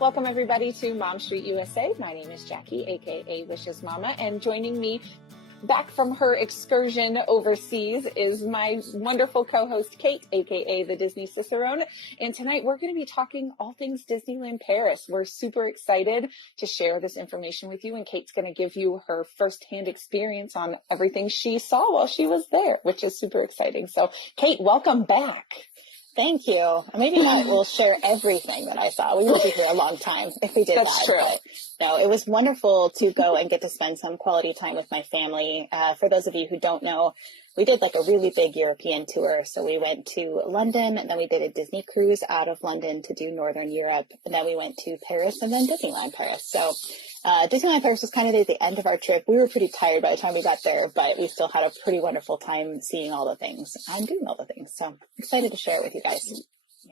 Welcome everybody to Mom Street USA. My name is Jackie, aka Wishes Mama, and joining me back from her excursion overseas is my wonderful co-host Kate, aka the Disney Cicerone. And tonight we're going to be talking all things Disneyland Paris. We're super excited to share this information with you, and Kate's going to give you her firsthand experience on everything she saw while she was there, which is super exciting. So Kate, welcome back. Thank you. Maybe not we'll share everything that I saw. We would be here a long time if we did that. That's true. But no, it was wonderful to go and get to spend some quality time with my family. For those of you who don't know, we did like a really big European tour. So we went to London, and then we did a Disney cruise out of London to do Northern Europe. And then we went to Paris and then Disneyland Paris. So Disneyland Paris was kind of at the end of our trip. We were pretty tired by the time we got there, but we still had a pretty wonderful time seeing all the things and doing all the things. So I'm excited to share it with you guys.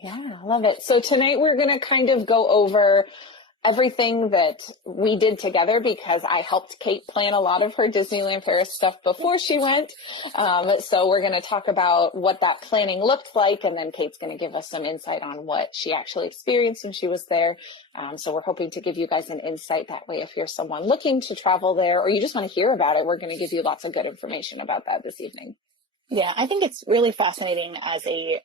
Yeah, I love it. So tonight we're going to kind of go over everything that we did together because I helped Kate plan a lot of her Disneyland Paris stuff before she went. So we're going to talk about what that planning looked like, and then Kate's going to give us some insight on what she actually experienced when she was there. So we're hoping to give you guys an insight that way if you're someone looking to travel there or you just want to hear about it. We're going to give you lots of good information about that this evening. Yeah, I think it's really fascinating as a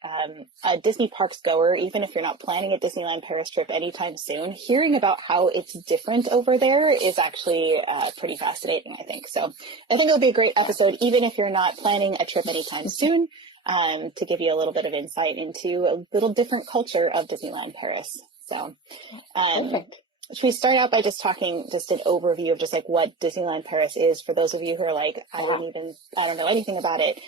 Disney parks goer, even if you're not planning a Disneyland Paris trip anytime soon, hearing about how it's different over there is actually pretty fascinating, I think. So I think it'll be a great episode, even if you're not planning a trip anytime soon, to give you a little bit of insight into a little different culture of Disneyland Paris. So Perfect. should we start out by just talking just an overview of just like what Disneyland Paris is for those of you who are like, I don't know anything about it.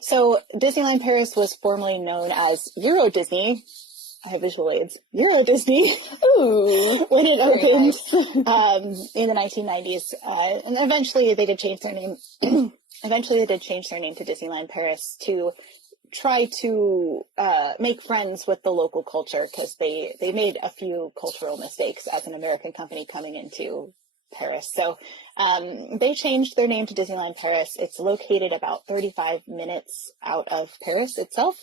So Disneyland Paris was formerly known as Euro Disney. I have visual aids. Euro Disney. Ooh, when it opened in the 1990s, and eventually they did change their name. Eventually they did change their name to Disneyland Paris to try to make friends with the local culture, because they made a few cultural mistakes as an American company coming into Paris. So they changed their name to Disneyland Paris. It's located about 35 minutes out of Paris itself,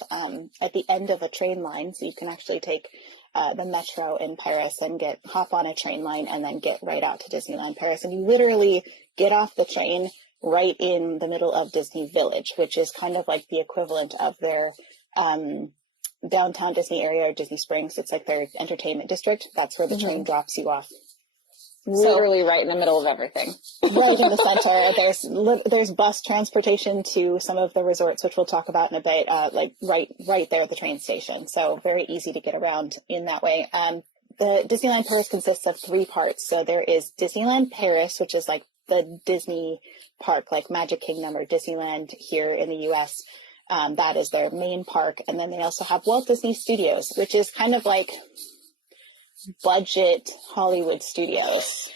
at the end of a train line. So you can actually take the metro in Paris and hop on a train line and then get right out to Disneyland Paris. And you literally get off the train right in the middle of Disney Village, which is kind of like the equivalent of their downtown Disney area or Disney Springs. It's like their entertainment district. That's where the train drops you off. Literally right in the middle of everything. Right in the center. There's bus transportation to some of the resorts, which we'll talk about in a bit, like right there at the train station. So very easy to get around in that way. The Disneyland Paris consists of 3 parts. So there is Disneyland Paris, which is like the Disney park, like Magic Kingdom or Disneyland here in the US. That is their main park. And then they also have Walt Disney Studios, which is kind of like budget Hollywood Studios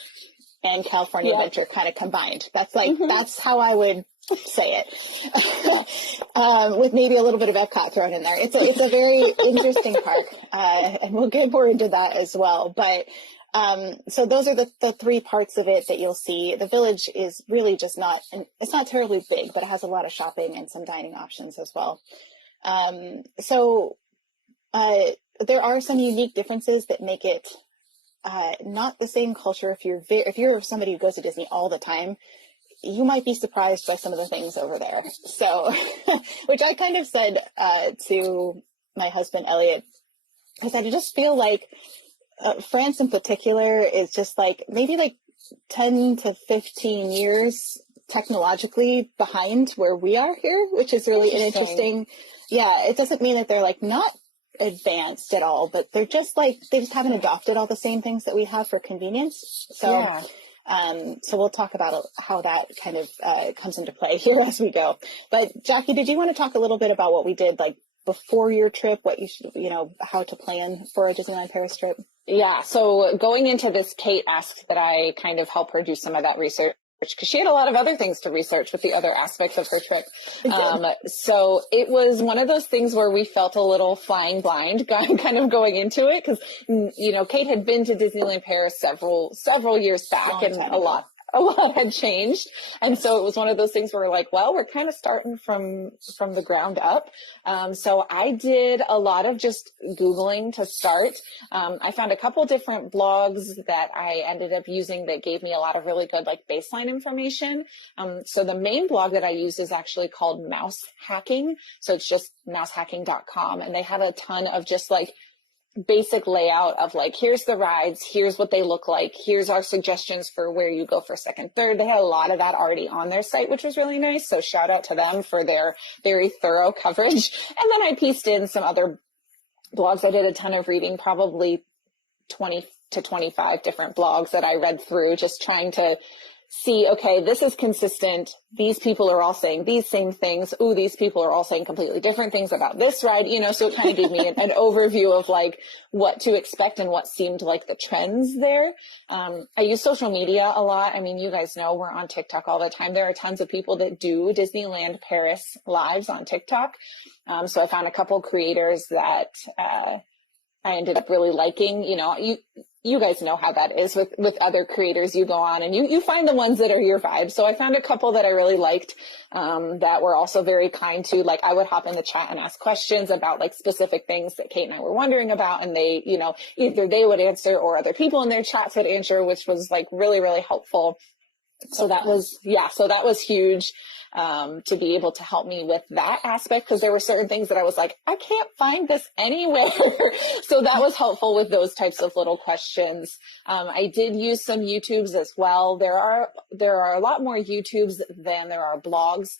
and California Adventure kind of combined. That's like, that's how I would say it. With maybe a little bit of Epcot thrown in there. It's a very interesting park. And we'll get more into that as well. But so those are the 3 parts of it that you'll see. The village is really just it's not terribly big, but it has a lot of shopping and some dining options as well. There are some unique differences that make it not the same culture. If you're somebody who goes to Disney all the time, you might be surprised by some of the things over there. So, which I kind of said to my husband, Elliot, because I just feel like France in particular is just like maybe like 10 to 15 years technologically behind where we are here, which is really interesting. Yeah, it doesn't mean that they're like not advanced at all, but they're just like, they just haven't adopted all the same things that we have for convenience. So so we'll talk about how that kind of comes into play here as we go. But Jackie, did you want to talk a little bit about what we did like before your trip, what you should, how to plan for a Disneyland Paris trip? Yeah. So going into this, Kate asked that I kind of help her do some of that research because she had a lot of other things to research with the other aspects of her trip. So it was one of those things where we felt a little flying blind kind of going into it because, Kate had been to Disneyland Paris several years back and a a lot had changed. And so it was one of those things where we're like, well, we're kind of starting from the ground up. So I did a lot of just Googling to start. I found a couple different blogs that I ended up using that gave me a lot of really good like baseline information. So the main blog that I use is actually called Mouse Hacking. So it's just mousehacking.com. And they have a ton of just like basic layout of like, here's the rides, here's what they look like, here's our suggestions for where you go for second, third. They had a lot of that already on their site, which was really nice. So shout out to them for their very thorough coverage. And then I pieced in some other blogs. I did a ton of reading, probably 20 to 25 different blogs that I read through, just trying to see, okay, this is consistent. These people are all saying these same things. Ooh, these people are all saying completely different things about this ride, you know, so it kind of gave me an overview of like what to expect and what seemed like the trends there. I use social media a lot. I mean, you guys know we're on TikTok all the time. There are tons of people that do Disneyland Paris lives on TikTok. So I found a couple creators that, I ended up really liking. You know, you guys know how that is with other creators. You go on and you find the ones that are your vibe. So I found a couple that I really liked, that were also very kind to, like, I would hop in the chat and ask questions about like specific things that Kate and I were wondering about. And they, you know, either they would answer or other people in their chats would answer, which was like really, really helpful. So that was, so that was huge. To be able to help me with that aspect, because there were certain things that I was like, I can't find this anywhere. So that was helpful with those types of little questions. I did use some YouTubes as well. There are a lot more YouTubes than there are blogs.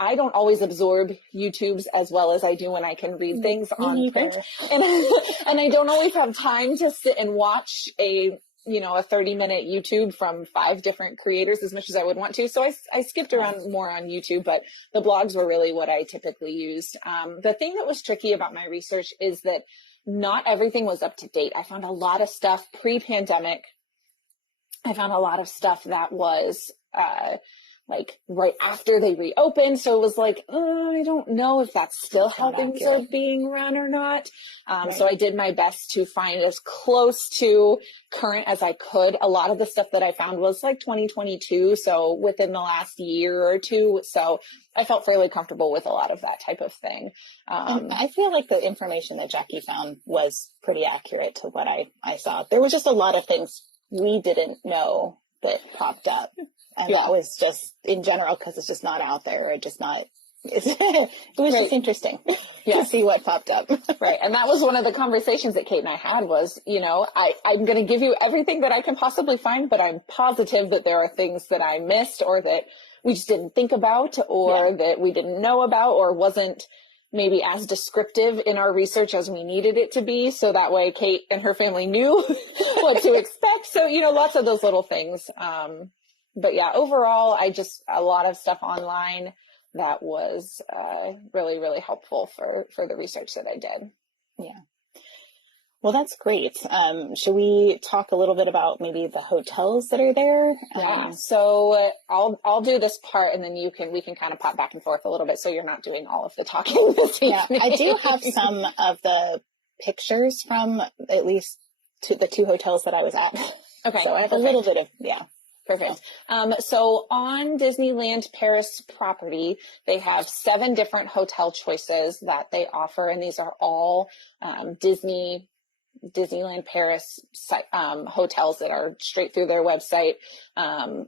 I don't always absorb YouTubes as well as I do when I can read things on print. And I don't always have time to sit and watch a 30-minute YouTube from 5 different creators as much as I would want to. So I skipped around more on YouTube, but the blogs were really what I typically used. The thing that was tricky about my research is that not everything was up to date. I found a lot of stuff pre-pandemic. I found a lot of stuff that was, like right after they reopened. So it was like, I don't know if that's still how things are being run or not. So I did my best to find as close to current as I could. A lot of the stuff that I found was like 2022. So within the last year or two. So I felt fairly comfortable with a lot of that type of thing. I feel like the information that Jackie found was pretty accurate to what I saw. There was just a lot of things we didn't know that popped up. And that was just in general, because it's just not out there, or just not, it was just interesting to see what popped up. Right. And that was one of the conversations that Kate and I had was, I'm going to give you everything that I can possibly find, but I'm positive that there are things that I missed or that we just didn't think about or that we didn't know about or wasn't maybe as descriptive in our research as we needed it to be. So that way Kate and her family knew what to expect. So, lots of those little things. But yeah, overall, a lot of stuff online that was really, really helpful for the research that I did. Yeah. Well, that's great. Should we talk a little bit about maybe the hotels that are there? Yeah. So I'll do this part, and then we can kind of pop back and forth a little bit, so you're not doing all of the talking this evening. Yeah, I do have some of the pictures from at least the 2 hotels that I was at. Okay. So I have a little bit of Perfect. So on Disneyland Paris property, they have 7 different hotel choices that they offer, and these are all Disneyland Paris hotels that are straight through their website.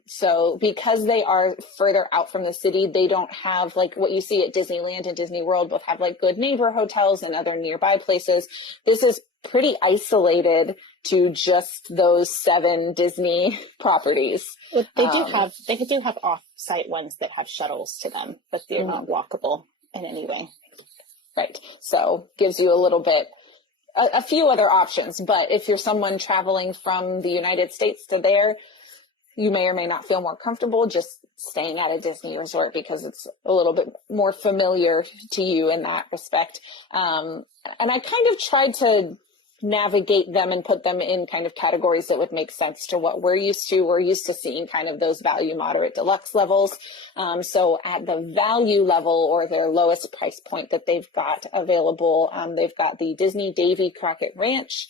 So because they are further out from the city, they don't have like what you see at Disneyland and Disney World, both have like good neighbor hotels and other nearby places. This is pretty isolated to just those 7 Disney properties. They do have off-site ones that have shuttles to them, but they're not walkable in any way. Right. So gives you a little bit, a few other options, but if you're someone traveling from the United States to there, you may or may not feel more comfortable just staying at a Disney resort because it's a little bit more familiar to you in that respect. And I kind of tried to navigate them and put them in kind of categories that would make sense to what we're used to. We're used to seeing kind of those value, moderate, deluxe levels. So at the value level or their lowest price point that they've got available, they've got the Disney Davy Crockett Ranch,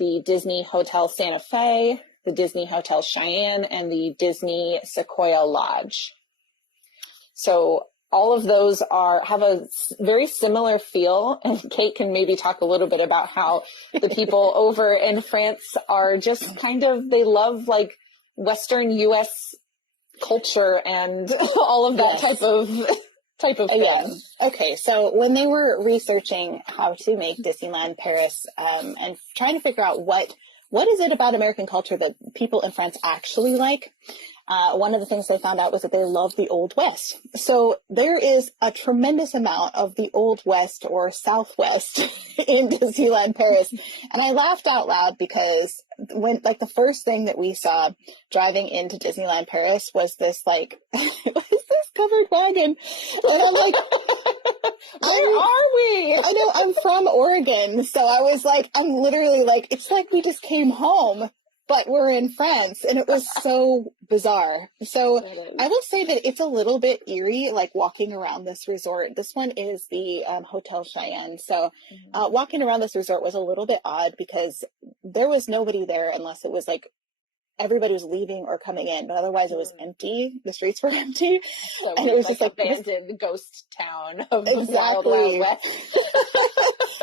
the Disney Hotel Santa Fe, the Disney Hotel Cheyenne, and the Disney Sequoia Lodge. So all of those have a very similar feel, and Kate can maybe talk a little bit about how the people over in France are just kind of, they love like Western US culture and all of that type of thing. Yeah. Okay, so when they were researching how to make Disneyland Paris, and trying to figure out what is it about American culture that people in France actually like, one of the things they found out was that they love the Old West. So there is a tremendous amount of the Old West or Southwest in Disneyland Paris. And I laughed out loud because when, like, the first thing that we saw driving into Disneyland Paris was this, like, was this covered wagon. And I'm like, where are we? I know, I'm from Oregon. So I was like, I'm literally like, it's like we just came home, but we're in France, and it was so bizarre. So I will say that it's a little bit eerie, like walking around this resort. This one is the Hotel Cheyenne. So walking around this resort was a little bit odd because there was nobody there unless it was like everybody was leaving or coming in, but otherwise it was empty. The streets were empty. So and it was just like abandoned ghost town of the exactly. Wild West.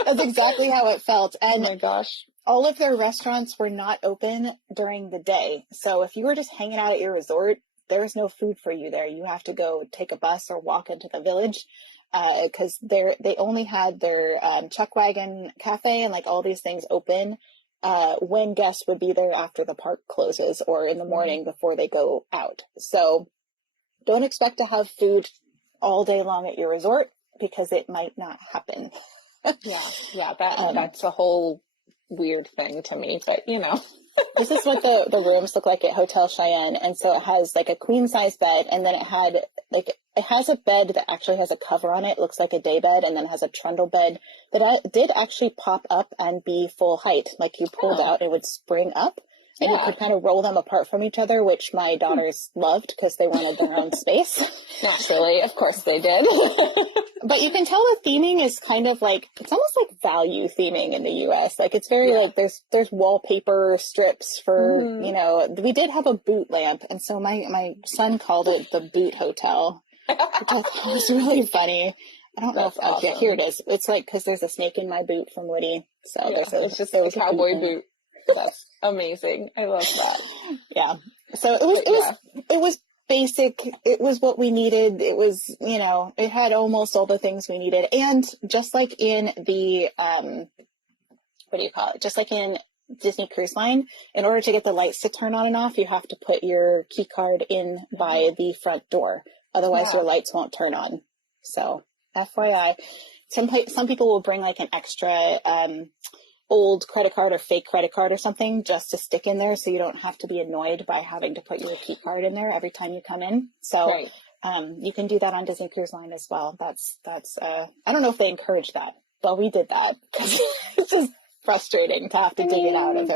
That's exactly how it felt. And oh my gosh. All of their restaurants were not open during the day. So if you were just hanging out at your resort, there's no food for you there. You have to go take a bus or walk into the village, because they only had their Chuck Wagon Cafe and like all these things open when guests would be there after the park closes or in the morning before they go out. So don't expect to have food all day long at your resort because it might not happen. Yeah, that's a whole weird thing to me, but you know. This is what the rooms look like at Hotel Cheyenne. And so it has like a queen size bed, and then it has a bed that actually has a cover on it. It looks like a day bed, and then it has a trundle bed that I did actually pop up and be full height. Like you pulled out, it would spring up. And you could kind of roll them apart from each other, which my daughters loved because they wanted their own space. Naturally, of course they did. But you can tell the theming is kind of like, it's almost like value theming in the US. Like it's very like there's wallpaper strips for, you know, we did have a boot lamp. And so my son called it the Boot Hotel, which I thought was really funny. I don't know if, yeah, here it is. It's like, because there's a snake in my boot from Woody. So it's just a cowboy boot. That's amazing. I love that. Yeah. So it was basic. It was what we needed. It was, you know, it had almost all the things we needed. And just like in the, what do you call it? Just like in Disney Cruise Line, in order to get the lights to turn on and off, you have to put your key card in by the front door. Otherwise your lights won't turn on. So FYI, some people will bring like an extra, old credit card or fake credit card or something just to stick in there so you don't have to be annoyed by having to put your key card in there every time you come in. So you can do that on Disney Cruise Line as well. That's I don't know if they encourage that, but we did that because it's just frustrating to have to dig it out of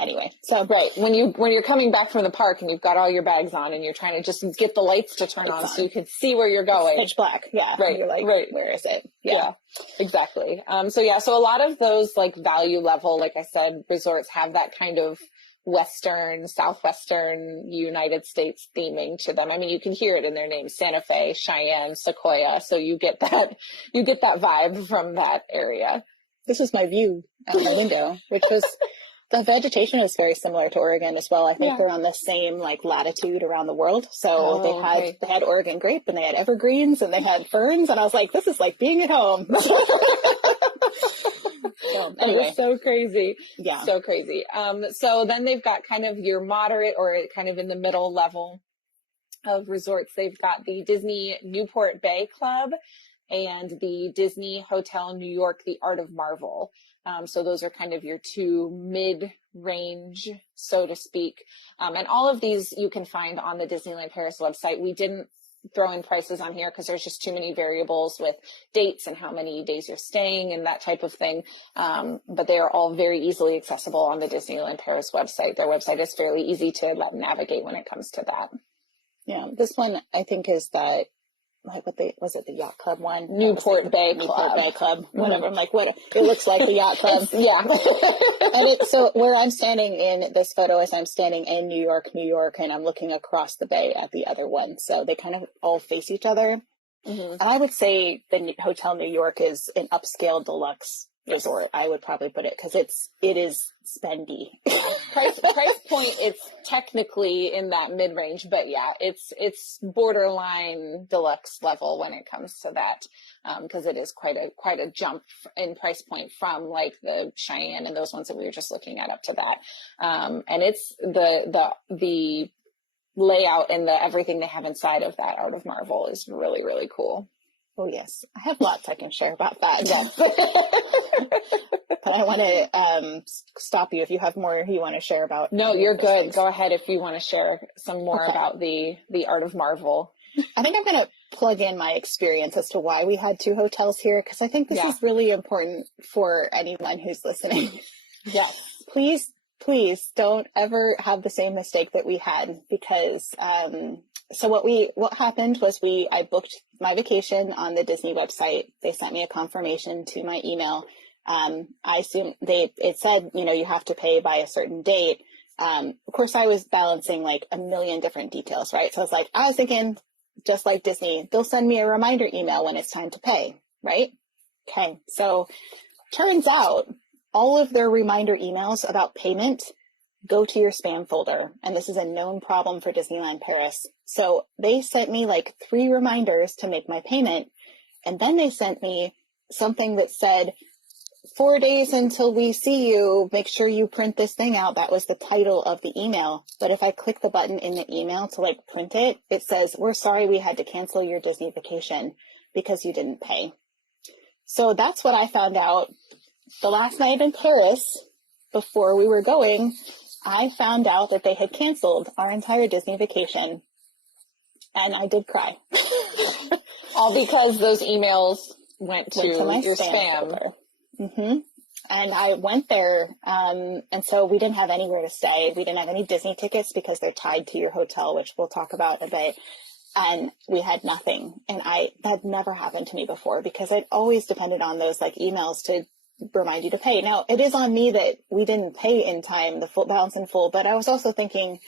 anyway. So when you're coming back from the park and you've got all your bags on and you're trying to just get the lights to turn on so you can see where you're going. Pitch black. Yeah. Right. You're like, where is it? Yeah, exactly. So a lot of those like value level, like I said, resorts have that kind of Western, Southwestern United States theming to them. I mean, you can hear it in their names: Santa Fe, Cheyenne, Sequoia. So you get that vibe from that area. This is my view out my window, which was, the vegetation is very similar to Oregon as well. I think they're on the same like latitude around the world. So they had Oregon grape, and they had evergreens, and they had ferns, and I was like, this is like being at home. So, anyway, it was so crazy. Yeah. So crazy. So then they've got kind of your moderate or kind of in the middle level of resorts. They've got the Disney Newport Bay Club and the Disney Hotel New York, the Art of Marvel. So those are kind of your two mid-range, so to speak. And all of these you can find on the Disneyland Paris website. We didn't throw in prices on here because there's just too many variables with dates and how many days you're staying and that type of thing. But they are all very easily accessible on the Disneyland Paris website. Their website is fairly easy to navigate when it comes to that. Yeah, this one I think is that was it the yacht club one? Newport Bay Club, whatever. I'm like, what? It looks like the yacht club. Yeah. So where I'm standing in this photo is I'm standing in New York, and I'm looking across the bay at the other one. So they kind of all face each other. Mm-hmm. And I would say the Hotel New York is an upscale deluxe resort. I would probably put it because it is spendy. price point, it's technically in that mid-range, but yeah, it's borderline deluxe level when it comes to that, because it is quite a jump in price point from like the Cheyenne and those ones that we were just looking at up to that, and it's the layout and everything they have inside of that Art of Marvel is really, really cool. Oh yes, I have lots I can share about that. Yes. But I want to stop you if you have more you want to share about. No, you're good. Things. Go ahead if you want to share some more about the Art of Marvel. I think I'm going to plug in my experience as to why we had 2 hotels here, because I think this is really important for anyone who's listening. Yes. Please don't ever have the same mistake that we had, because so what happened was I booked my vacation on the Disney website. They sent me a confirmation to my email. I assume it said, you have to pay by a certain date. Of course, I was balancing like a million different details, right? So I was thinking, just like Disney, they'll send me a reminder email when it's time to pay, right? Okay. So turns out all of their reminder emails about payment go to your spam folder. And this is a known problem for Disneyland Paris. So they sent me like 3 reminders to make my payment. And then they sent me something that said, 4 days until we see you, make sure you print this thing out. That was the title of the email. But if I click the button in the email to like print it, it says, we're sorry we had to cancel your Disney vacation because you didn't pay. So that's what I found out the last night in Paris. Before we were going, I found out that they had canceled our entire Disney vacation. And I did cry. All because those emails went to your spam. Mm-hmm. And I went there, and so we didn't have anywhere to stay. We didn't have any Disney tickets because they're tied to your hotel, which we'll talk about a bit. And we had nothing. And that had never happened to me before, because I'd always depended on those like emails to remind you to pay. Now, it is on me that we didn't pay in time, the full balance in full, but I was also thinking,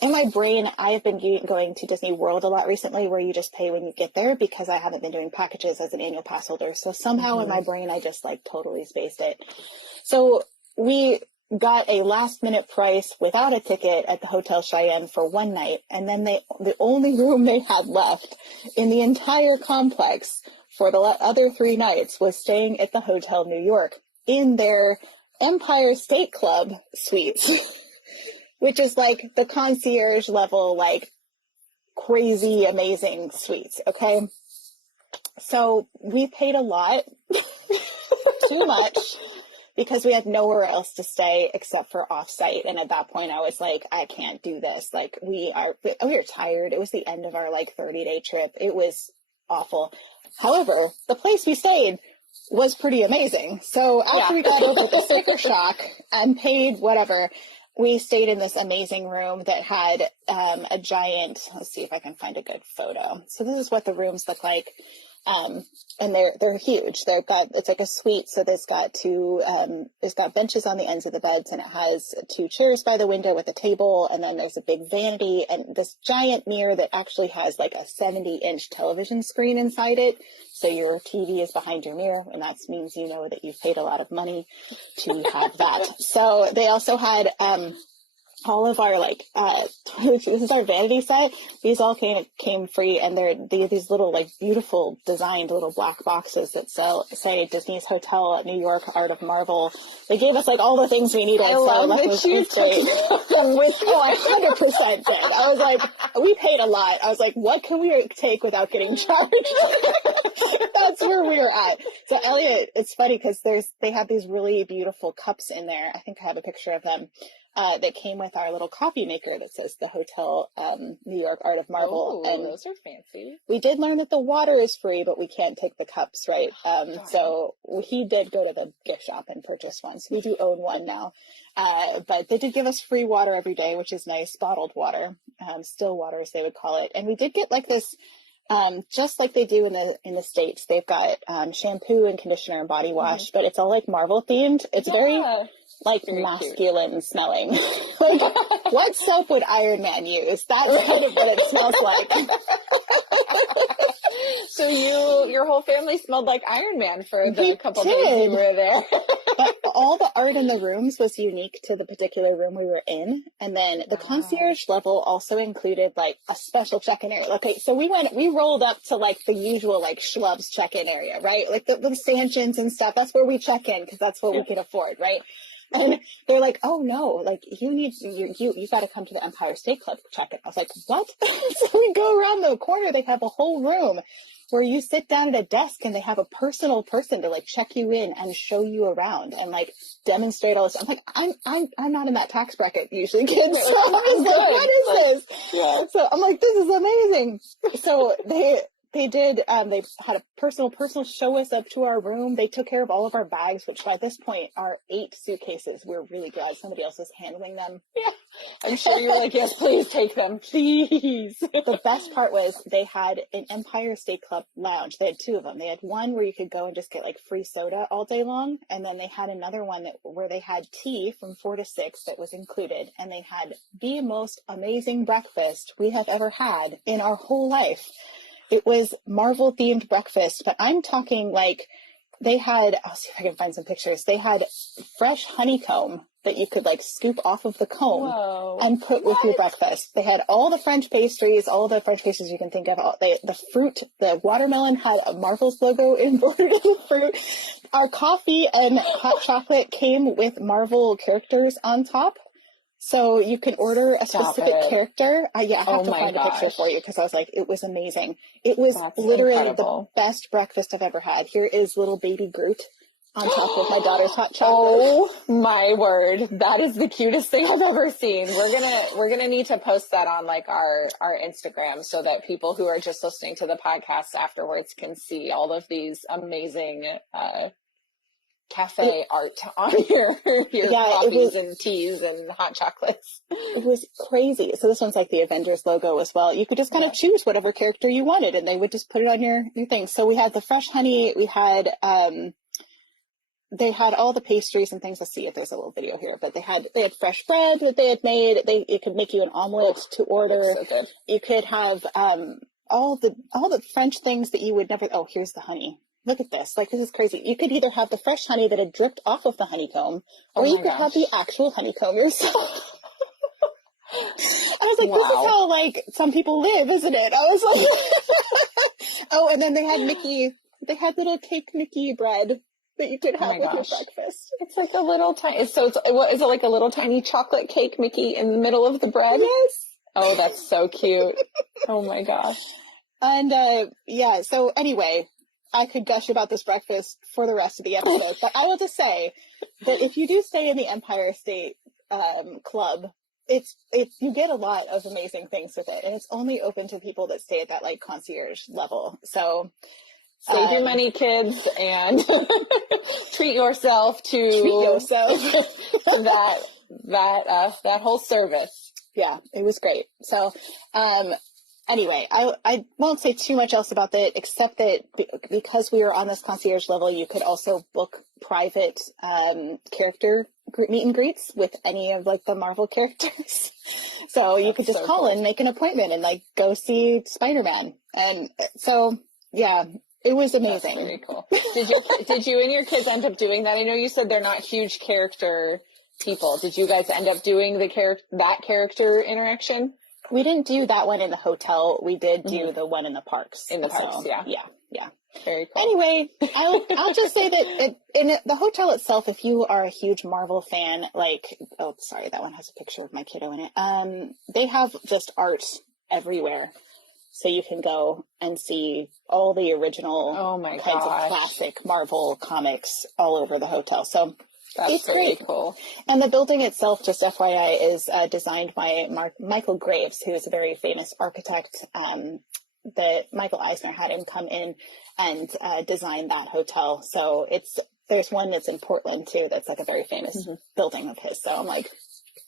in my brain, I have been going to Disney World a lot recently, where you just pay when you get there, because I haven't been doing packages as an annual pass holder. So somehow in my brain, I just like totally spaced it. So we got a last minute price without a ticket at the Hotel Cheyenne for one night. And then the only room they had left in the entire complex for the other 3 nights was staying at the Hotel New York in their Empire State Club suites. Which is like the concierge level, like crazy, amazing suites. Okay. So we paid a lot, too much, because we had nowhere else to stay except for offsite. And at that point I was like, I can't do this. Like we were tired. It was the end of our like 30-day trip. It was awful. However, the place we stayed was pretty amazing. So after we got over the sticker shock and paid whatever, we stayed in this amazing room that had a giant, let's see if I can find a good photo. So this is what the rooms look like. And they're huge. It's like a suite. So there's got benches on the ends of the beds, and it has 2 chairs by the window with a table. And then there's a big vanity and this giant mirror that actually has like a 70-inch television screen inside it. So your TV is behind your mirror, and that means you know that you've paid a lot of money to have that. So they also had, all of our this is our vanity set. These all came free, and they're these little like beautiful designed little black boxes that say Disney's Hotel at New York Art of Marvel. They gave us like all the things we needed. I love that you took them with you. I 100% did. I was like, we paid a lot. I was like, what can we take without getting charged? That's where we were at. So Elliot, it's funny because they have these really beautiful cups in there. I think I have a picture of them. That came with our little coffee maker that says the Hotel New York Art of Marvel. Oh, and those are fancy. We did learn that the water is free, but we can't take the cups, right? So he did go to the gift shop and purchase one. So we do own one now. But they did give us free water every day, which is nice, bottled water, still water as they would call it. And we did get like this Just like they do in the States. They've got shampoo and conditioner and body wash, but it's all like Marvel themed. It's very like very masculine cute. Smelling. Like, what soap would Iron Man use? That's kind of what it smells like. So your whole family smelled like Iron Man for the couple days you were there. But all the art in the rooms was unique to the particular room we were in. And then the concierge level also included like a special check-in area. Okay, so we rolled up to like the usual like schlubs check-in area, right? Like the stanchions and stuff. That's where we check in because that's what we can afford, right? And they're like, oh no, like you got to come to the Empire State Club check-in. I was like, what? So we go around the corner. They have a whole room where you sit down at a desk and they have a personal person to like check you in and show you around and like demonstrate all this. I'm like, I'm not in that tax bracket usually, kids. So I was like, what is this? Yeah. So I'm like, this is amazing. So they did, they had a personal show us up to our room. They took care of all of our bags, which by this point are 8 suitcases. We're really glad somebody else was handling them. Yeah. I'm sure you're like, yes, please take them, please. The best part was they had an Empire State Club lounge. They had 2 of them. They had one where you could go and just get like free soda all day long. And then they had another one where they had tea from 4 to 6 that was included. And they had the most amazing breakfast we have ever had in our whole life. It was Marvel themed breakfast, but I'm talking like they had, I'll see if I can find some pictures. They had fresh honeycomb that you could like scoop off of the comb and put with your breakfast. They had all the French pastries you can think of. The fruit, the watermelon had a Marvel's logo embroidered in the fruit. Our coffee and hot chocolate came with Marvel characters on top. So you can order a specific character. I have to find a picture for you because I was like, it was amazing. It was literally incredible. The best breakfast I've ever had. Here is little baby Groot on top of my daughter's hot chocolate. Oh my word. That is the cutest thing I've ever seen. We're gonna need to post that on like our Instagram so that people who are just listening to the podcast afterwards can see all of these amazing cafe art on your coffees and teas and hot chocolates. It was crazy. So this one's like the Avengers logo as well. You could just kind of choose whatever character you wanted and they would just put it on your thing. So we had the fresh honey, we had they had all the pastries and things. Let's see if there's a little video here, but they had fresh bread that they had made. It could make you an omelet to order. So good. You could have all the French things that you would never. Oh, here's the honey. Look at this. Like, this is crazy. You could either have the fresh honey that had dripped off of the honeycomb, or you could have the actual honeycomb yourself. I was like, this is how, like, some people live, isn't it? I was like, oh, and then they had little cake Mickey bread that you could have with your breakfast. It's like a little tiny, so is it like a little tiny chocolate cake Mickey in the middle of the bread? Yes. Oh, that's so cute. Oh my gosh. And, so anyway, I could gush about this breakfast for the rest of the episode, but I will just say that if you do stay in the Empire State Club, you get a lot of amazing things with it, and it's only open to people that stay at that like concierge level. So save your money, kids, and treat yourself to that whole service. Yeah, it was great. So, anyway, I won't say too much else about that, except that because we were on this concierge level, you could also book private character meet and greets with any of like the Marvel characters. So you could just call in, make an appointment, and like go see Spider-Man. And so, yeah, it was amazing. That's very cool. Did you and your kids end up doing that? I know you said they're not huge character people. Did you guys end up doing that character interaction? We didn't do that one in the hotel. We did do the one in the parks. In the parks, yeah. Very cool. Anyway, I'll just say that in the hotel itself, if you are a huge Marvel fan, like, oh, sorry, that one has a picture of my kiddo in it. They have just art everywhere. So you can go and see all the original kinds of classic Marvel comics all over the hotel. So it's really great. Cool. And the building itself, just FYI, is designed by Michael Graves, who is a very famous architect that Michael Eisner had him come in and design that hotel. So there's one that's in Portland too that's like a very famous building of his. So I'm like,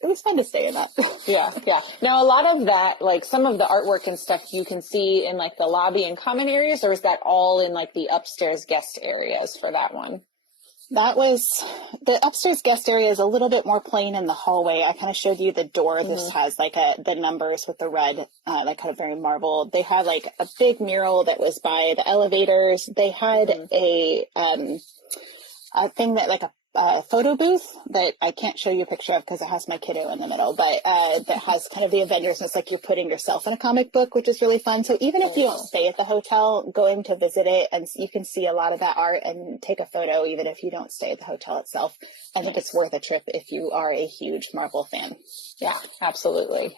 it was fun to stay in that. Yeah. Now, a lot of that, like some of the artwork and stuff you can see in like the lobby and common areas, or is that all in like the upstairs guest areas for that one? That was, the upstairs guest area is a little bit more plain in the hallway. I kind of showed you the door. This has like the numbers with the red, like kind of very marble. They had like a big mural that was by the elevators. They had a thing that like a photo booth that I can't show you a picture of because it has my kiddo in the middle, but that has kind of the Avengers, and it's like you're putting yourself in a comic book, which is really fun. So even if you don't stay at the hotel, going to visit it, and you can see a lot of that art and take a photo even if you don't stay at the hotel itself. I think it's worth a trip if you are a huge Marvel fan. Yeah, absolutely.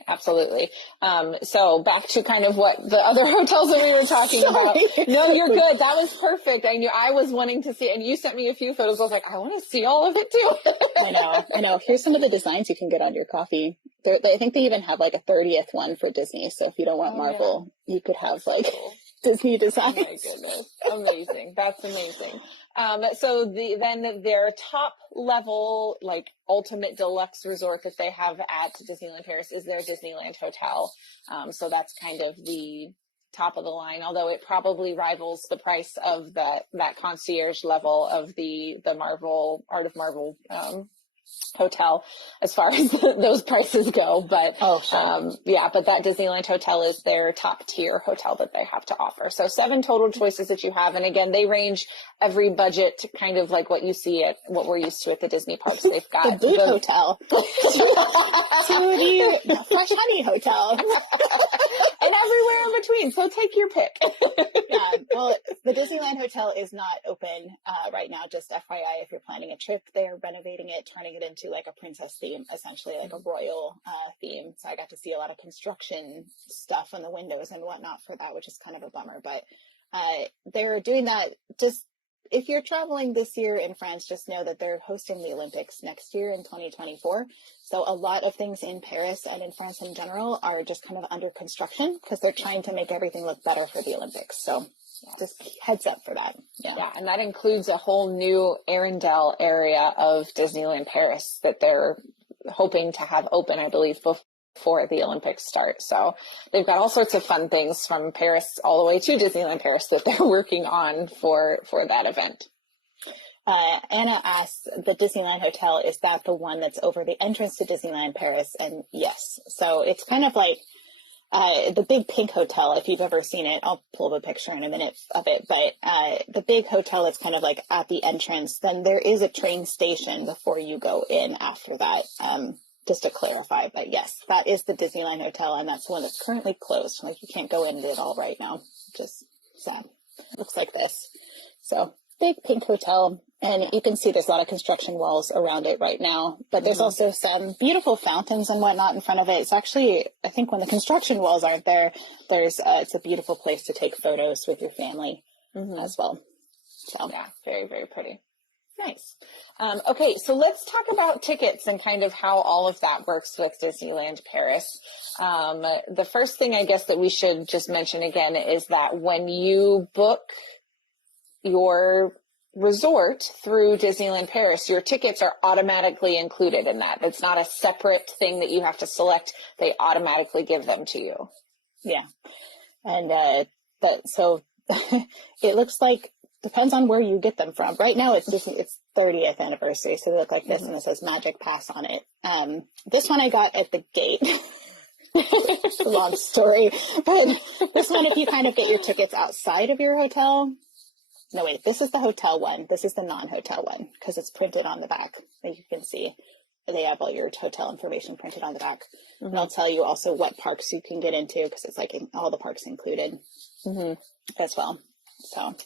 So back to kind of what the other hotels that we were talking about. No, you're good. That was perfect. I knew I was wanting to see, and you sent me a few photos. I was like, I want to see all of it too. I know. Here's some of the designs you can get on your coffee. I think they even have like a 30th one for Disney. So if you don't want Marvel, you could have like Disney designs. Oh my goodness. Amazing. That's amazing. So then their top level, like ultimate deluxe resort that they have at Disneyland Paris is their Disneyland Hotel. So that's kind of the top of the line, although it probably rivals the price of that concierge level of the Marvel Art of Marvel hotel as far as those prices go. But but that Disneyland Hotel is their top tier hotel that they have to offer. So 7 total choices that you have. And again, they range every budget to kind of like what you see at what we're used to at the Disney parks. They've got the boot hotel to the Flush Honey Hotel and everywhere in between. So take your pick. Yeah, well, the Disneyland Hotel is not open right now. Just FYI, if you're planning a trip, they're renovating it, turning it into like a princess theme, essentially like a royal theme. So I got to see a lot of construction stuff on the windows and whatnot for that, which is kind of a bummer. But they're doing that. Just if you're traveling this year in France, just know that they're hosting the Olympics next year in 2024. So a lot of things in Paris and in France in general are just kind of under construction because they're trying to make everything look better for the Olympics. So just heads up for that. Yeah, and that includes a whole new Arendelle area of Disneyland Paris that they're hoping to have open, I believe, before the Olympics start. So they've got all sorts of fun things from Paris all the way to Disneyland Paris that they're working on for that event. Anna asks, the Disneyland Hotel, is that the one that's over the entrance to Disneyland Paris? And yes. So it's kind of like the big pink hotel, if you've ever seen it. I'll pull up a picture in a minute of it. But the big hotel that's kind of like at the entrance, then there is a train station before you go in after that. Just to clarify, but yes, that is the Disneyland Hotel, and that's the one that's currently closed. Like you can't go into it all right now. Just sad. It looks like this. So big pink hotel, and you can see there's a lot of construction walls around it right now, but there's also some beautiful fountains and whatnot in front of it. It's actually, I think when the construction walls aren't there, it's a beautiful place to take photos with your family as well. So yeah, very, very pretty. Nice. Okay, so let's talk about tickets and kind of how all of that works with Disneyland Paris. The first thing I guess that we should just mention again is that when you book your resort through Disneyland Paris, your tickets are automatically included in that. It's not a separate thing that you have to select. They automatically give them to you. Yeah. And so it looks like, depends on where you get them from. Right now it's 30th anniversary, so they look like this, and it says Magic Pass on it. This one I got at the gate. It's a long story, but this one, if you kind of get your tickets outside of your hotel. No, wait, this is the hotel one. This is the non-hotel one because it's printed on the back. As you can see, they have all your hotel information printed on the back. And I'll tell you also what parks you can get into because it's like all the parks included as well. So.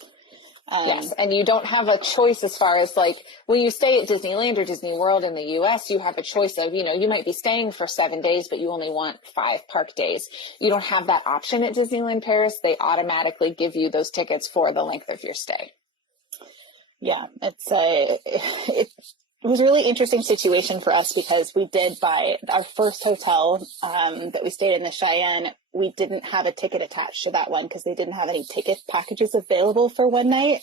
Yes, and you don't have a choice as far as like when you stay at Disneyland or Disney World in the US, you have a choice of, you might be staying for 7 days, but you only want 5 park days. You don't have that option at Disneyland Paris. They automatically give you those tickets for the length of your stay. Yeah, it was a really interesting situation for us because we did buy our first hotel that we stayed in Cheyenne. We didn't have a ticket attached to that one because they didn't have any ticket packages available for one night.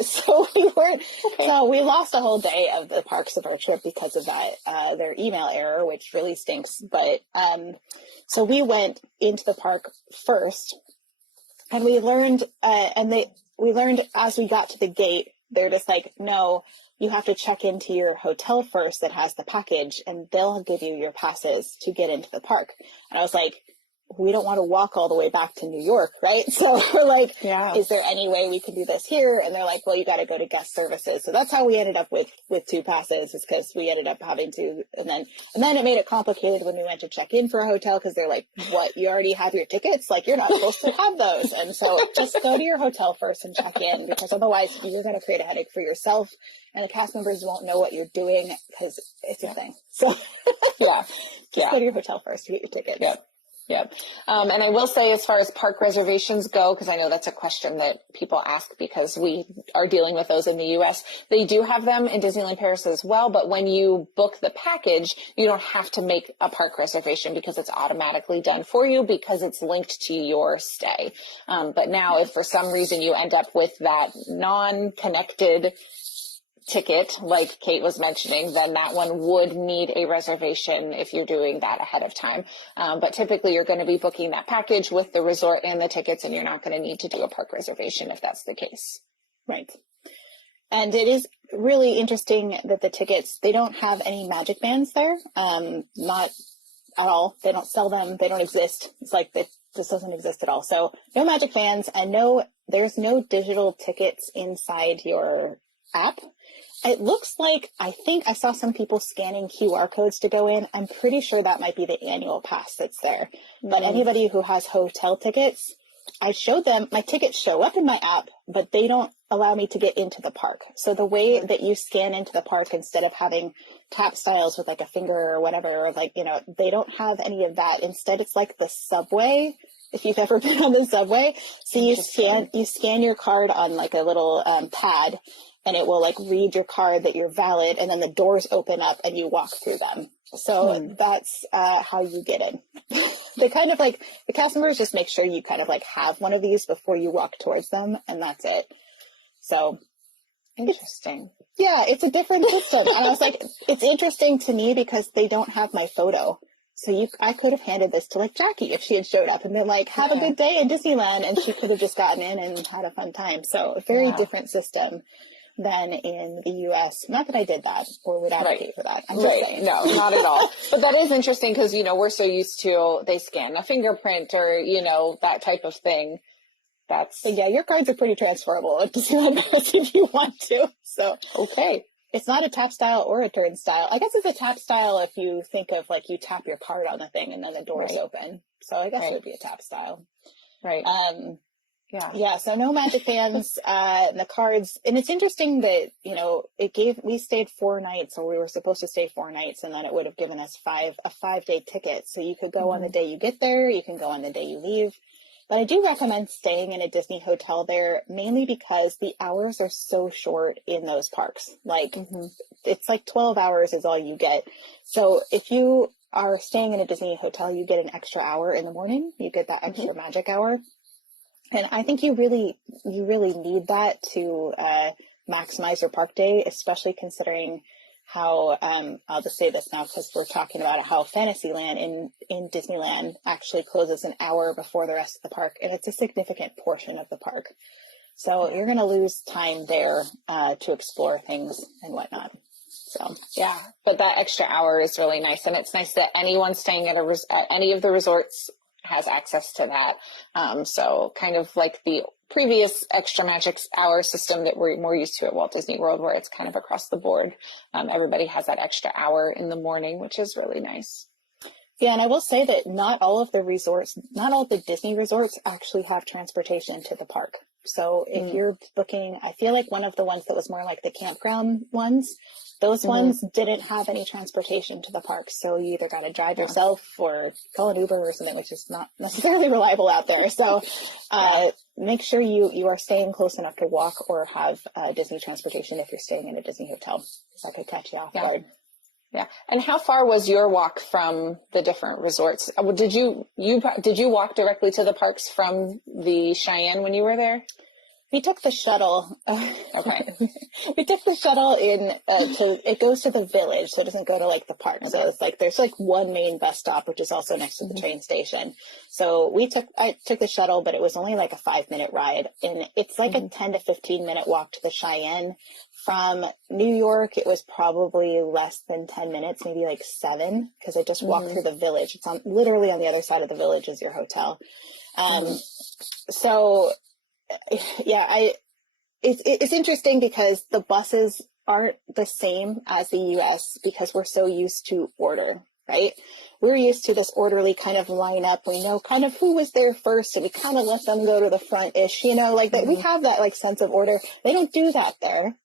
So we weren't. Okay. So we lost a whole day of the parks of our trip because of that, their email error, which really stinks. But so we went into the park first, and we learned, we learned as we got to the gate, they're just like, no, you have to check into your hotel first that has the package, and they'll give you your passes to get into the park. And I was like, we don't want to walk all the way back to New York, right? So we're like, is there any way we can do this here? And they're like, well, you got to go to guest services. So that's how we ended up with 2 passes, is because we ended up having to, and then it made it complicated when we went to check in for a hotel, because they're like, what, you already have your tickets? Like, you're not supposed to have those. And so just go to your hotel first and check in, because otherwise you're going to create a headache for yourself, and the cast members won't know what you're doing because it's a thing. So just go to your hotel first to get your tickets. Yep. And I will say, as far as park reservations go, because I know that's a question that people ask because we are dealing with those in the U.S., they do have them in Disneyland Paris as well. But when you book the package, you don't have to make a park reservation because it's automatically done for you because it's linked to your stay. But now if for some reason you end up with that non-connected ticket, like Kate was mentioning, then that one would need a reservation if you're doing that ahead of time. But typically you're going to be booking that package with the resort and the tickets, and you're not going to need to do a park reservation if that's the case. Right. And it is really interesting that the tickets, they don't have any magic bands there. Not at all. They don't sell them. They don't exist. It's like this doesn't exist at all. So no magic bands, and there's no digital tickets inside your app. It looks like, I think I saw some people scanning QR codes to go in. I'm pretty sure that might be the annual pass that's there. But anybody who has hotel tickets, I showed them, my tickets show up in my app, but they don't allow me to get into the park. So the way that you scan into the park, instead of having tap styles with like a finger or whatever, or like, they don't have any of that. Instead, it's like the subway, if you've ever been on the subway. So you scan your card on like a little pad, and it will like read your card that you're valid, and then the doors open up and you walk through them. So that's how you get in. They kind of like, the cast members just make sure you kind of like have one of these before you walk towards them, and that's it. So interesting. It's a different system. And I was like, it's interesting to me because they don't have my photo. So I could have handed this to like Jackie if she had showed up and been like, have a good day in Disneyland, and she could have just gotten in and had a fun time. So a very different system than in the U.S. Not that I did that or would advocate for that. I'm just saying. No, not at all. But that is interesting because, we're so used to, they scan a fingerprint or, that type of thing. Your cards are pretty transferable at Disneyland Paris if you want to. So, okay. It's not a tap style or a turn style. I guess it's a tap style if you think of like you tap your card on the thing and then the doors open. So I guess it would be a tap style. Right. So no magic bands, and the cards. And it's interesting that, we stayed 4 nights, or we were supposed to stay 4 nights, and then it would have given us a 5-day ticket. So you could go on the day you get there, you can go on the day you leave. But I do recommend staying in a Disney hotel there, mainly because the hours are so short in those parks. Like, it's like 12 hours is all you get. So if you are staying in a Disney hotel, you get an extra hour in the morning. You get that extra magic hour. And I think you really need that to maximize your park day, especially considering how, I'll just say this now because we're talking about how Fantasyland in Disneyland actually closes an hour before the rest of the park, and it's a significant portion of the park. So you're going to lose time there to explore things and whatnot. So but that extra hour is really nice, and it's nice that anyone staying at any of the resorts has access to that. So kind of like the previous extra magic hour system that we're more used to at Walt Disney World, where it's kind of across the board. Everybody has that extra hour in the morning, which is really nice. Yeah, and I will say that not all of the Disney resorts actually have transportation to the park. So if you're booking, I feel like one of the ones that was more like the campground ones, those ones didn't have any transportation to the park. So you either got to drive yourself or call an Uber or something, which is not necessarily reliable out there. So make sure you are staying close enough to walk or have Disney transportation if you're staying in a Disney hotel, because that could catch you off guard. Yeah. And how far was your walk from the different resorts? Did you walk directly to the parks from the Cheyenne when you were there? We took the shuttle. Okay. We took the shuttle it goes to the village, so it doesn't go to like the park. Okay. So it's like, there's like one main bus stop, which is also next to the train station. So I took the shuttle, but it was only like a 5-minute ride, and it's like a 10 to 15-minute walk to the Cheyenne. From New York, it was probably less than 10 minutes, maybe like 7, because I just walked through the village. It's literally on the other side of the village is your hotel. So yeah, it's interesting because the buses aren't the same as the US because we're so used to order, right? We're used to this orderly kind of lineup. We know kind of who was there first, so we kind of let them go to the front-ish, like that. We have that like sense of order. They don't do that there.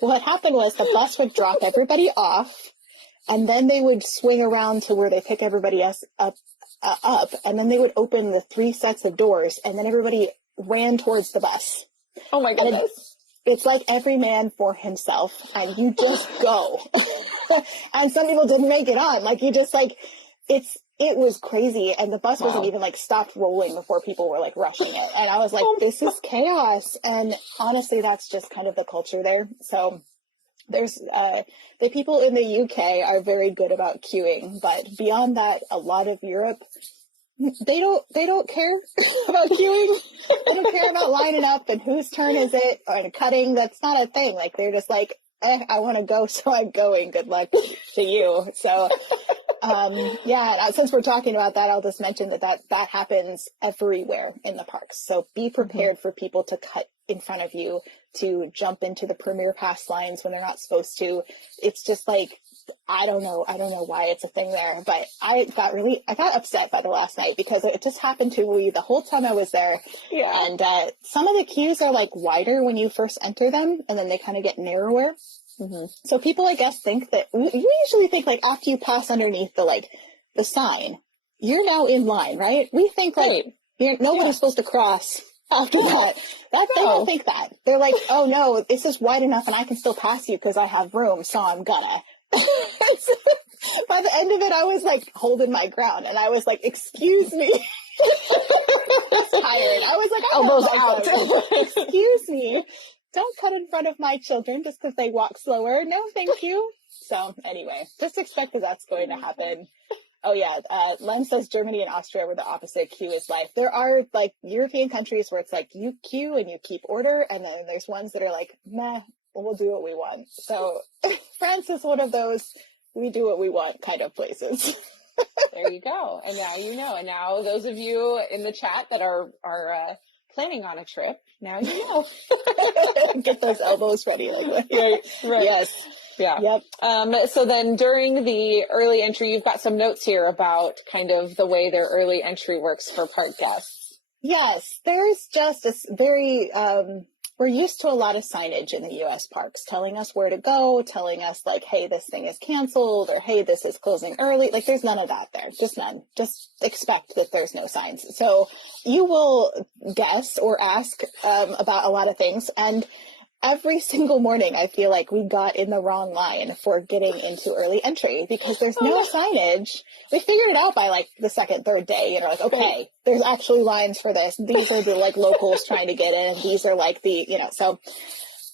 What happened was the bus would drop everybody off, and then they would swing around to where they pick everybody else up, and then they would open the 3 sets of doors, and then everybody ran towards the bus. Oh my goodness. It's like every man for himself, and you just go. And some people didn't make it on. Like, you just like, it was crazy. And the bus wasn't even like stopped rolling before people were like rushing it. And I was like, this is chaos. And honestly, that's just kind of the culture there. So there's, the people in the UK are very good about queuing, but beyond that, a lot of Europe, they don't care about queuing. They don't care about lining up and whose turn is it or cutting. That's not a thing. Like, they're just like, I want to go, so I'm going. Good luck to you. So, since we're talking about that, I'll just mention that happens everywhere in the parks. So be prepared for people to cut in front of you, to jump into the premier pass lines when they're not supposed to. It's just like, I don't know why it's a thing there, but I got upset by the last night because it just happened to me the whole time I was there. Yeah. And some of the queues are like wider when you first enter them, and then they kind of get narrower. So people, I guess, think that we usually think like after you pass underneath the sign, you're now in line, right? We think like nobody's supposed to cross after that. They don't think that. They're like, oh no, this is wide enough and I can still pass you because I have room, so I'm gonna. By the end of it, I was like holding my ground, and I was like, excuse me. I was tired. I was like, elbows out. Excuse me. Don't cut in front of my children just because they walk slower. No, thank you. So anyway, just expect that that's going to happen. Oh yeah, Len says Germany and Austria were the opposite. Queue is life. There are like European countries where it's like you queue and you keep order, and then there's ones that are like, meh, we'll do what we want. So France is one of those we do what we want kind of places. There you go. And now you know. And now those of you in the chat that are planning on a trip, now you know. Get those elbows ready. Like, right. Yes. Yeah. Yep. So then during the early entry, you've got some notes here about kind of the way their early entry works for park guests. Yes. There's just this very, we're used to a lot of signage in the U.S. parks telling us where to go, telling us like, hey, this thing is canceled, or hey, this is closing early. Like, there's none of that there. Just none. Just expect that there's no signs. So you will guess or ask about a lot of things. And every single morning, I feel like we got in the wrong line for getting into early entry because there's no signage. We figured it out by like the second, third day, like, okay, there's actually lines for this. These are the like locals trying to get in. These are like the, so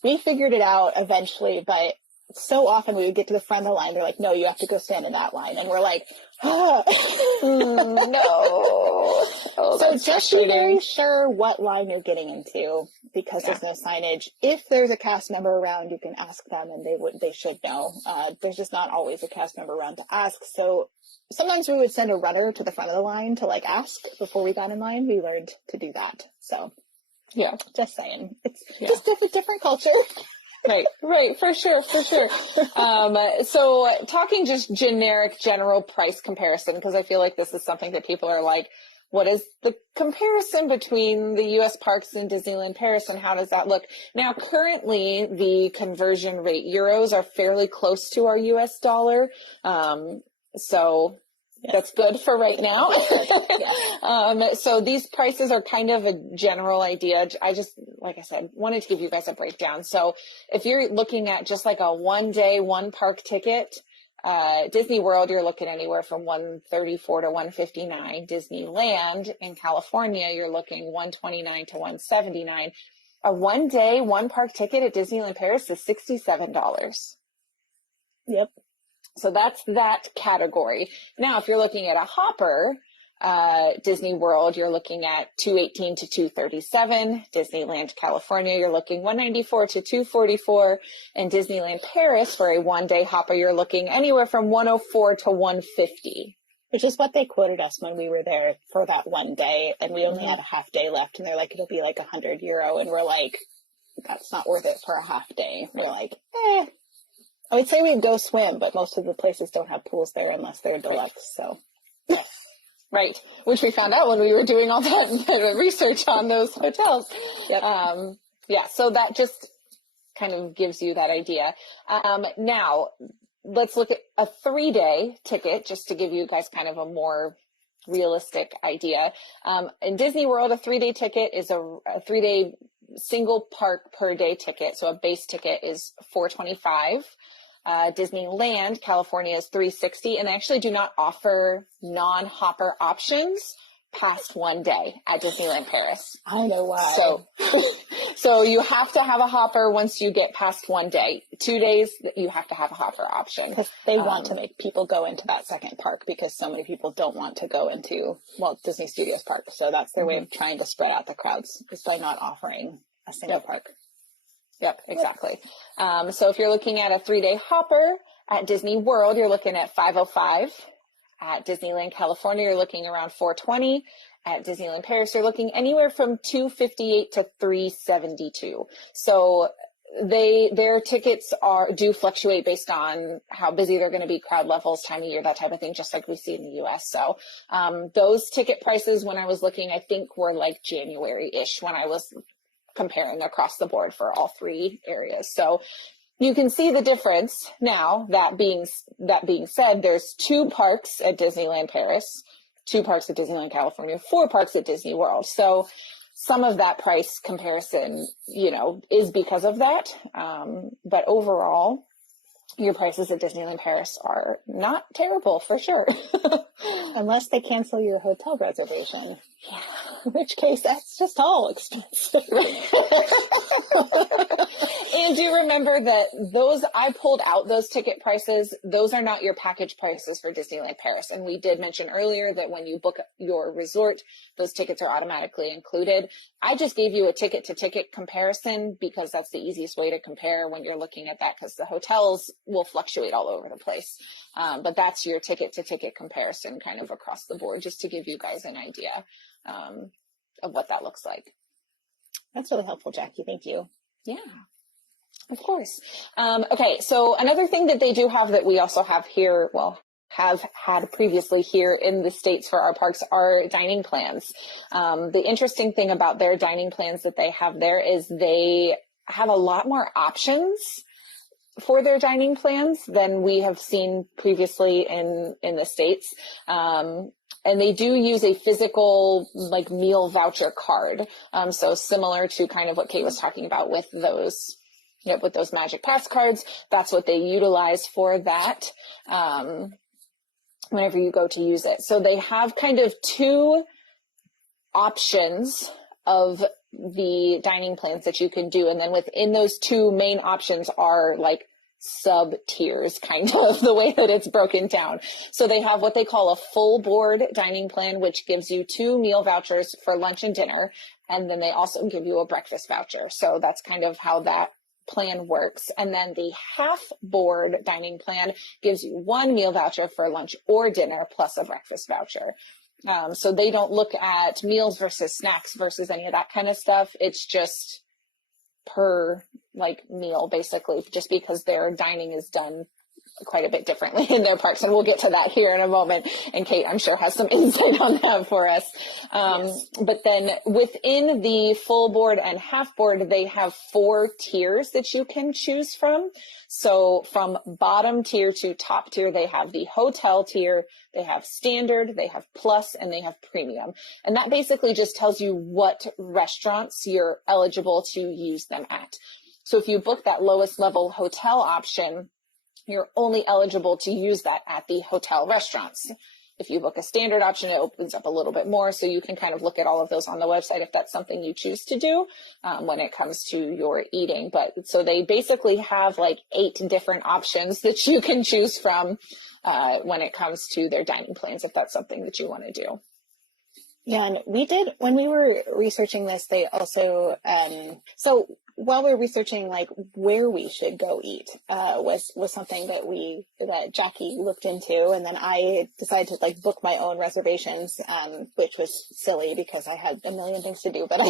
we figured it out eventually, but so often we would get to the front of the line. They're like, no, you have to go stand in that line. And we're like, no. So just be very sure what line you're getting into because there's no signage. If there's a cast member around, you can ask them and they should know. There's just not always a cast member around to ask. So sometimes we would send a runner to the front of the line to like ask before we got in line. We learned to do that. So yeah, just saying. It's just different culture. Right, for sure. So talking just general price comparison, because I feel like this is something that people are like, what is the comparison between the U.S. parks and Disneyland Paris, and how does that look? Now, currently, the conversion rate, euros are fairly close to our U.S. dollar. So that's good for right now. So these prices are kind of a general idea. I just, like I said, wanted to give you guys a breakdown. So if you're looking at just like a 1 day, 1 park ticket, Disney World, you're looking anywhere from $134 to $159. Disneyland in California, you're looking $129 to $179. A 1 day, 1 park ticket at Disneyland Paris is $67. Yep. So that's that category. Now, if you're looking at a hopper, Disney World, you're looking at $218 to $237. Disneyland California, you're looking $194 to $244. And Disneyland Paris, for a 1 day hopper, you're looking anywhere from $104 to $150. Which is what they quoted us when we were there for that 1 day, and we only had a half day left, and they're like, it'll be like €100, and we're like, that's not worth it for a half day. We're like, I would say we'd go swim, but most of the places don't have pools there unless they're deluxe. So, right, which we found out when we were doing all that research on those hotels. Yep. So that just kind of gives you that idea. Now, let's look at a 3 day ticket, just to give you guys kind of a more realistic idea. In Disney World, a 3 day ticket is a 3 day single park per day ticket. So a base ticket is $425. Disneyland California is $360, and they actually do not offer non-hopper options past 1 day at Disneyland Paris. I don't know why. So you have to have a hopper once you get past 1 day. 2 days, you have to have a hopper option. Because they want to make people go into that second park, because so many people don't want to go into, Disney Studios Park. So that's their way of trying to spread out the crowds, is by not offering a single park. Yep, exactly. So if you're looking at a 3 day hopper at Disney World, you're looking at $505. At Disneyland California, you're looking around $420. At Disneyland Paris, you're looking anywhere from $258 to $372. So their tickets do fluctuate based on how busy they're going to be, crowd levels, time of year, that type of thing, just like we see in the US. So those ticket prices, when I was looking, I think were like January-ish when I was comparing across the board for all 3 areas. So you can see the difference. Now, that being said, there's 2 parks at Disneyland Paris, 2 parks at Disneyland California, 4 parks at Disney World. So some of that price comparison, is because of that. But overall, your prices at Disneyland Paris are not terrible, for sure. Unless they cancel your hotel reservation. Yeah. In which case, that's just all expensive. And do remember that I pulled out those ticket prices. Those are not your package prices for Disneyland Paris. And we did mention earlier that when you book your resort, those tickets are automatically included. I just gave you a ticket to ticket comparison because that's the easiest way to compare when you're looking at that, because the hotels will fluctuate all over the place. But that's your ticket to ticket comparison kind of across the board, just to give you guys an idea of what that looks like. That's really helpful, Jackie. Thank you. Yeah, of course. Okay, so another thing that they do have that we also have here, have had previously here in the States for our parks, are dining plans. The interesting thing about their dining plans that they have there is they have a lot more options for their dining plans than we have seen previously in the States. And they do use a physical meal voucher card. So similar to kind of what Kate was talking about with those Magic Pass cards, that's what they utilize for that whenever you go to use it. So they have kind of 2 options of the dining plans that you can do. And then within those 2 main options are sub tiers, kind of the way that it's broken down. So they have what they call a full board dining plan, which gives you 2 meal vouchers for lunch and dinner. And then they also give you a breakfast voucher. So that's kind of how that plan works. And then the half board dining plan gives you 1 meal voucher for lunch or dinner plus a breakfast voucher. So they don't look at meals versus snacks versus any of that kind of stuff. It's just per meal, basically, just because their dining is done quite a bit differently in their parks. And we'll get to that here in a moment. And Kate, I'm sure, has some insight on that for us. Yes. But then within the full board and half board, they have 4 tiers that you can choose from. So from bottom tier to top tier, they have the hotel tier, they have standard, they have plus, and they have premium. And that basically just tells you what restaurants you're eligible to use them at. So if you book that lowest level hotel option, you're only eligible to use that at the hotel restaurants. If you book a standard option, it opens up a little bit more. So you can kind of look at all of those on the website if that's something you choose to do when it comes to your eating. But so they basically have like 8 different options that you can choose from when it comes to their dining plans, if that's something that you want to do. Yeah, and we did, when we were researching this, they also, so while we were researching like where we should go eat, was something that Jackie looked into. And then I decided to like book my own reservations, which was silly because I had a million things to do. But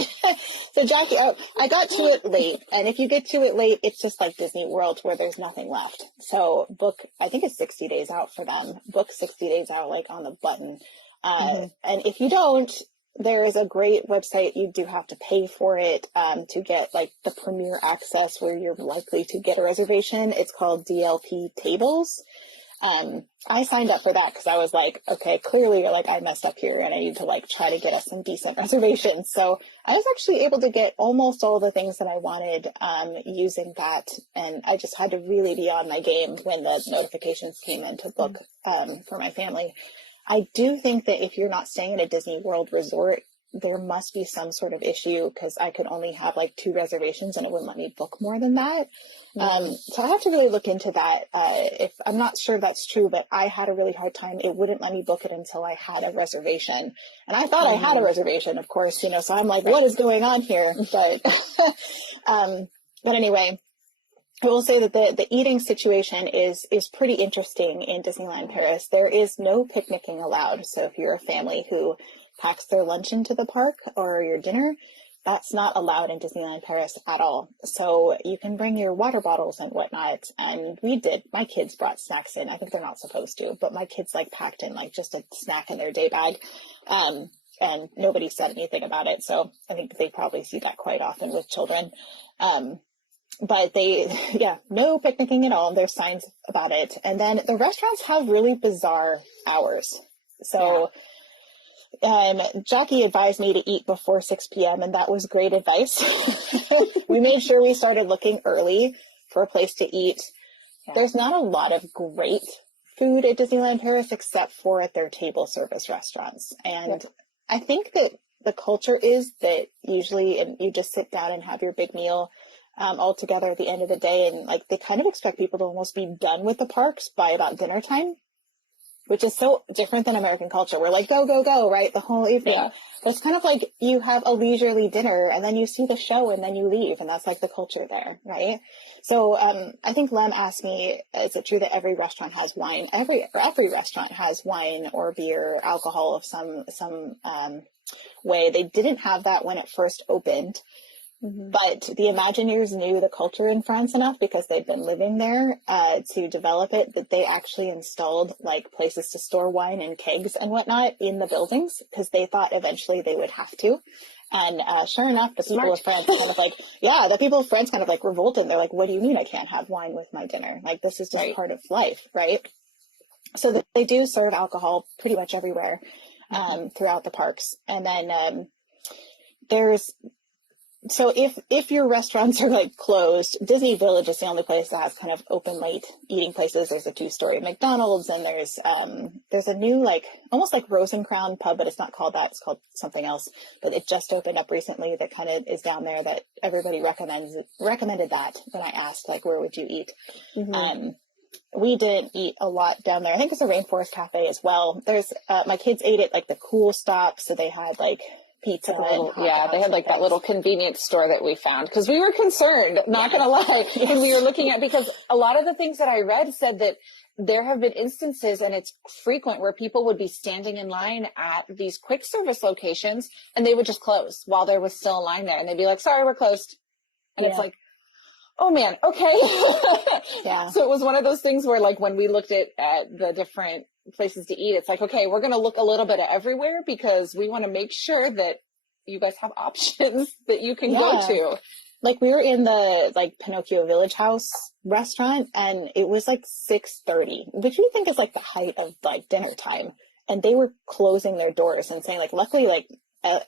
so Jackie, I got to it late. And if you get to it late, it's just like Disney World where there's nothing left. So book, I think it's 60 days out for them. Book 60 days out, like on the button. And if you don't, there is a great website. You do have to pay for it to get like the premier access where you're likely to get a reservation. It's called DLP Tables. I signed up for that because I was like, okay, clearly like I messed up here and I need to like try to get us some decent reservations. So I was actually able to get almost all the things that I wanted using that. And I just had to really be on my game when the notifications came in to book for my family. I do think that if you're not staying in a Disney World resort, there must be some sort of issue because I could only have like 2 reservations and it wouldn't let me book more than that. So I have to really look into that. If I'm not sure that's true, but I had a really hard time. It wouldn't let me book it until I had a reservation. And I thought I had a reservation, of course, you know, so I'm like, what is going on here? But, but anyway, I will say that the eating situation is pretty interesting in Disneyland Paris. There is no picnicking allowed. So if you're a family who packs their lunch into the park or your dinner, that's not allowed in Disneyland Paris at all. So you can bring your water bottles and whatnot. And we did. My kids brought snacks in. I think they're not supposed to, but my kids like packed in like just a snack in their day bag. And nobody said anything about it. So I think they probably see that quite often with children. But no picnicking at all. There's signs about it. And then the restaurants have really bizarre hours. So Jackie advised me to eat before 6 p.m. and that was great advice. We made sure we started looking early for a place to eat. Yeah. There's not a lot of great food at Disneyland Paris except for at their table service restaurants. And I think that the culture is that usually you just sit down and have your big meal all together at the end of the day, and like they kind of expect people to almost be done with the parks by about dinner time, which is so different than American culture. We're like, go, go, go, right? The whole evening. Yeah. It's kind of like you have a leisurely dinner and then you see the show and then you leave, and that's like the culture there, right? So I think Lem asked me, is it true that every restaurant has wine? Every restaurant has wine or beer, alcohol of some way. They didn't have that when it first opened. But the Imagineers knew the culture in France enough because they'd been living there to develop it, that they actually installed like places to store wine and kegs and whatnot in the buildings because they thought eventually they would have to. And sure enough, the people of France the people of France kind of like revolted. They're like, what do you mean I can't have wine with my dinner? Like, this is just part of life, right? So they do serve alcohol pretty much everywhere throughout the parks. And then so if your restaurants are like closed, Disney Village is the only place that has kind of open late eating places. There's a 2-story McDonald's, and there's a new like almost like Rose and Crown pub, but it's not called that. It's called something else. But it just opened up recently that kind of is down there that everybody recommended that when I asked like where would you eat. We didn't eat a lot down there. I think it's a Rainforest Cafe as well. There's my kids ate at like the Cool Stop, so they had like pizza. They had like that little convenience store that we found because we were concerned, not gonna lie, when we were looking at, because a lot of the things that I read said that there have been instances, and it's frequent, where people would be standing in line at these quick service locations and they would just close while there was still a line there, and they'd be like, sorry, we're closed. And it's like, oh man, okay. Yeah. So it was one of those things where, like, when we looked at the different places to eat, it's like, okay, we're going to look a little bit of everywhere because we want to make sure that you guys have options that you can go to. Like, we were in the, like, Pinocchio Village House restaurant, and it was, like, 6:30, which we think is, like, the height of, like, dinner time. And they were closing their doors and saying, like, luckily, like,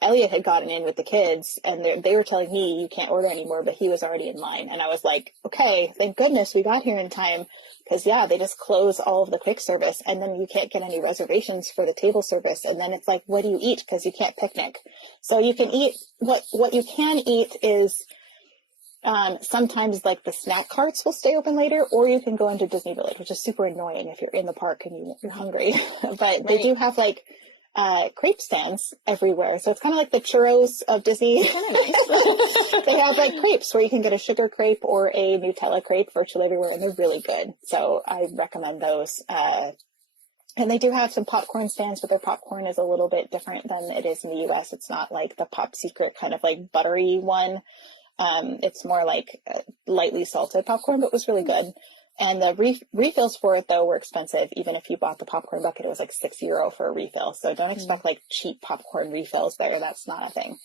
Elliot had gotten in with the kids, and they were telling me you can't order anymore, but he was already in line. And I was like, okay, thank goodness we got here in time, because, yeah, they just close all of the quick service, and then you can't get any reservations for the table service. And then it's like, what do you eat? Because you can't picnic. So you can eat, what you can eat is... sometimes like the snack carts will stay open later, or you can go into Disney Village, which is super annoying if you're in the park and you're hungry. But they do have like crepe stands everywhere. So it's kind of like the churros of Disney. They have like crepes where you can get a sugar crepe or a Nutella crepe virtually everywhere, and they're really good. So I recommend those. And they do have some popcorn stands, but their popcorn is a little bit different than it is in the US. It's not like the Pop Secret kind of like buttery one. It's more like lightly salted popcorn, but it was really good. And the refills for it, though, were expensive. Even if you bought the popcorn bucket, it was like €6 for a refill. So don't expect like cheap popcorn refills there. That's not a thing.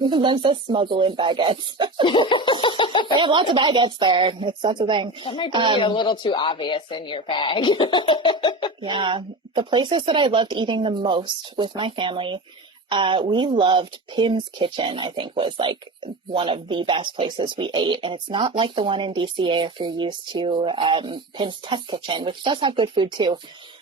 Loves to smuggle in baguettes. They have lots of baguettes there. That's a thing. That might be a little too obvious in your bag. Yeah. The places that I loved eating the most with my family, we loved Pim's Kitchen, I think was like one of the best places we ate. And it's not like the one in DCA if you're used to Pim's Test Kitchen, which does have good food too.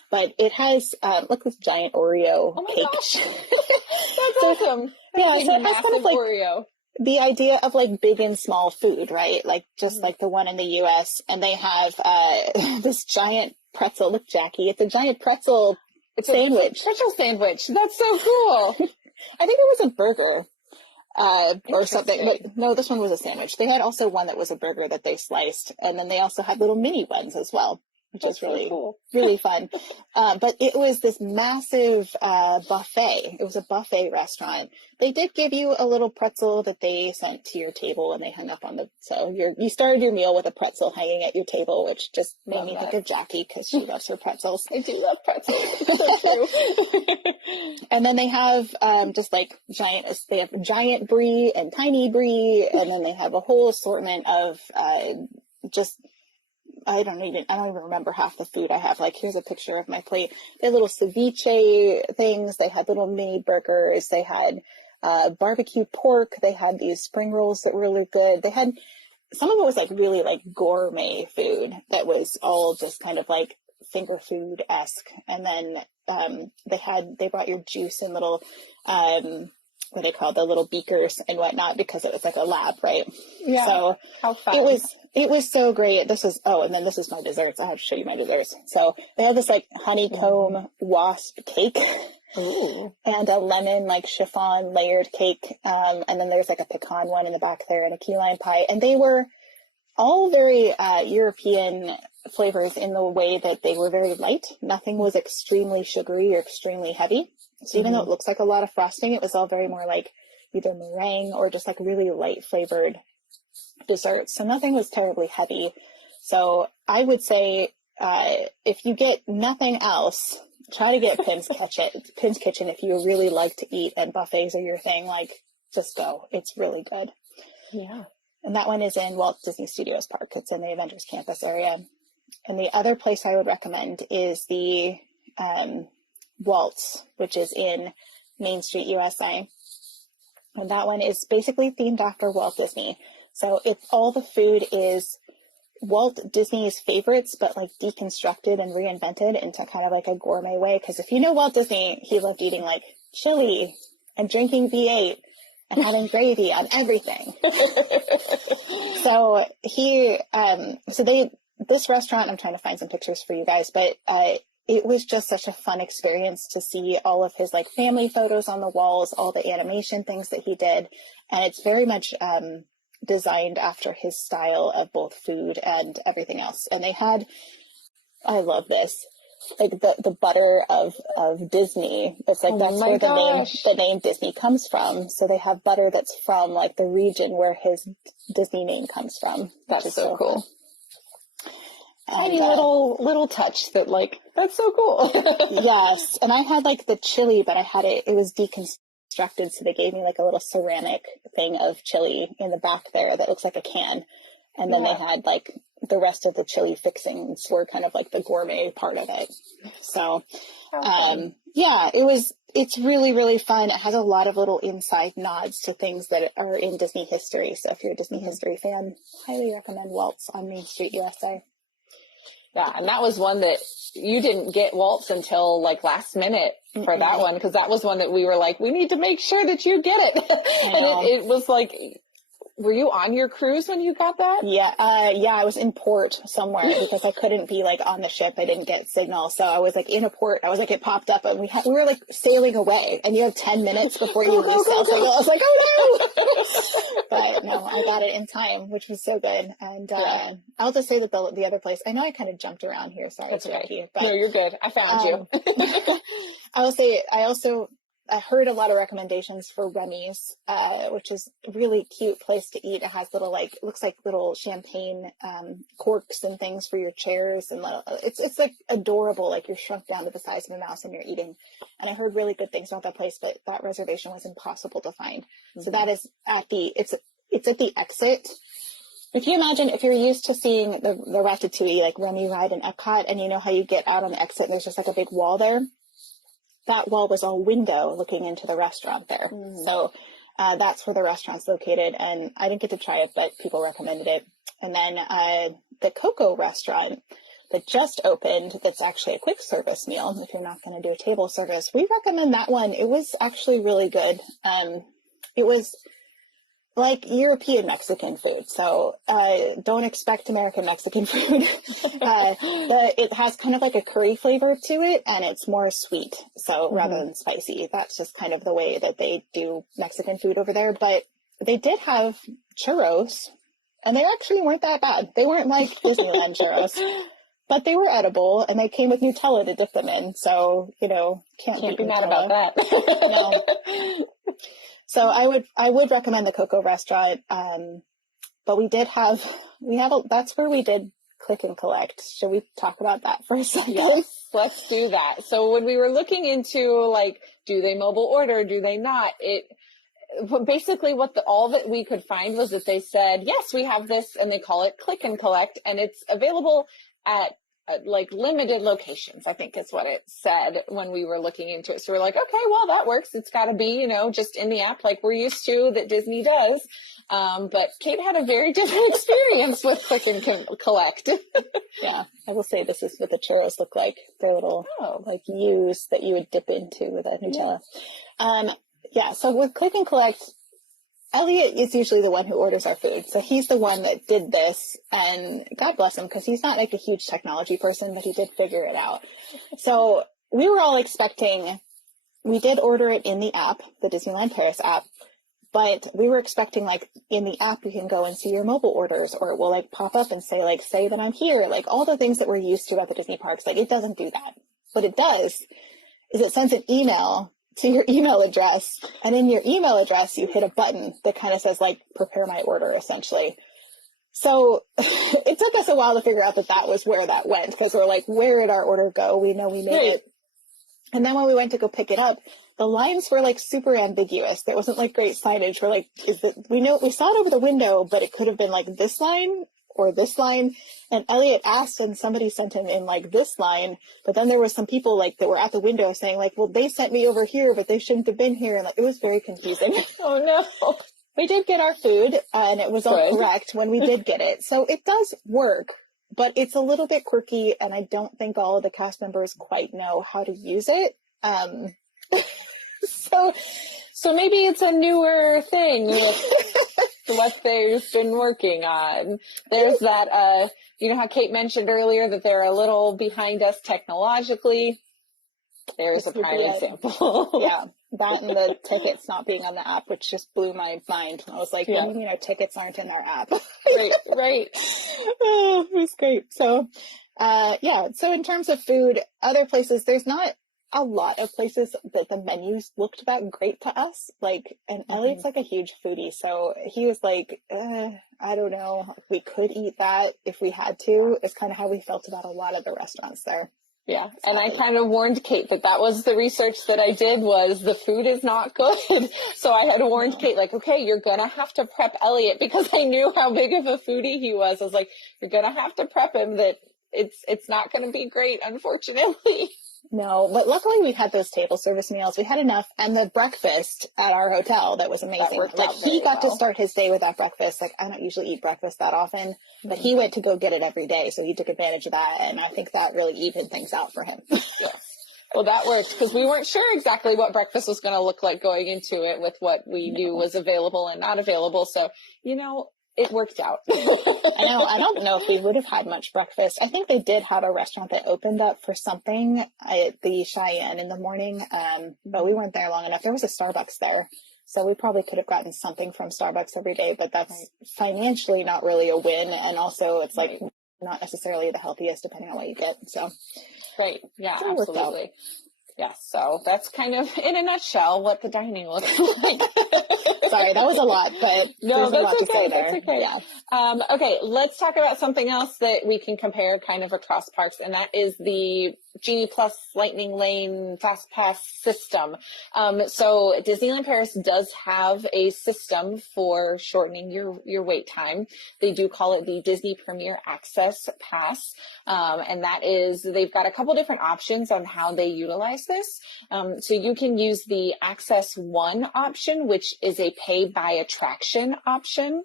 But it has, look, this giant Oreo cake. That's awesome. Yeah, so it has kind of like Oreo. The idea of like big and small food, right? Like just like the one in the US. And they have this giant pretzel. Look, Jackie, it's a giant pretzel sandwich. Pretzel sandwich. That's so cool. I think it was a burger or something. But no, this one was a sandwich. They had also one that was a burger that they sliced. And then they also had little mini ones as well, which is really cool. Really fun. But it was this massive buffet. It was a buffet restaurant. They did give you a little pretzel that they sent to your table and they hung up on the, so you started your meal with a pretzel hanging at your table, which just made me think of Jackie because she loves her pretzels. I do love pretzels. So true. And then they have just like giant brie and tiny brie, and then they have a whole assortment of just, I don't even remember half the food I have. Like, here's a picture of my plate. They had little ceviche things. They had little mini burgers. They had barbecue pork. They had these spring rolls that were really good. They had, some of it was like really like gourmet food that was all just kind of like finger food-esque. And then they brought your juice in little, what they call the little beakers and whatnot, because it was like a lab, right? Yeah. So how fun. It was so great. And then this is my desserts. I have to show you my desserts. So they have this like honeycomb wasp cake. Ooh. And a lemon like chiffon layered cake. And then there's like a pecan one in the back there and a key lime pie. And they were all very European flavors in the way that they were very light. Nothing was extremely sugary or extremely heavy. So even though it looks like a lot of frosting, it was all very more like either meringue or just like really light flavored desserts. So nothing was terribly heavy. So I would say if you get nothing else, try to get Pim's Kitchen if you really like to eat and buffets are your thing. Like, just go. It's really good. Yeah. And that one is in Walt Disney Studios Park. It's in the Avengers Campus area. And the other place I would recommend is the Waltz, which is in Main Street, USA. And that one is basically themed after Walt Disney. So all the food is Walt Disney's favorites, but like deconstructed and reinvented into kind of like a gourmet way. Because if you know Walt Disney, he loved eating like chili and drinking V8 and having gravy on everything. So this restaurant, I'm trying to find some pictures for you guys, but it was just such a fun experience to see all of his like family photos on the walls, all the animation things that he did. And it's very much designed after his style of both food and everything else. And they had, I love this, like the butter of Disney. It's like that's where the name Disney comes from. So they have butter that's from like the region where his Disney name comes from. That's so cool. Tiny little touch that like, that's so cool. Yes. And I had like the chili, but it was deconstructed. So they gave me like a little ceramic thing of chili in the back there that looks like a can. And then they had like the rest of the chili fixings were kind of like the gourmet part of it. So, yeah, it's really, really fun. It has a lot of little inside nods to things that are in Disney history. So if you're a Disney history fan, highly recommend Waltz on Main Street, USA. Yeah, and that was one that you didn't get Waltz until like last minute for that one, because that was one that we were like, we need to make sure that you get it. And it was like, were you on your cruise when you got that? Yeah, I was in port somewhere because I couldn't be like on the ship. I didn't get signal, so I was like in a port. I was like, it popped up, and we were like sailing away, and you have 10 minutes before you leave sail. So I was like, oh no! But no, I got it in time, which was so good. And I'll just say that the other place. I know I kind of jumped around here. Sorry, that's okay. Jackie, but no, you're good. I found you. I will say I heard a lot of recommendations for Remy's, which is a really cute place to eat. It has looks like little champagne corks and things for your chairs, and it's like adorable. Like you're shrunk down to the size of a mouse and you're eating. And I heard really good things about that place, but that reservation was impossible to find. So that is it's at the exit. If you imagine, if you're used to seeing the Ratatouille, like Remy ride in Epcot, and you know how you get out on the exit and there's just like a big wall there. That wall was all window looking into the restaurant there. So that's where the restaurant's located. And I didn't get to try it, but people recommended it. And then the Coco restaurant that just opened, that's actually a quick service meal, if you're not going to do a table service, we recommend that one. It was actually really good. It was like European Mexican food. So don't expect American Mexican food. It has kind of like a curry flavor to it, and it's more sweet. So rather than spicy, that's just kind of the way that they do Mexican food over there. But they did have churros, and they actually weren't that bad. They weren't like Disneyland churros, but they were edible, and they came with Nutella to dip them in. So, can't be mad about that. No. So I would recommend the Coco restaurant. But that's where we did click and collect. Should we talk about that for a second? Yes, let's do that. So when we were looking into like, do they mobile order? Do they not? Basically all that we could find was that they said, yes, we have this, and they call it click and collect, and it's available at like limited locations, I think is what it said when we were looking into it. So we're like, okay, well, that works. It's got to be, just in the app like we're used to that Disney does. But Kate had a very different experience with click and collect. Yeah, I will say this is what the churros look like. They're little like U's that you would dip into with a Nutella. So with click and collect, Elliot is usually the one who orders our food. So he's the one that did this, and God bless him, because he's not like a huge technology person, but he did figure it out. So we were all expecting, we did order it in the app, the Disneyland Paris app, but we were expecting like in the app you can go and see your mobile orders, or it will like pop up and say that I'm here, like all the things that we're used to at the Disney parks. Like it doesn't do that. What it does is it sends an email to your email address, and in your email address you hit a button that kind of says like prepare my order, essentially. So it took us a while to figure out that was where that went, because we're like, where did our order go? We know we made it. And then when we went to go pick it up, the lines were like super ambiguous. There wasn't like great signage. We're like, we saw it over the window, but it could have been like this line or this line. And Elliot asked, and somebody sent him in like this line, but then there was some people like that were at the window saying like, well, they sent me over here, but they shouldn't have been here. And like, it was very confusing. Oh no. We did get our food, and it was all correct when we did get it. So it does work, but it's a little bit quirky, and I don't think all of the cast members quite know how to use it. So maybe it's a newer thing with what they've been working on. There's that, how Kate mentioned earlier that they're a little behind us technologically. There's a prime example. Yeah, that and the tickets not being on the app, which just blew my mind. I was like, what do you mean our tickets aren't in our app? Right. Oh, it was great. So, so in terms of food, other places, there's not a lot of places that the menus looked about great to us. Like, and Elliot's like a huge foodie, so he was like, I don't know, we could eat that if we had to. It's kind of how we felt about a lot of the restaurants there. Yeah, and I kind of warned Kate that was the research that I did, was the food is not good. So I had warned Kate, like, okay, you're going to have to prep Elliot, because I knew how big of a foodie he was. I was like, you're going to have to prep him that it's not going to be great, unfortunately. No, but luckily we had those table service meals. We had enough, and the breakfast at our hotel, that was amazing. Like, he got to start his day with that breakfast. Like, I don't usually eat breakfast that often, but he went to go get it every day, so he took advantage of that, and I think that really evened things out for him. Yes. Well, that worked, because we weren't sure exactly what breakfast was going to look like going into it with what we knew was available and not available. So, it worked out. I know. I don't know if we would have had much breakfast. I think they did have a restaurant that opened up for something at the Cheyenne in the morning, but we weren't there long enough. There was a Starbucks there, so we probably could have gotten something from Starbucks every day, but that's financially not really a win, and also it's like not necessarily the healthiest depending on what you get. So, right. Yeah, absolutely. Yeah, so that's kind of, in a nutshell, what the dining looks like. Sorry, that was a lot, but no, there's a lot okay. to say there. That's okay. Yeah. Okay, let's talk about something else that we can compare kind of across parks, and that is the Genie Plus Lightning Lane Fast Pass system. So Disneyland Paris does have a system for shortening your wait time. They do call it the Disney Premier Access Pass, and that is, they've got a couple different options on how they utilize this. So you can use the Access 1 option, which is a pay by attraction option.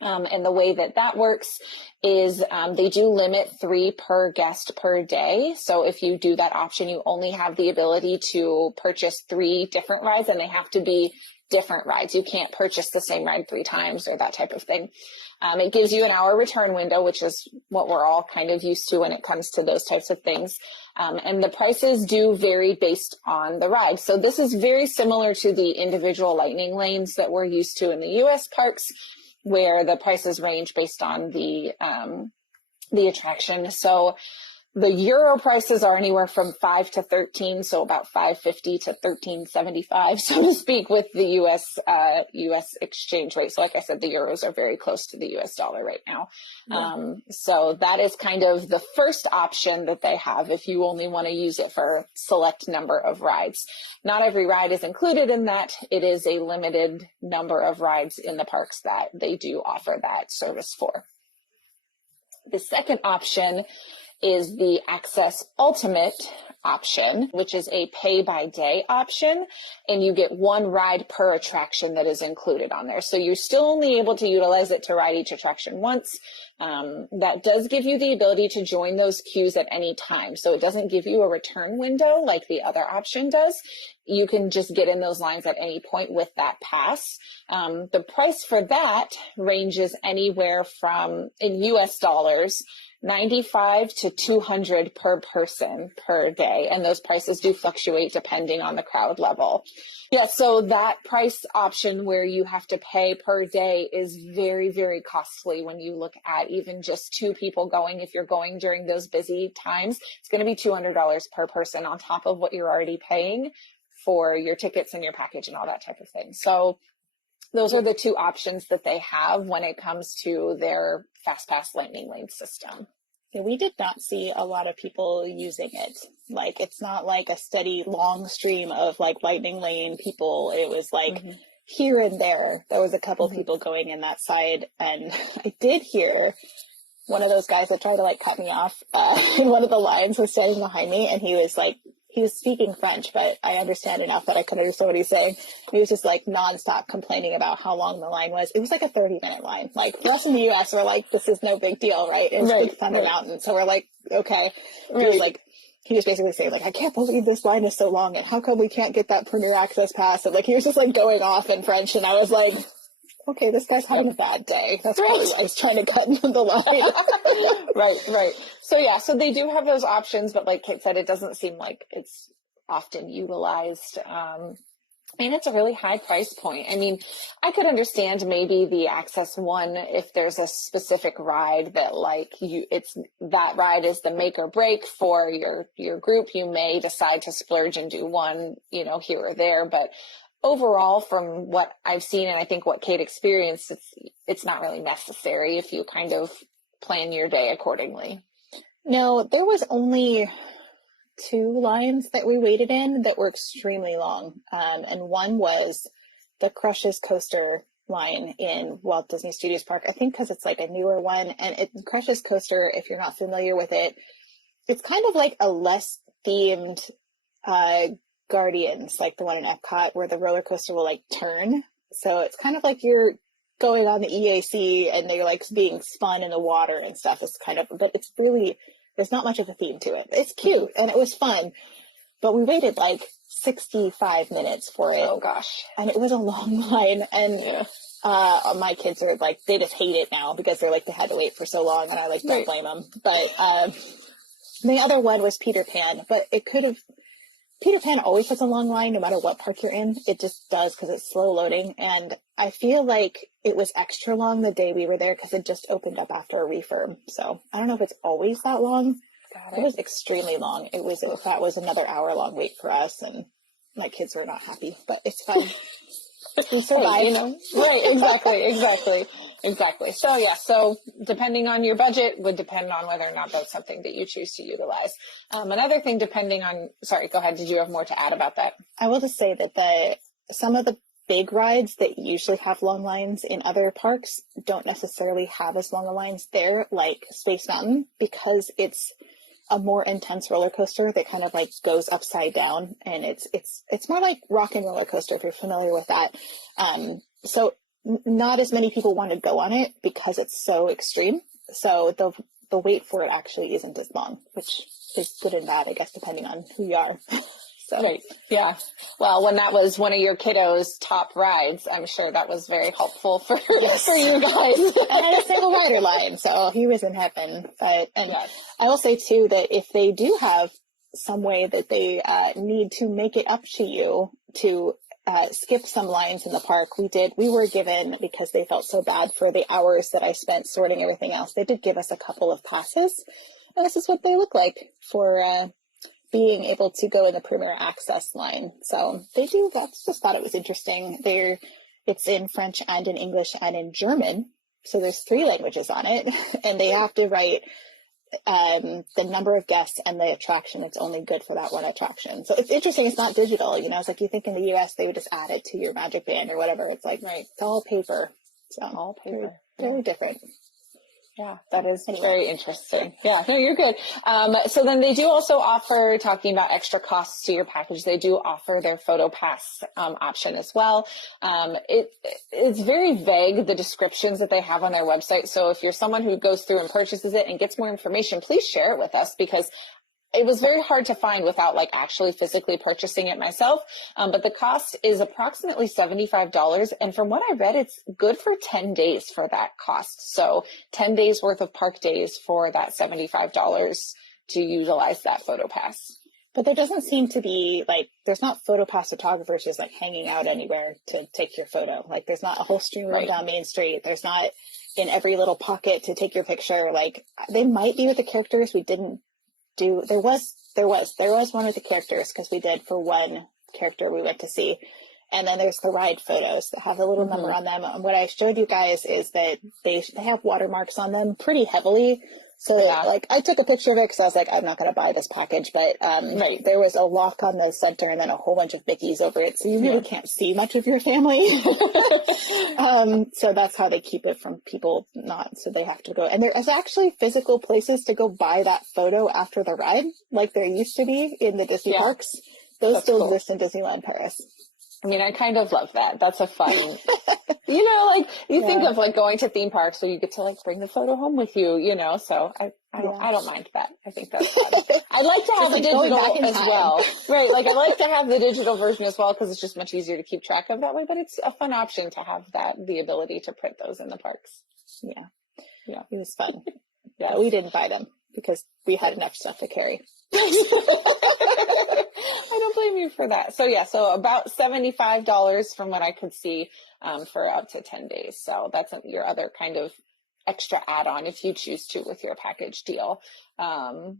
And the way that works is they do limit 3 per guest per day. So if you do that option, you only have the ability to purchase 3 different rides, and they have to be different rides. You can't purchase the same ride 3 times or that type of thing. It gives you an hour return window, which is what we're all kind of used to when it comes to those types of things. And the prices do vary based on the ride. So this is very similar to the individual lightning lanes that we're used to in the U.S. parks, where the prices range based on the attraction. So the Euro prices are anywhere from 5 to 13, so about $5.50 to $13.75, so to speak, with the U.S. exchange rate. So like I said, the euros are very close to the U.S. dollar right now. Yeah. So that is kind of the first option that they have if you only want to use it for a select number of rides. Not every ride is included in that. It is a limited number of rides in the parks that they do offer that service for. The second option is the Access Ultimate option, which is a pay by day option, and you get 1 ride per attraction that is included on there. So you're still only able to utilize it to ride each attraction once. That does give you the ability to join those queues at any time. So it doesn't give you a return window like the other option does. You can just get in those lines at any point with that pass. The price for that ranges anywhere from, in US dollars, $95 to $200 per person per day. And those prices do fluctuate depending on the crowd level. Yeah, so that price option where you have to pay per day is very, very costly when you look at even just 2 people going. If you're going during those busy times, it's going to be $200 per person on top of what you're already paying for your tickets and your package and all that type of thing. So those are the 2 options that they have when it comes to their FastPass Lightning Lane system. Yeah, we did not see a lot of people using it. Like, it's not like a steady long stream of like Lightning Lane people. It was like here and there was a couple people going in that side. And I did hear one of those guys that tried to like cut me off in one of the lines was standing behind me, and he was speaking French, but I understand enough that I could understand what he's saying. He was just like nonstop complaining about how long the line was. It was like a 30-minute line. Like, for us in the U.S., we're like, this is no big deal, right? It was Big Thunder Mountain. So we're like, okay. He was basically saying, like, I can't believe this line is so long, and how come we can't get that Premier Access Pass? And like, he was just like going off in French, and I was like, okay, this guy's having a bad day. That's probably why I was trying to cut the line. Right. So yeah, so they do have those options, but like Kate said, it doesn't seem like it's often utilized. I mean, it's a really high price point. I mean, I could understand maybe the Access One if there's a specific ride that like that ride is the make or break for your group. You may decide to splurge and do one, here or there. But overall, from what I've seen, and I think what Kate experienced, it's not really necessary if you kind of plan your day accordingly. No, there was only 2 lines that we waited in that were extremely long. And one was the Crushes Coaster line in Walt Disney Studios Park. I think because it's like a newer one. And Crushes Coaster, if you're not familiar with it, it's kind of like a less themed Guardians, like the one in Epcot, where the roller coaster will like turn. So it's kind of like you're going on the EAC and they're like being spun in the water and stuff. It's kind of, but it's really, there's not much of a theme to it. It's cute and it was fun, but we waited like 65 minutes for it. Oh gosh. And it was a long line. And my kids are like, they just hate it now because they're like, they had to wait for so long, and I like, don't blame them. But the other one was Peter Pan, but Peter Pan always has a long line no matter what park you're in. It just does because it's slow loading. And I feel like it was extra long the day we were there because it just opened up after a refurb. So I don't know if it's always that long. It was extremely long. That was another hour-long wait for us, and my kids were not happy, but it's fine. We survived. Right, exactly. So depending on your budget would depend on whether or not that's something that you choose to utilize. Another thing, sorry, go ahead. Did you have more to add about that? I will just say that some of the big rides that usually have long lines in other parks don't necessarily have as long a lines there, like Space Mountain, because it's a more intense roller coaster that kind of like goes upside down, and it's more like Rock and Roller Coaster, if you're familiar with that. So not as many people want to go on it because it's so extreme. So the wait for it actually isn't as long, which is good and bad, I guess, depending on who you are. So. Right. Yeah. Well, when that was one of your kiddos' top rides, I'm sure that was very helpful for you guys. I had a single rider line, so he was in heaven. I will say too that if they do have some way that they need to make it up to you to skip some lines in the park, we were given, because they felt so bad for the hours that I spent sorting everything else, they did give us a couple of passes, and this is what they look like for being able to go in the Premier Access line. So they do, that's just thought it was interesting. It's in French and in English and in German. So there's 3 languages on it, and they have to write the number of guests and the attraction that's only good for that one attraction. So it's interesting. It's not digital. It's like you think in the US they would just add it to your Magic Band or whatever. It's like, right, it's all paper. So all paper. Very different. Yeah, that is very interesting. Yeah, no, you're good. So then they do also offer, talking about extra costs to your package, they do offer their photo pass option as well. It's very vague, the descriptions that they have on their website. So if you're someone who goes through and purchases it and gets more information, please share it with us, because it was very hard to find without like actually physically purchasing it myself. But the cost is approximately $75. And from what I read, it's good for 10 days for that cost. So 10 days worth of park days for that $75 to utilize that photo pass. But there doesn't seem to be there's not photo pass photographers just like hanging out anywhere to take your photo. Like there's not a whole stream room down Main Street. There's not in every little pocket to take your picture. Like they might be with the characters. We didn't do, there was one with the characters, because we did for one character we went to see. And then there's the ride photos that have the little number on them. And what I showed you guys is that they have watermarks on them pretty heavily. So I took a picture of it because I was like, I'm not going to buy this package, but there was a lock on the center and then a whole bunch of Mickeys over it. So you really can't see much of your family. So that's how they keep it from people so they have to go. And there's actually physical places to go buy that photo after the ride, like there used to be in the Disney parks. Those still exist in Disneyland Paris. I mean, I kind of love that. That's a fun, you think of going to theme parks, so you get to bring the photo home with you, so I don't mind that. I think that's fun. I'd like to have the digital as well. Right. I'd like to have the digital version as well, because it's just much easier to keep track of that way, but it's a fun option to have the ability to print those in the parks. Yeah. It was fun. Yeah. We didn't buy them because we had enough stuff to carry. I don't blame you for that. So yeah, so about $75 from what I could see for up to 10 days. So that's your other kind of extra add-on if you choose to with your package deal. And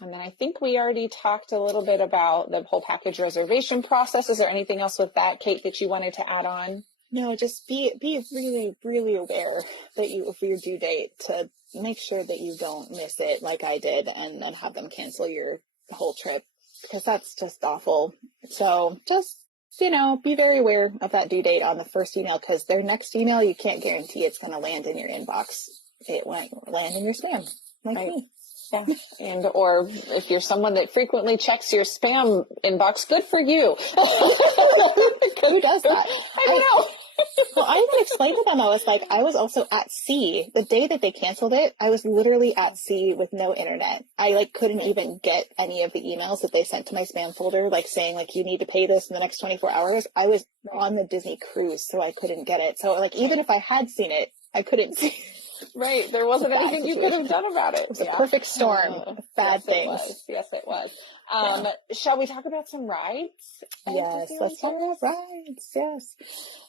then I think we already talked a little bit about the whole package reservation process. Is there anything else with that, Kate, that you wanted to add on? No, just be really, really aware that for your due date to make sure that you don't miss it like I did and then have them cancel your whole trip, because that's just awful. So just, be very aware of that due date on the first email, because their next email, you can't guarantee it's going to land in your inbox. It might land in your spam, like me. Yeah. Or if you're someone that frequently checks your spam inbox, good for you. Who does that? I don't know. Well, I even explained to them, I was also at sea. The day that they canceled it, I was literally at sea with no internet. I couldn't even get any of the emails that they sent to my spam folder, saying you need to pay this in the next 24 hours. I was on the Disney cruise, so I couldn't get it. So even if I had seen it, I couldn't see it. Right. There wasn't anything you could have done about it. It was a perfect storm of bad things. Yes, it was. Shall we talk about some rides? Yes, let's talk about rides. Yes.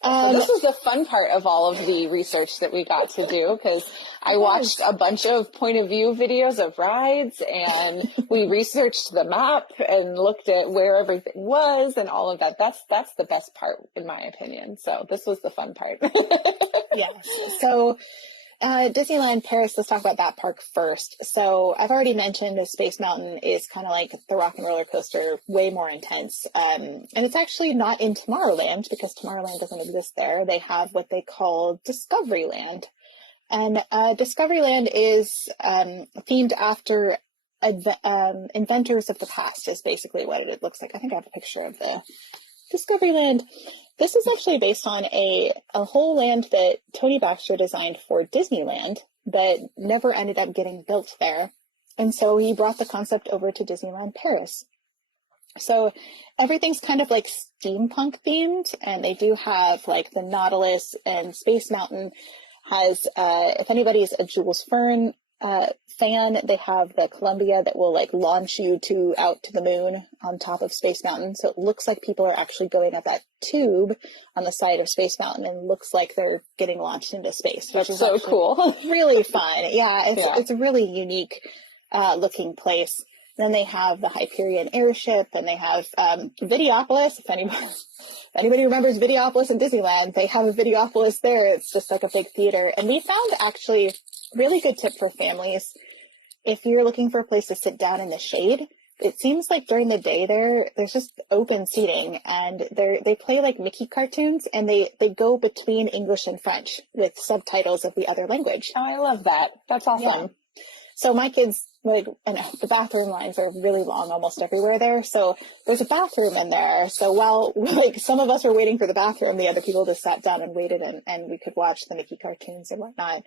So this was the fun part of all of the research that we got to do, because I watched a bunch of point of view videos of rides, and we researched the map and looked at where everything was and all of that. That's the best part, in my opinion. So this was the fun part. Yes. So Disneyland Paris, let's talk about that park first. So I've already mentioned the Space Mountain is kind of like the Rock and Roller Coaster, way more intense. And it's actually not in Tomorrowland, because Tomorrowland doesn't exist there. They have what they call Discoveryland. And Discoveryland is themed after inventors of the past, is basically what it looks like. I think I have a picture of the Discoveryland. This is actually based on a whole land that Tony Baxter designed for Disneyland, but never ended up getting built there. And so he brought the concept over to Disneyland Paris. So everything's kind of steampunk themed, and they do have the Nautilus, and Space Mountain has, if anybody's a Jules Verne fan, they have the Columbia that will launch you out to the moon on top of Space Mountain. So it looks like people are actually going up that tube on the side of Space Mountain, and looks like they're getting launched into space. That's so cool. Really fun. Yeah, it's a really unique looking place. Then they have the Hyperion airship, and they have Videopolis. If anybody remembers Videopolis in Disneyland, they have a Videopolis there. It's just a big theater. And we found actually really good tip for families. If you're looking for a place to sit down in the shade, it seems like during the day there's just open seating, and they play Mickey cartoons, and they go between English and French with subtitles of the other language. Oh, I love that. That's awesome. Yeah. So my kids, the bathroom lines are really long almost everywhere there. So there's a bathroom in there. So while some of us were waiting for the bathroom, the other people just sat down and waited, and we could watch the Mickey cartoons and whatnot,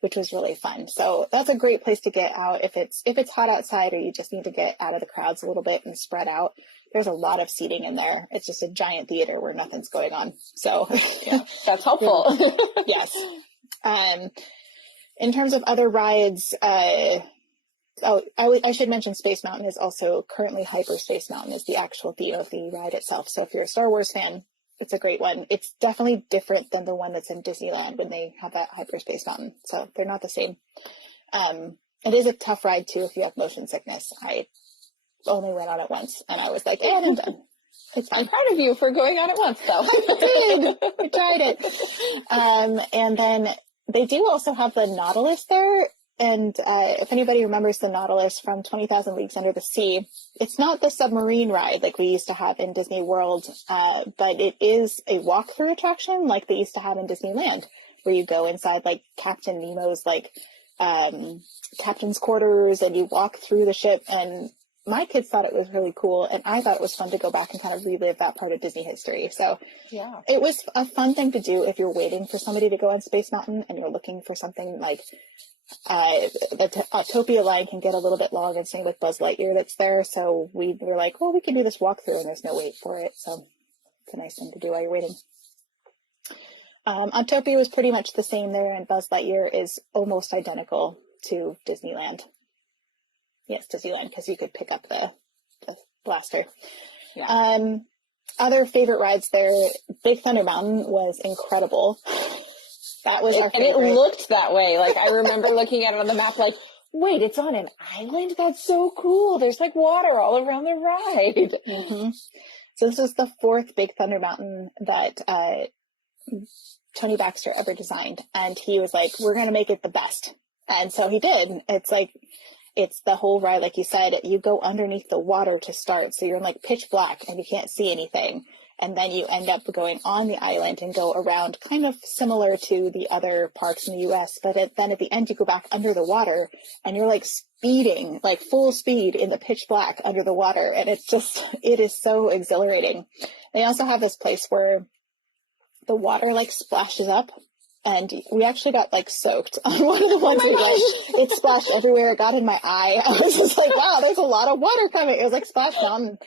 which was really fun. So that's a great place to get out if it's hot outside, or you just need to get out of the crowds a little bit and spread out. There's a lot of seating in there. It's just a giant theater where nothing's going on. So yeah, that's helpful. Yes. In terms of other rides, I should mention Space Mountain is also currently Hyperspace Mountain is the actual theme of the ride itself. So if you're a Star Wars fan, it's a great one. It's definitely different than the one that's in Disneyland when they have that Hyperspace Mountain. So they're not the same. It is a tough ride too if you have motion sickness. I only went on it once, and I was like, and I'm done. It's fine. I'm proud of you for going on it once, though. I did. I tried it. And then they do also have the Nautilus there. And if anybody remembers the Nautilus from 20,000 Leagues Under the Sea, it's not the submarine ride like we used to have in Disney World, but it is a walkthrough attraction like they used to have in Disneyland, where you go inside Captain Nemo's captain's quarters, and you walk through the ship. And my kids thought it was really cool, and I thought it was fun to go back and kind of relive that part of Disney history. So yeah, it was a fun thing to do if you're waiting for somebody to go on Space Mountain and you're looking for something the Autopia line can get a little bit long, and same with Buzz Lightyear that's there. So we were like, well, we can do this walkthrough, and there's no wait for it. So it's a nice thing to do while you're waiting. Autopia was pretty much the same there, and Buzz Lightyear is almost identical to Disneyland. Yes, Disneyland, because you could pick up the blaster. Other favorite rides there, Big Thunder Mountain was incredible. That was our favorite. And it looked that way. Like, I remember looking at it on the map, like, wait, it's on an island? That's so cool. There's like water all around the ride. Mm-hmm. So this is the 4th Big Thunder Mountain that Tony Baxter ever designed. And he was like, we're going to make it the best. And so he did. It's like, it's the whole ride, like you said, you go underneath the water to start. So you're in like pitch black and you can't see anything. And then you end up going on the island and go around, kind of similar to the other parks in the US. But then at the end, you go back under the water and you're like speeding, like full speed in the pitch black under the water. And it is so exhilarating. They also have this place where the water like splashes up. And we actually got like soaked on one of the ones. It splashed everywhere. It got in my eye. I was just like, wow, there's a lot of water coming. It was like Splash Mountain.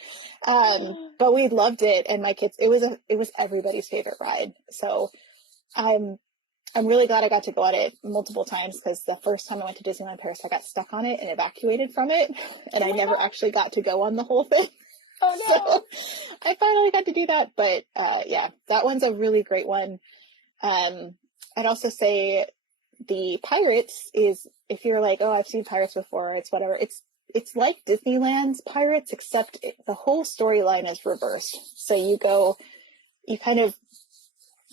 But we loved it. And my kids, it was everybody's favorite ride. So I'm really glad I got to go on it multiple times, because the first time I went to Disneyland Paris, I got stuck on it and evacuated from it. And I never actually got to go on the whole thing. Oh no. So I finally got to do that. But yeah, that one's a really great one. I'd also say the Pirates is, if you're like, oh, I've seen Pirates before, it's whatever. It's like Disneyland's Pirates, except the whole storyline is reversed. So you kind of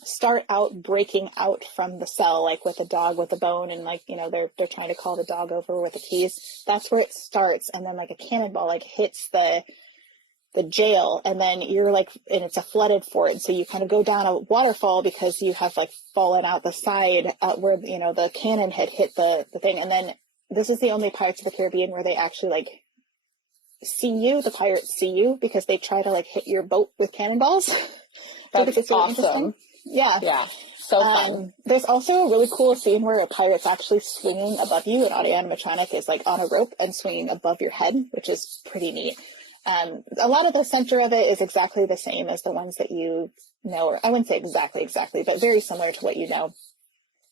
start out breaking out from the cell, like with a dog with a bone, and like, you know, they're trying to call the dog over with the keys. That's where it starts. And then like a cannonball like hits the jail, and then you're like, and it's a flooded fort, so you kind of go down a waterfall because you have like fallen out the side where, you know, the cannon had hit the thing. And then this is the only Pirates of the Caribbean where they actually like see you, the pirates see you, because they try to like hit your boat with cannonballs. That's awesome. Yeah, so fun. There's also a really cool scene where a pirate's actually swinging above you, and audio animatronic is like on a rope and swinging above your head, which is pretty neat. A lot of the center of it is exactly the same as the ones that you know, or I wouldn't say exactly, but very similar to what you know.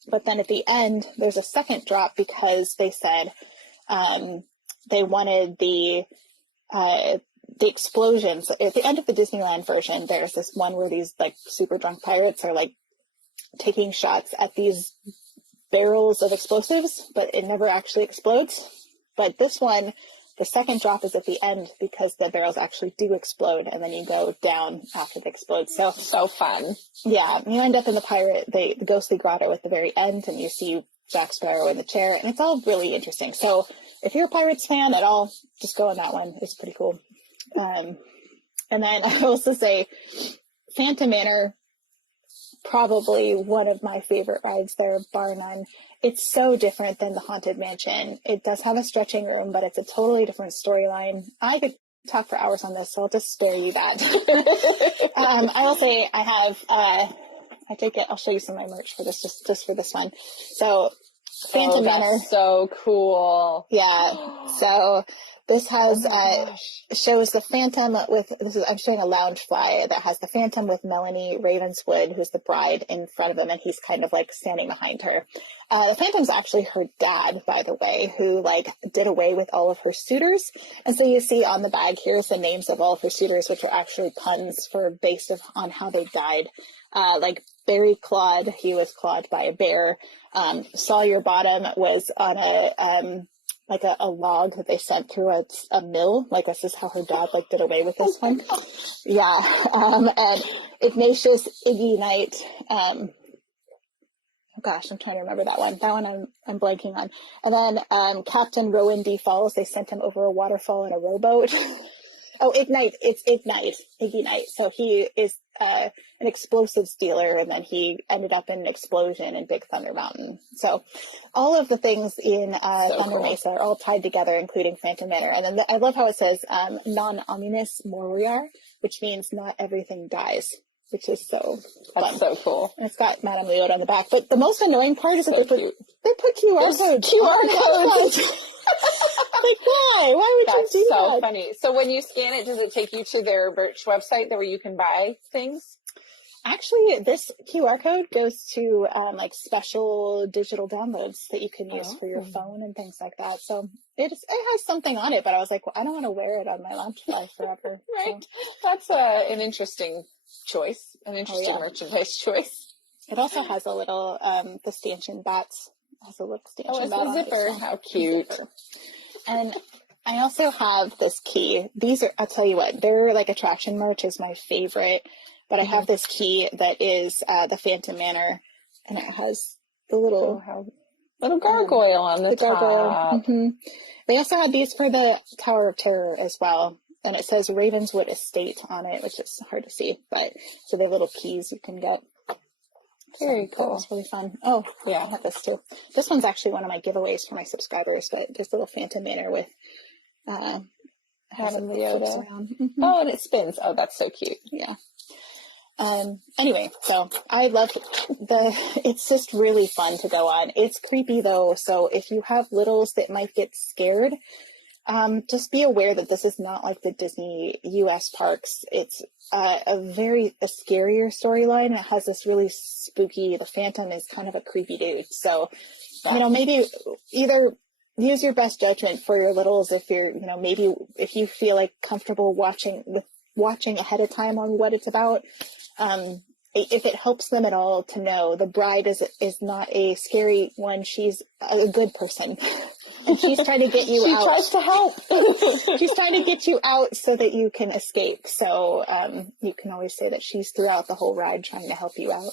But then at the end, there's a second drop because they said they wanted the explosions. At the end of the Disneyland version, there's this one where these like super drunk pirates are like taking shots at these barrels of explosives, but it never actually explodes. But this one, the second drop is at the end because the barrels actually do explode, and then you go down after they explode. So fun. Yeah, you end up in the ghostly grotto at the very end, and you see Jack Sparrow in the chair, and it's all really interesting. So if you're a Pirates fan at all, just go on that one. It's pretty cool. And then I also say Phantom Manor, probably one of my favorite rides there, bar none. It's so different than the Haunted Mansion. It does have a stretching room, but it's a totally different storyline. I could talk for hours on this, so I'll just spare you that. I will say I have, I'll show you some of my merch for this, just for this one. So Phantom Manor. So cool. Yeah. So this has, shows the Phantom I'm showing a lounge fly that has the Phantom with Melanie Ravenswood, who's the bride, in front of him, and he's kind of like standing behind her. The Phantom's actually her dad, by the way, who like did away with all of her suitors. And so you see on the bag, here's the names of all of her suitors, which are actually puns based on how they died. Like Barry Claude, he was clawed by a bear. Sawyer Bottom was on a log that they sent through a mill. Like, this is how her dad like did away with this one. Yeah. And Ignatius Iggy Knight, oh gosh, I'm trying to remember that one. That one I'm blanking on. And then Captain Rowan D. Falls, they sent him over a waterfall in a rowboat. Oh, Ignite. It's Iggy Knight. So he is an explosives dealer, and then he ended up in an explosion in Big Thunder Mountain. So all of the things in Thunder Mesa are all tied together, including Phantom Manor. And then I love how it says non omnis moriar, which means not everything dies, which is so fun. That's so cool. And it's got Madame Leota on the back. But the most annoying part is that they put QR codes. QR codes. Like, why? Why would you do that? That's so funny. So when you scan it, does it take you to their merch website where you can buy things? Actually, this QR code goes to like special digital downloads that you can use for your phone and things like that. So it has something on it, but I was like, well, I don't want to wear it on my lunch fly forever. Right. So. That's an interesting choice, an interesting merchandise choice. It also has a little, the stanchion bats. Has a little stanchion bat a on it. zipper. How cute. Zipper. And I also have this key. These are, I'll tell you what, they're like attraction merch is my favorite. But I have this key that is the Phantom Manor, and it has the little gargoyle on the top. Gargoyle. They also had these for the Tower of Terror as well, and it says Ravenswood Estate on it, which is hard to see, but so they're little keys you can get. Very cool. It's really fun. Oh, yeah, I have this too. This one's actually one of my giveaways for my subscribers, but this little Phantom Manor with having the Yoda. Oh, and it spins. Oh, that's so cute. Yeah. Anyway, so I love it's just really fun to go on. It's creepy though. So if you have littles that might get scared, just be aware that this is not like the Disney US parks. It's a scarier storyline. It has this really spooky, the Phantom is kind of a creepy dude. So, maybe either use your best judgment for your littles if you're, maybe if you feel like comfortable watching ahead of time on what it's about. If it helps them at all to know the bride is not a scary one, she's a good person. And she's trying to get you out. She tries to help. She's trying to get you out so that you can escape. So you can always say that she's throughout the whole ride trying to help you out.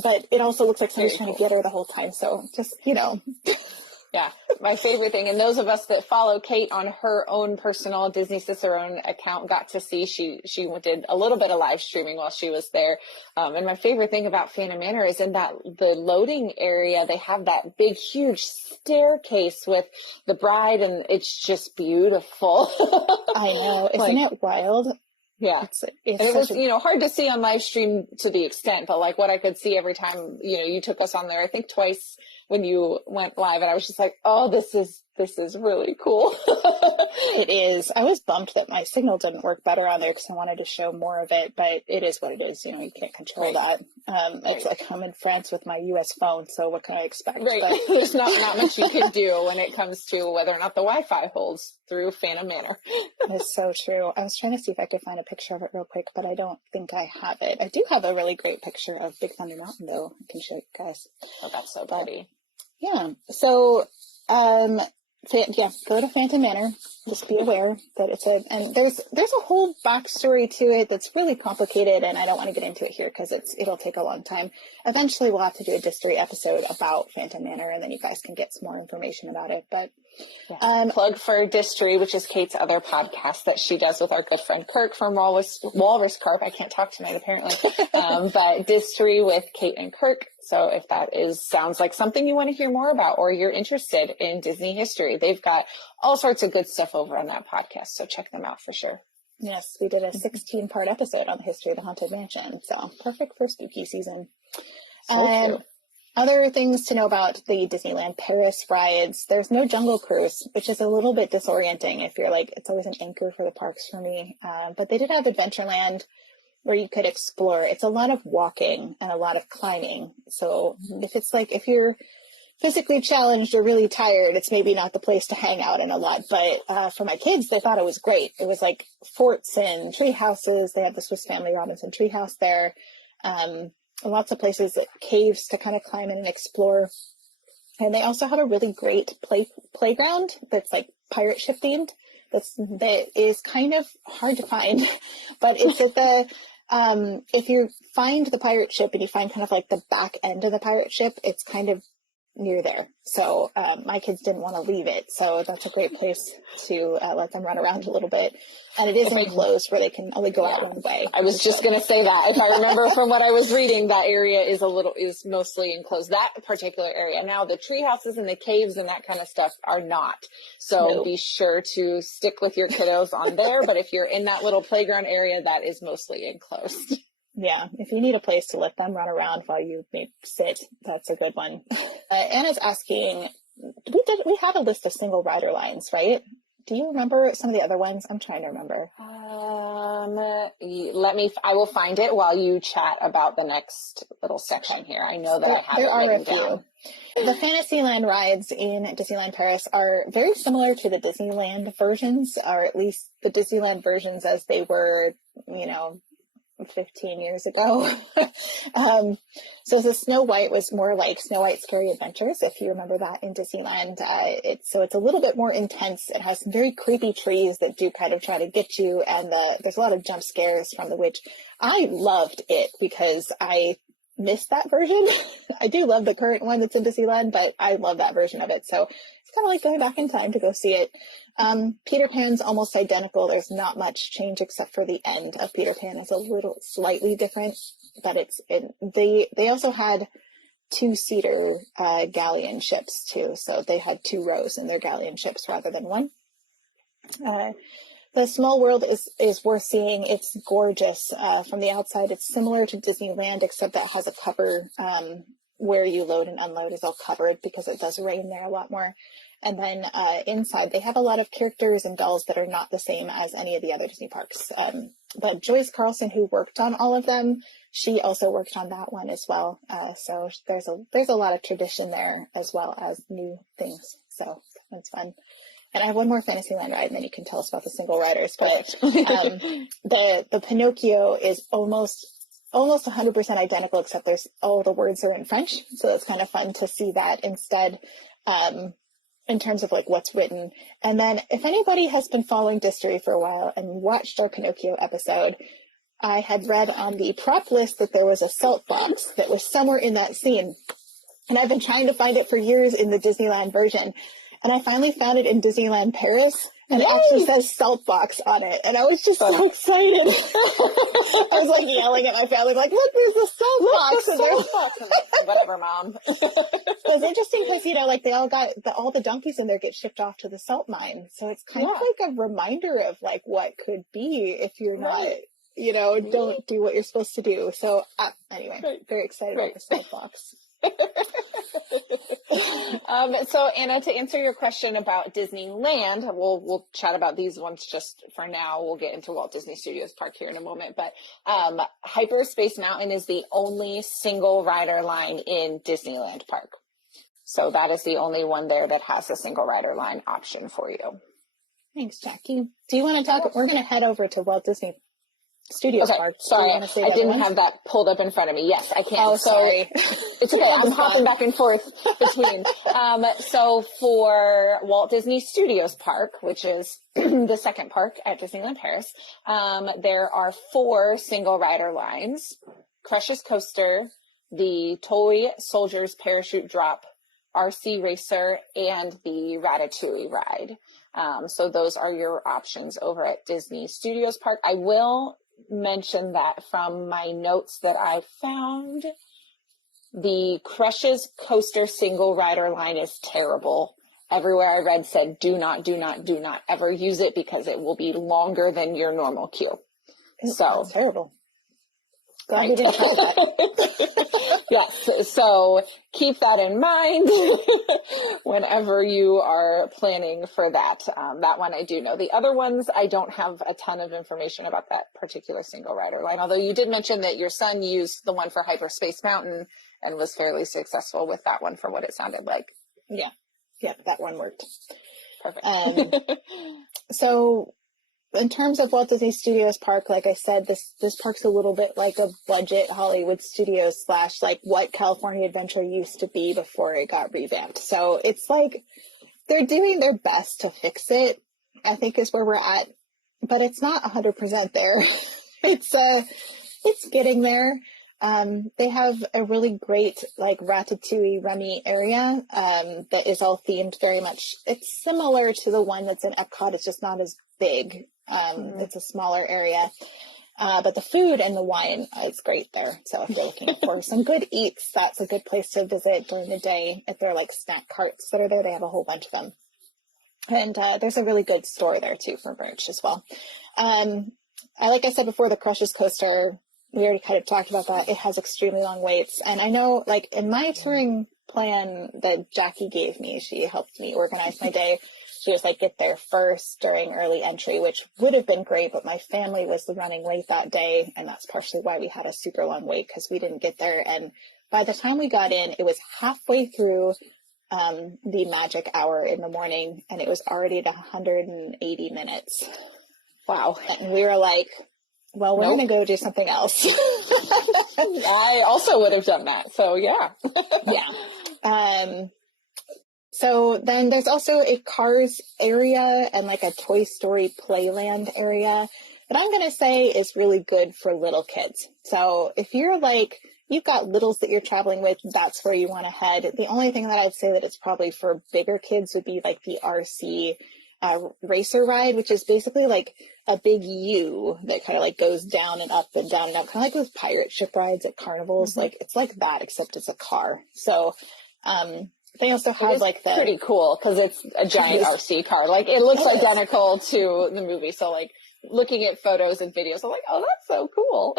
But it also looks like somebody's trying to get her the whole time. So just, Yeah, my favorite thing. And those of us that follow Kate on her own personal Disney Cicerone account got to see she did a little bit of live streaming while she was there. And my favorite thing about Phantom Manor is in the loading area, they have that big, huge staircase with the bride, and it's just beautiful. I know. Isn't it wild? Yeah. It was, hard to see on live stream to the extent, but like what I could see every time, you took us on there, I think twice when you went live, and I was just like, oh, this is really cool. It is. I was bummed that my signal didn't work better on there because I wanted to show more of it, but it is what it is. You can't control that. It's like I'm in France with my US phone, so what can I expect? Right. But there's not much you can do when it comes to whether or not the Wi-Fi holds through Phantom Manor. That's so true. I was trying to see if I could find a picture of it real quick, but I don't think I have it. I do have a really great picture of Big Thunder Mountain, though. I can show you guys. Oh, that's so pretty. Yeah. So, go to Phantom Manor. Just be aware that and there's a whole backstory to it that's really complicated, and I don't want to get into it here because it'll take a long time. Eventually, we'll have to do a Distery episode about Phantom Manor, and then you guys can get some more information about it. But plug for Distery, which is Kate's other podcast that she does with our good friend Kirk from Walrus Carp. I can't talk tonight apparently, but Distery with Kate and Kirk. So if that sounds like something you want to hear more about, or you're interested in Disney history, they've got all sorts of good stuff over on that podcast. So check them out for sure. Yes, we did a 16-part episode on the history of the Haunted Mansion. So perfect for spooky season. So other things to know about the Disneyland Paris rides. There's no Jungle Cruise, which is a little bit disorienting if you're like, it's always an anchor for the parks for me. But they did have Adventureland, where you could explore. It's a lot of walking and a lot of climbing. So if you're physically challenged or really tired, it's maybe not the place to hang out in a lot. But for my kids, they thought it was great. It was like forts and tree houses. They have the Swiss Family Robinson tree house there. Lots of places, caves to kind of climb in and explore. And they also have a really great playground that's like pirate ship themed. That is kind of hard to find, but it's at the if you find the pirate ship and you find kind of like the back end of the pirate ship, it's kind of near there. So my kids didn't want to leave it. So that's a great place to let them run around a little bit. And it is enclosed where they can only go out one way. I was just going to say that. If I remember from what I was reading, that area is mostly enclosed. That particular area. Now the tree houses and the caves and that kind of stuff are not. So be sure to stick with your kiddos on there. But if you're in that little playground area, that is mostly enclosed. Yeah, if you need a place to let them run around while you sit, that's a good one. Anna's asking, we have a list of single rider lines, right? Do you remember some of the other ones? I'm trying to remember. I will find it while you chat about the next little section here. I know that I have There it are a written few. down. The Fantasyland rides in Disneyland Paris are very similar to the Disneyland versions, or at least the Disneyland versions as they were, 15 years ago. So the Snow White was more like Snow White Scary Adventures, if you remember that in Disneyland. It's a little bit more intense. It has some very creepy trees that do kind of try to get you, and there's a lot of jump scares from the witch. I loved it because I missed that version. I do love the current one that's in Disneyland, but I love that version of it. So it's kind of like going back in time to go see it. Peter Pan's almost identical. There's not much change except for the end of Peter Pan. It's a little slightly different, but they also had two-seater galleon ships too. So they had two rows in their galleon ships rather than one. The Small World is worth seeing. It's gorgeous from the outside. It's similar to Disneyland, except that it has a cover where you load and unload is all covered because it does rain there a lot more. And then inside, they have a lot of characters and dolls that are not the same as any of the other Disney parks. But Joyce Carlson, who worked on all of them, she also worked on that one as well. So there's a lot of tradition there as well as new things. So that's fun. And I have one more Fantasyland ride, and then you can tell us about the single riders. But the Pinocchio is almost 100% identical, except there's all the words are in French. So it's kind of fun to see that instead, in terms of like what's written. And then if anybody has been following Distory for a while and watched our Pinocchio episode, I had read on the prop list that there was a salt box that was somewhere in that scene. And I've been trying to find it for years in the Disneyland version. And I finally found it in Disneyland Paris, and it actually says salt box on it. And I was just so excited. I was like yelling at my family, like, look, there's a salt box. And there's whatever, Mom. It's interesting because, like they all got, all the donkeys in there get shipped off to the salt mine. So it's kind of like a reminder of like what could be if you're not, don't do what you're supposed to do. So anyway, very excited about the salt box. So Anna, to answer your question about Disneyland, we'll chat about these ones just for now. We'll get into Walt Disney Studios Park here in a moment, but Hyperspace Mountain is the only single rider line in Disneyland Park. So that is the only one there that has a single rider line option for you. Thanks, Jackie. Do you want to talk? We're going to head over to Walt Disney Studios Park. Sorry, I didn't have that pulled up in front of me. Yes, I can. Oh, sorry. It's okay. I'm hopping back and forth between. So for Walt Disney Studios Park, which is the second park at Disneyland Paris, there are 4 single rider lines: Crush's Coaster, the Toy Soldiers Parachute Drop, RC Racer, and the Ratatouille ride. So those are your options over at Disney Studios Park. I will mention that from my notes that I found, the Crush's Coaster single rider line is terrible. Everywhere I read said, do not ever use it because it will be longer than your normal queue. So that's terrible. Glad we didn't try that. Yes, so keep that in mind whenever you are planning for that. That one I do know. The other ones, I don't have a ton of information about that particular single rider line, although you did mention that your son used the one for Hyperspace Mountain and was fairly successful with that one from what it sounded like. Yeah, that one worked. Perfect. So in terms of Walt Disney Studios Park, like I said, this park's a little bit like a budget Hollywood Studios / like what California Adventure used to be before it got revamped. So it's like they're doing their best to fix it, I think is where we're at, but it's not 100% there. It's getting there. They have a really great like Ratatouille Remy area that is all themed very much. It's similar to the one that's in Epcot. It's just not as big. It's a smaller area, but the food and the wine is great there. So if you're looking for some good eats, that's a good place to visit during the day. If they're like snack carts that are there, they have a whole bunch of them. And there's a really good store there too for merch as well. Like I said before, the Crush's Coaster, we already kind of talked about that. It has extremely long waits. And I know like in my touring plan that Jackie gave me, she helped me organize my day. she was like, get there first during early entry, which would have been great, but my family was running late that day, and that's partially why we had a super long wait, because we didn't get there. And by the time we got in, it was halfway through the magic hour in the morning, and it was already at 180 minutes. Wow. And we were like, well, we're Nope. going to go do something else. I also would have done that. So yeah. Yeah. So then there's also a Cars area and like a Toy Story Playland area that I'm going to say is really good for little kids. So if you're like, you've got littles that you're traveling with, that's where you want to head. The only thing that I'd say that it's probably for bigger kids would be like the RC racer ride, which is basically like a big U that kind of like goes down and up and down and up, kind of like those pirate ship rides at carnivals. Mm-hmm. Like it's like that, except it's a car. So they also have like the pretty cool because it's a giant RC car. Like it looks identical to the movie. So like looking at photos and videos, I'm like, oh, that's so cool.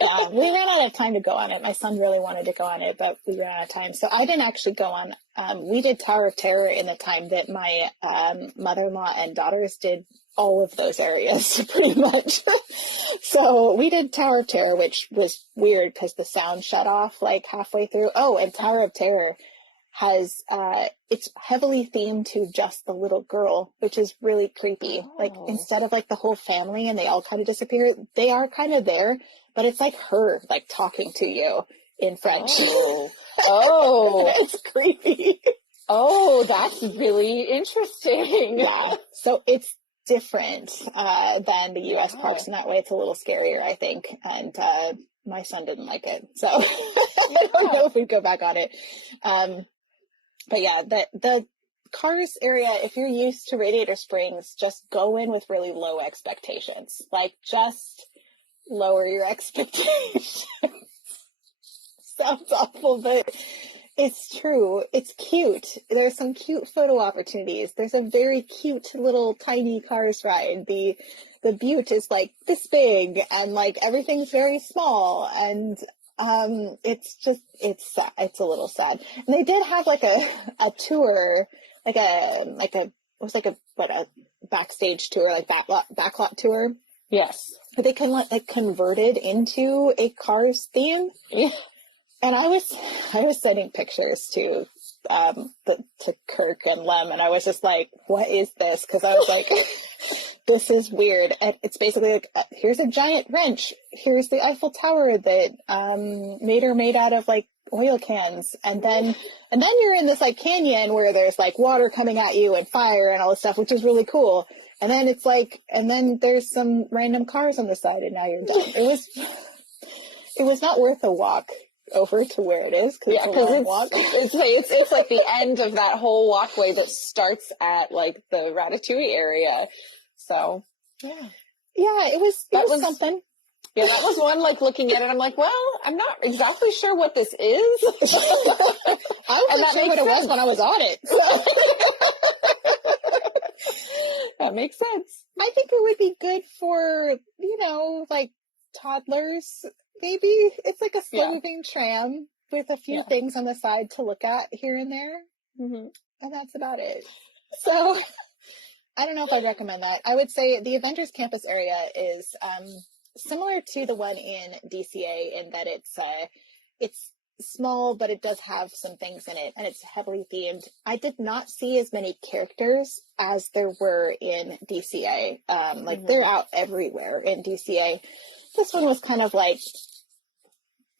Yeah, we ran out of time to go on it. My son really wanted to go on it, but we ran out of time. So I didn't actually go on. We did Tower of Terror in the time that my mother-in-law and daughters did all of those areas pretty much. So we did Tower of Terror, which was weird because the sound shut off like halfway through. Oh, and Tower of Terror has it's heavily themed to just the little girl, which is really creepy. Like instead of like the whole family and they all kind of disappear, they are kind of there, but it's like her like talking to you in French. Oh. It's creepy. Oh, that's really interesting. Yeah, so it's different than the U.S. parks in that way. It's a little scarier, I think, and my son didn't like it, so I don't know if we'd go back on it. But yeah, the Cars area, if you're used to Radiator Springs, just go in with really low expectations. Like, just lower your expectations. Sounds awful, but it's true. It's cute. There's some cute photo opportunities. There's a very cute little tiny Cars ride. The butte is like this big, and like everything's very small, and it's sad. It's a little sad. And they did have like a tour, like a backstage tour, like backlot tour. Yes. But they can like converted into a Cars theme. Yeah. And I was sending pictures to Kirk and Lem, and I was just like, what is this? Because I was like, this is weird. And it's basically like, here's a giant wrench. Here's the Eiffel Tower that made out of like oil cans. And then you're in this like canyon where there's like water coming at you and fire and all this stuff, which is really cool. And then it's like, and then there's some random cars on the side, and now you're done. It was not worth a walk over to where it is, because it's like the end of that whole walkway that starts at like the Ratatouille area. So yeah, it was something. Yeah, that was one, like looking at it, I'm like, well, I'm not exactly sure what this is. I wasn't sure what it was when I was on it. That makes sense. I think it would be good for, like toddlers. Maybe it's like a slow-moving tram with a few things on the side to look at here and there. Mm-hmm. And that's about it. So I don't know if I'd recommend that. I would say the Avengers Campus area is similar to the one in DCA in that it's small, but it does have some things in it, and it's heavily themed. I did not see as many characters as there were in DCA. They're out everywhere in DCA. This one was kind of like,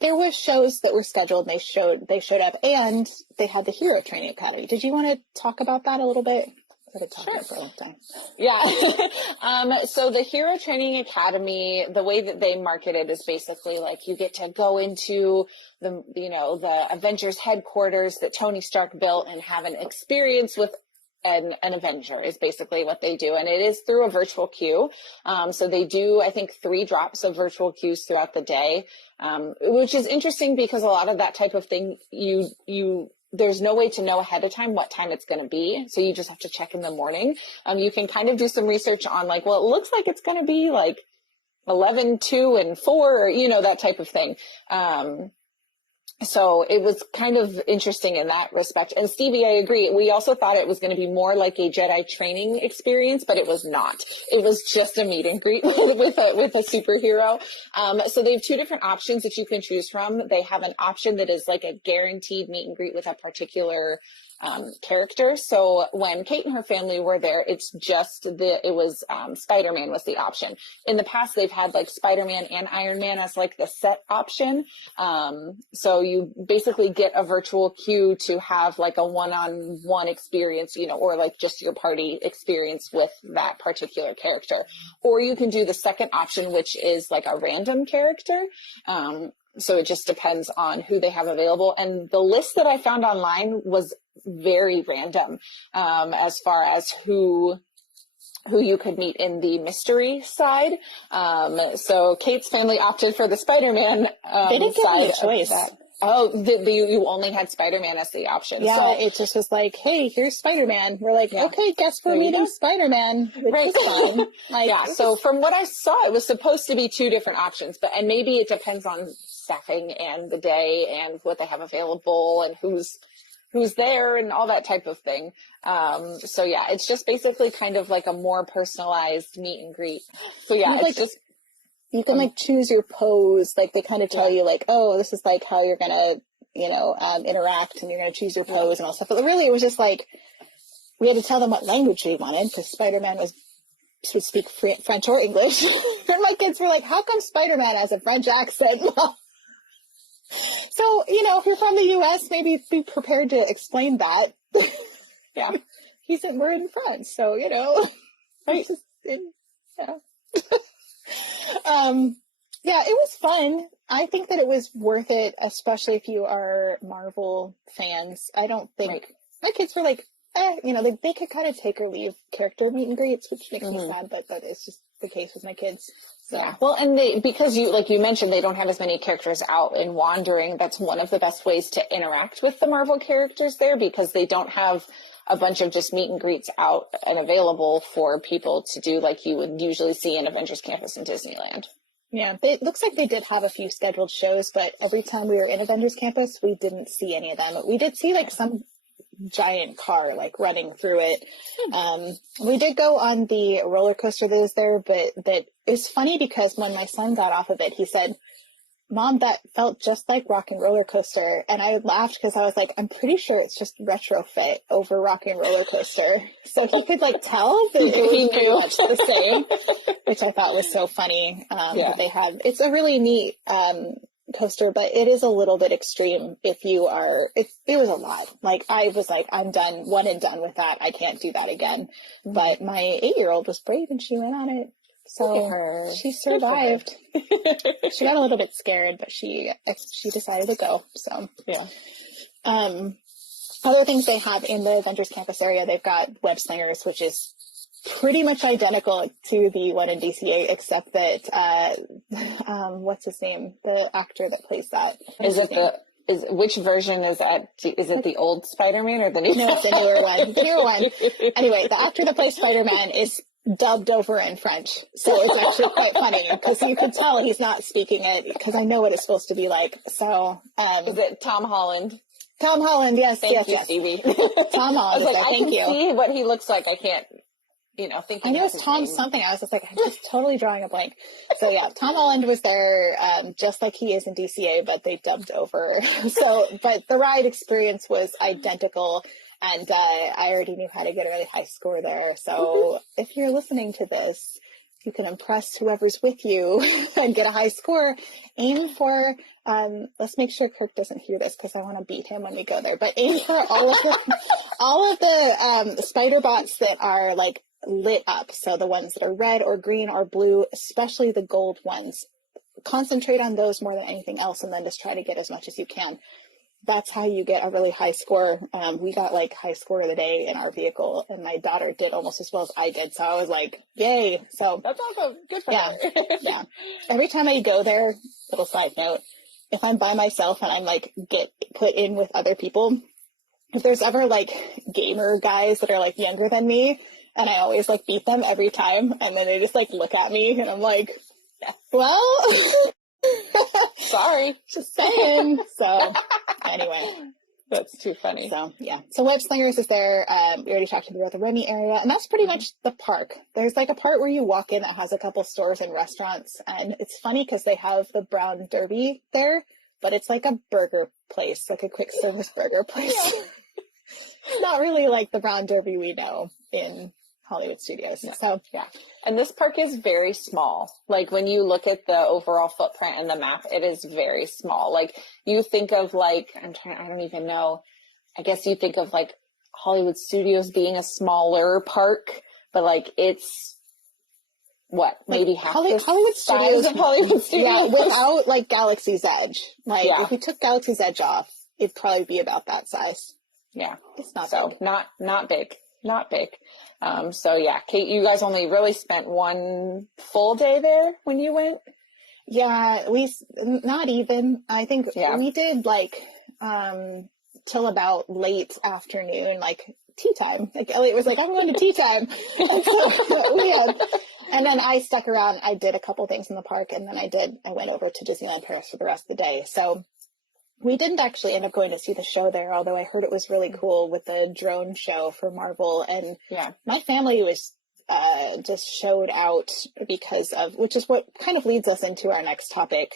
there were shows that were scheduled, and they showed up, and they had the Hero Training Academy. Did you want to talk about that a little bit? I've been talking for a long time. Yeah. So the Hero Training Academy, the way that they market it is basically like you get to go into the Avengers headquarters that Tony Stark built and have an experience with an Avenger is basically what they do. And it is through a virtual queue. So they do, I think, 3 drops of virtual queues throughout the day, which is interesting because a lot of that type of thing, there's no way to know ahead of time what time it's going to be. So you just have to check in the morning. You can kind of do some research on like, well, it looks like it's going to be like 11, 2, and 4, or, that type of thing. So it was kind of interesting in that respect. And Stevie, I agree. We also thought it was going to be more like a Jedi training experience, but it was not. It was just a meet and greet with a superhero. So they have two different options that you can choose from. They have an option that is like a guaranteed meet and greet with a particular character. So when Kate and her family were there, it's just Spider-Man was the option. In the past, they've had like Spider-Man and Iron Man as like the set option. So you basically get a virtual queue to have like a one-on-one experience, or like just your party experience with that particular character. Or you can do the second option, which is like a random character. So it just depends on who they have available. And the list that I found online was very random as far as who you could meet in the mystery side. So Kate's family opted for the Spider-Man they didn't give me a side choice. Oh, you only had Spider-Man as the option. Yeah, so, it just was like, hey, here's Spider-Man. We're like, okay, guess we're meeting Spider-Man, which right. is fine. Like, yeah, so from what I saw, it was supposed to be two different options, and maybe it depends on staffing and the day and what they have available and who's there and all that type of thing. So yeah, it's just basically kind of like a more personalized meet and greet. So yeah, it's like, just you can like choose your pose. Like they kind of tell you like, oh, this is like how you're gonna, interact, and you're gonna choose your pose and all stuff. But really, it was just like we had to tell them what language we wanted because Spider-Man would speak French or English. And my kids were like, how come Spider-Man has a French accent? So, if you're from the U.S., maybe be prepared to explain that. Yeah. We're in France, so, right. Yeah, it was fun. I think that it was worth it, especially if you are Marvel fans. I don't think my kids were like, they could kind of take or leave character meet and greets, which makes me sad, but that is just the case with my kids. So. Yeah, well, and because you mentioned, they don't have as many characters out and wandering. That's one of the best ways to interact with the Marvel characters there, because they don't have a bunch of just meet and greets out and available for people to do like you would usually see in Avengers Campus in Disneyland. Yeah, it looks like they did have a few scheduled shows, but every time we were in Avengers Campus, we didn't see any of them. We did see like some giant car like running through it. We did go on the roller coaster that was there, but that it's funny because when my son got off of it, he said, Mom, that felt just like Rock and Roller Coaster. And I laughed because I was like, I'm pretty sure it's just retrofit over Rock and Roller Coaster. So he could like tell that it was pretty much the same, which I thought was so funny. That they have. It's a really neat coaster, but it is a little bit extreme if you are, it was a lot. Like I was like, I'm done, one and done with that. I can't do that again. But my 8-year-old was brave and she went on it. So she survived. She got a little bit scared, but she decided to go. So yeah. Other things they have in the Avengers Campus area, they've got Web Slingers, which is pretty much identical to the one in DCA, except that what's his name? The actor that plays that. Which version is that? Is it the old Spider-Man or the new? No, it's the newer one. The newer one. Anyway, the actor that plays Spider-Man is dubbed over in French, so it's actually quite funny because you can tell he's not speaking it, because I know what it's supposed to be like. So is it Tom Holland? Tom Holland, yes. Thank you, Stevie. Tom Holland. I can see what he looks like. I can't, think. I knew it was Tom something. I was just like, I'm just totally drawing a blank. So yeah, Tom Holland was there, just like he is in DCA, but they dubbed over. But the ride experience was identical. And I already knew how to get a really high score there. So if you're listening to this, you can impress whoever's with you and get a high score. Aim for, let's make sure Kirk doesn't hear this because I want to beat him when we go there. But aim for all of the spider bots that are like lit up. So the ones that are red or green or blue, especially the gold ones. Concentrate on those more than anything else, and then just try to get as much as you can. That's how you get a really high score. We got like high score of the day in our vehicle, and my daughter did almost as well as I did. So I was like, yay. So that's awesome. Good for her. Yeah. Every time I go there, little side note, if I'm by myself and I'm like get put in with other people, if there's ever like gamer guys that are like younger than me, and I always like beat them every time, and then they just like look at me and I'm like, well, Sorry. Just saying. So anyway. That's too funny. So, yeah. So Web Slingers is there. We already talked about the Remy area, and that's pretty much the park. There's like a part where you walk in that has a couple stores and restaurants, and it's funny because they have the Brown Derby there, but it's like a burger place, like a quick service burger place. Yeah. Not really like the Brown Derby we know in Hollywood Studios. Yeah. So, yeah. And this park is very small. Like when you look at the overall footprint in the map, it is very small. Like you think of like, I don't even know. I guess you think of like Hollywood Studios being a smaller park, but like it's what, maybe half the Hollywood Studios of Hollywood Studios. Yeah, without like Galaxy's Edge. Like Yeah. if we took Galaxy's Edge off, it'd probably be about that size. Yeah. It's not So big. not big. Not big. So yeah, Kate, you guys only really spent one full day there when you went? Yeah, not even. I think we did like till about late afternoon, like tea time. Like Elliot was like, I'm going to tea time. And so and then I stuck around. I did a couple things in the park, and then I went over to Disneyland Paris for the rest of the day. So we didn't actually end up going to see the show there, although I heard it was really cool with the drone show for Marvel. And my family was just showed out because of, which is what kind of leads us into our next topic.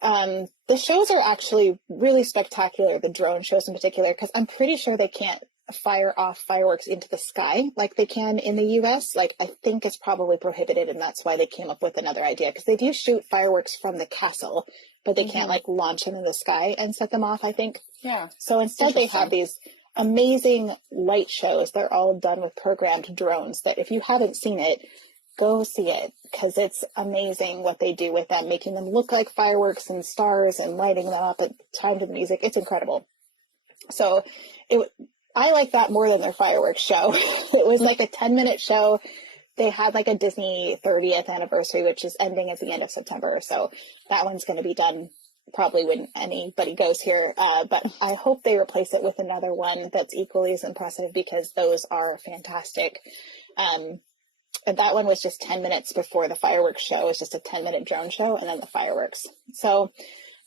The shows are actually really spectacular, the drone shows in particular, because I'm pretty sure they can't fire off fireworks into the sky like they can in the US. Like, I think it's probably prohibited, and that's why they came up with another idea, because they do shoot fireworks from the castle, but they can't like launch them in the sky and set them off, I think. Yeah. So instead they have these amazing light shows. They're all done with programmed drones that if you haven't seen it, go see it, because it's amazing what they do with them, making them look like fireworks and stars and lighting them up at the time to the music. It's incredible. So I like that more than their fireworks show. It was like a 10-minute show. They had like a Disney 30th anniversary, which is ending at the end of September. So that one's going to be done probably when anybody goes here. But I hope they replace it with another one that's equally as impressive, because those are fantastic. And that one was just 10 minutes before the fireworks show. It's just a 10-minute drone show and then the fireworks. So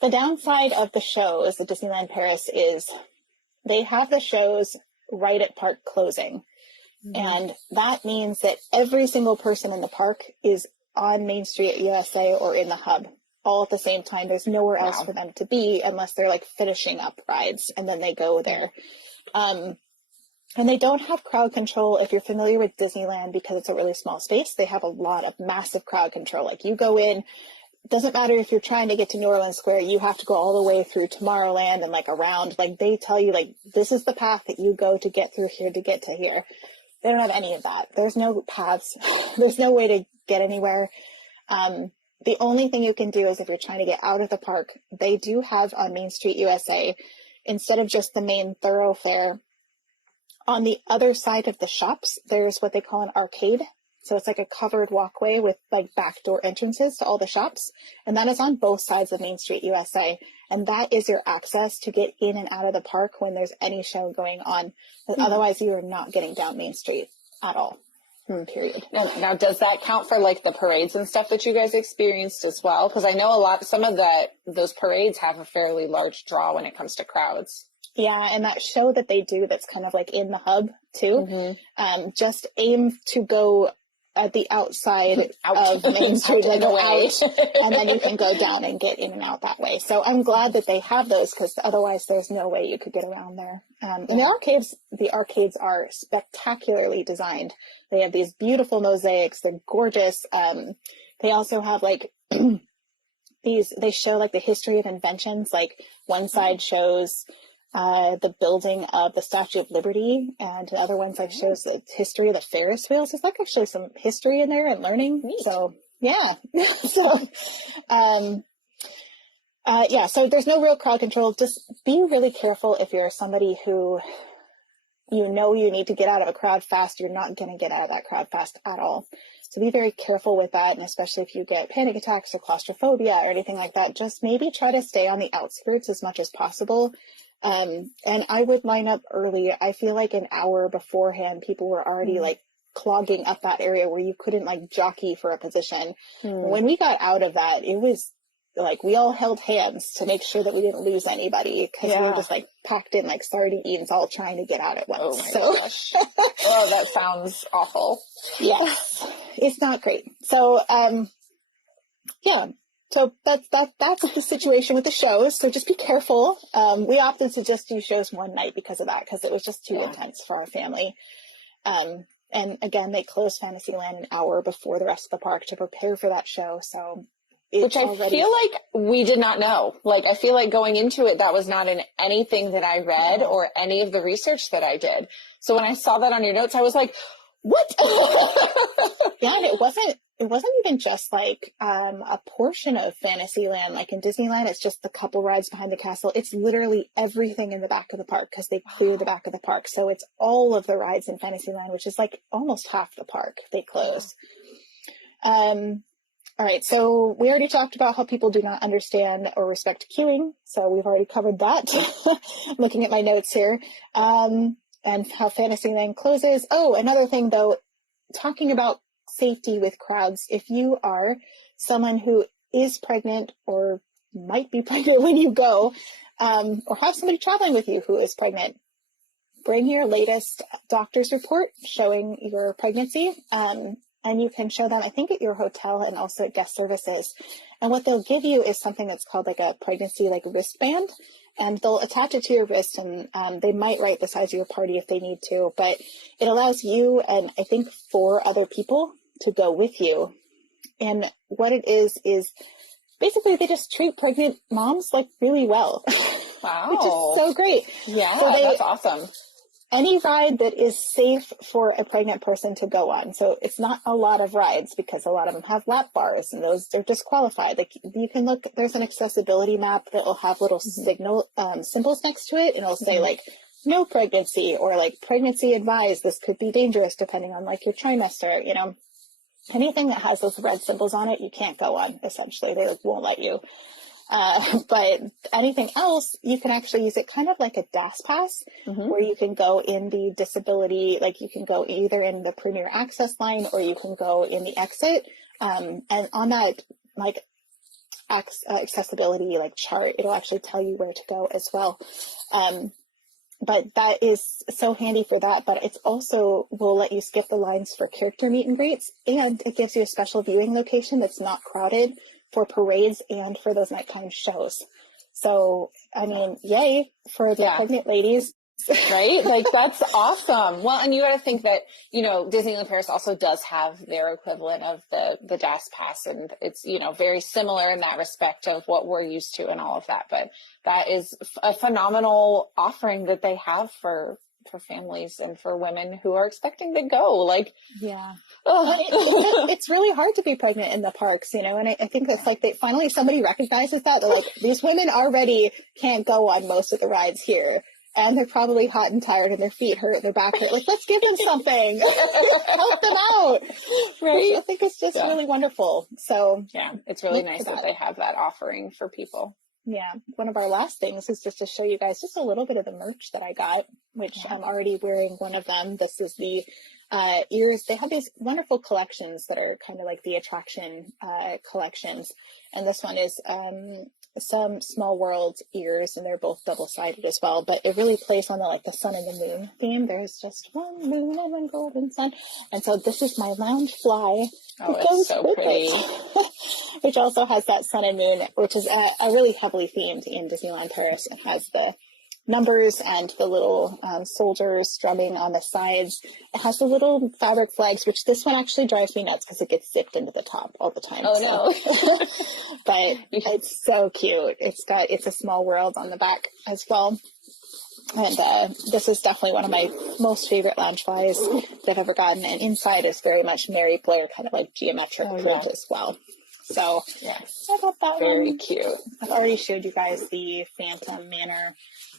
the downside of the shows, the Disneyland Paris, is they have the shows right at park closing. And that means that every single person in the park is on Main Street USA or in the hub all at the same time. There's nowhere else for them to be unless they're like finishing up rides, and then they go there. And they don't have crowd control. If you're familiar with Disneyland, because it's a really small space, they have a lot of massive crowd control. Like you go in, it doesn't matter if you're trying to get to New Orleans Square, you have to go all the way through Tomorrowland and like around. Like they tell you, like, this is the path that you go to get through here to get to here. They don't have any of that. There's no paths. There's no way to get anywhere. The only thing you can do is if you're trying to get out of the park, they do have on Main Street USA, instead of just the main thoroughfare, on the other side of the shops, there's what they call an arcade. So it's like a covered walkway with like backdoor entrances to all the shops. And that is on both sides of Main Street USA. And that is your access to get in and out of the park when there's any show going on. But otherwise, you are not getting down Main Street at all. Period. Now, does that count for like the parades and stuff that you guys experienced as well? Because I know some of those parades have a fairly large draw when it comes to crowds. Yeah, and that show that they do that's kind of like in the hub too, just aim to go at the outside of Main Street and go out, and then you can go down and get in and out that way. So I'm glad that they have those, because otherwise there's no way you could get around there. And the arcades are spectacularly designed. They have these beautiful mosaics. They're gorgeous. They also have like they show like the history of inventions. Like one side shows the building of the Statue of Liberty, and the other one side shows the history of the Ferris wheels. There's like actually some history in there and learning. Neat. So yeah. So there's no real crowd control. Just be really careful if you're somebody who you need to get out of a crowd fast. You're not going to get out of that crowd fast at all. So be very careful with that, and especially if you get panic attacks or claustrophobia or anything like that, just maybe try to stay on the outskirts as much as possible. And I would line up early. I feel like an hour beforehand, people were already like clogging up that area where you couldn't like jockey for a position. When we got out of that, it was like we all held hands to make sure that we didn't lose anybody, because we were just like packed in like sardines, all trying to get out at once. Oh my gosh. Oh, that sounds awful. Yes, it's not great. So, yeah. So that's the situation with the shows. So just be careful. We opted to just do shows one night because of that, because it was just too intense for our family. And again, they closed Fantasyland an hour before the rest of the park to prepare for that show. So, which I feel like we did not know. Like, I feel like going into it, that was not in anything that I read or any of the research that I did. So when I saw that on your notes, I was like, what? Yeah, and it wasn't even just like a portion of Fantasyland. Like in Disneyland, it's just the couple rides behind the castle. It's literally everything in the back of the park, because they clear the back of the park. So it's all of the rides in Fantasyland, which is like almost half the park they close. All right, so we already talked about how people do not understand or respect queuing. So we've already covered that. Looking at my notes here. And how Fantasyland closes. Oh, another thing though, talking about safety with crowds. If you are someone who is pregnant or might be pregnant when you go, or have somebody traveling with you who is pregnant, bring your latest doctor's report showing your pregnancy. And you can show them, I think, at your hotel and also at guest services. And what they'll give you is something that's called like a pregnancy like wristband. And they'll attach it to your wrist, and they might write the size of your party if they need to. But it allows you and I think 4 other people to go with you. And what it is basically they just treat pregnant moms like really well. Wow. Which is so great. Yeah, so that's awesome. Any ride that is safe for a pregnant person to go on. So it's not a lot of rides, because a lot of them have lap bars, and those are disqualified. Like you can look, there's an accessibility map that will have little symbols next to it, and it'll say like no pregnancy, or like pregnancy advised, this could be dangerous depending on like your trimester, you know. Anything that has those red symbols on it, you can't go on, essentially. They won't let you. But anything else, you can actually use it kind of like a DAS pass, where you can go in the disability, like you can go either in the premier access line or you can go in the exit. And on that, like, accessibility, like chart, it'll actually tell you where to go as well. But that is so handy for that, but it's also will let you skip the lines for character meet and greets, and it gives you a special viewing location that's not crowded for parades and for those nighttime shows. So, I mean, yay for the pregnant ladies. Right? Like, that's awesome. Well, and you got to think that, you know, Disneyland Paris also does have their equivalent of the DAS pass, and it's, you know, very similar in that respect of what we're used to and all of that. But that is a phenomenal offering that they have for families and for women who are expecting to go. Like, yeah. It's really hard to be pregnant in the parks, you know, and I think that's like finally somebody recognizes that. They're like, these women already can't go on most of the rides here. And they're probably hot and tired and their feet hurt, their back hurt. Like, let's give them something. Help them out. Right? I think it's just really wonderful. So yeah, it's really nice that they have that offering for people. Yeah. One of our last things is just to show you guys just a little bit of the merch that I got, which I'm already wearing one of them. This is the ears. They have these wonderful collections that are kind of like the attraction collections. And this one is some Small World ears, and they're both double-sided as well, but it really plays on the sun and the moon theme. There's just one moon and one golden sun. And so this is my lounge fly. Oh, it's so pretty. Which also has that sun and moon, which is a really heavily themed in Disneyland Paris. It has the numbers and the little soldiers drumming on the sides. It has the little fabric flags, which this one actually drives me nuts because it gets zipped into the top all the time. Oh, no. But it's so cute. It's a Small World on the back as well. And this is definitely one of my most favorite lounge flies that I've ever gotten. And inside is very much Mary Blair, kind of like geometric print as well. So I got that one. Very cute. I've already showed you guys the Phantom Manor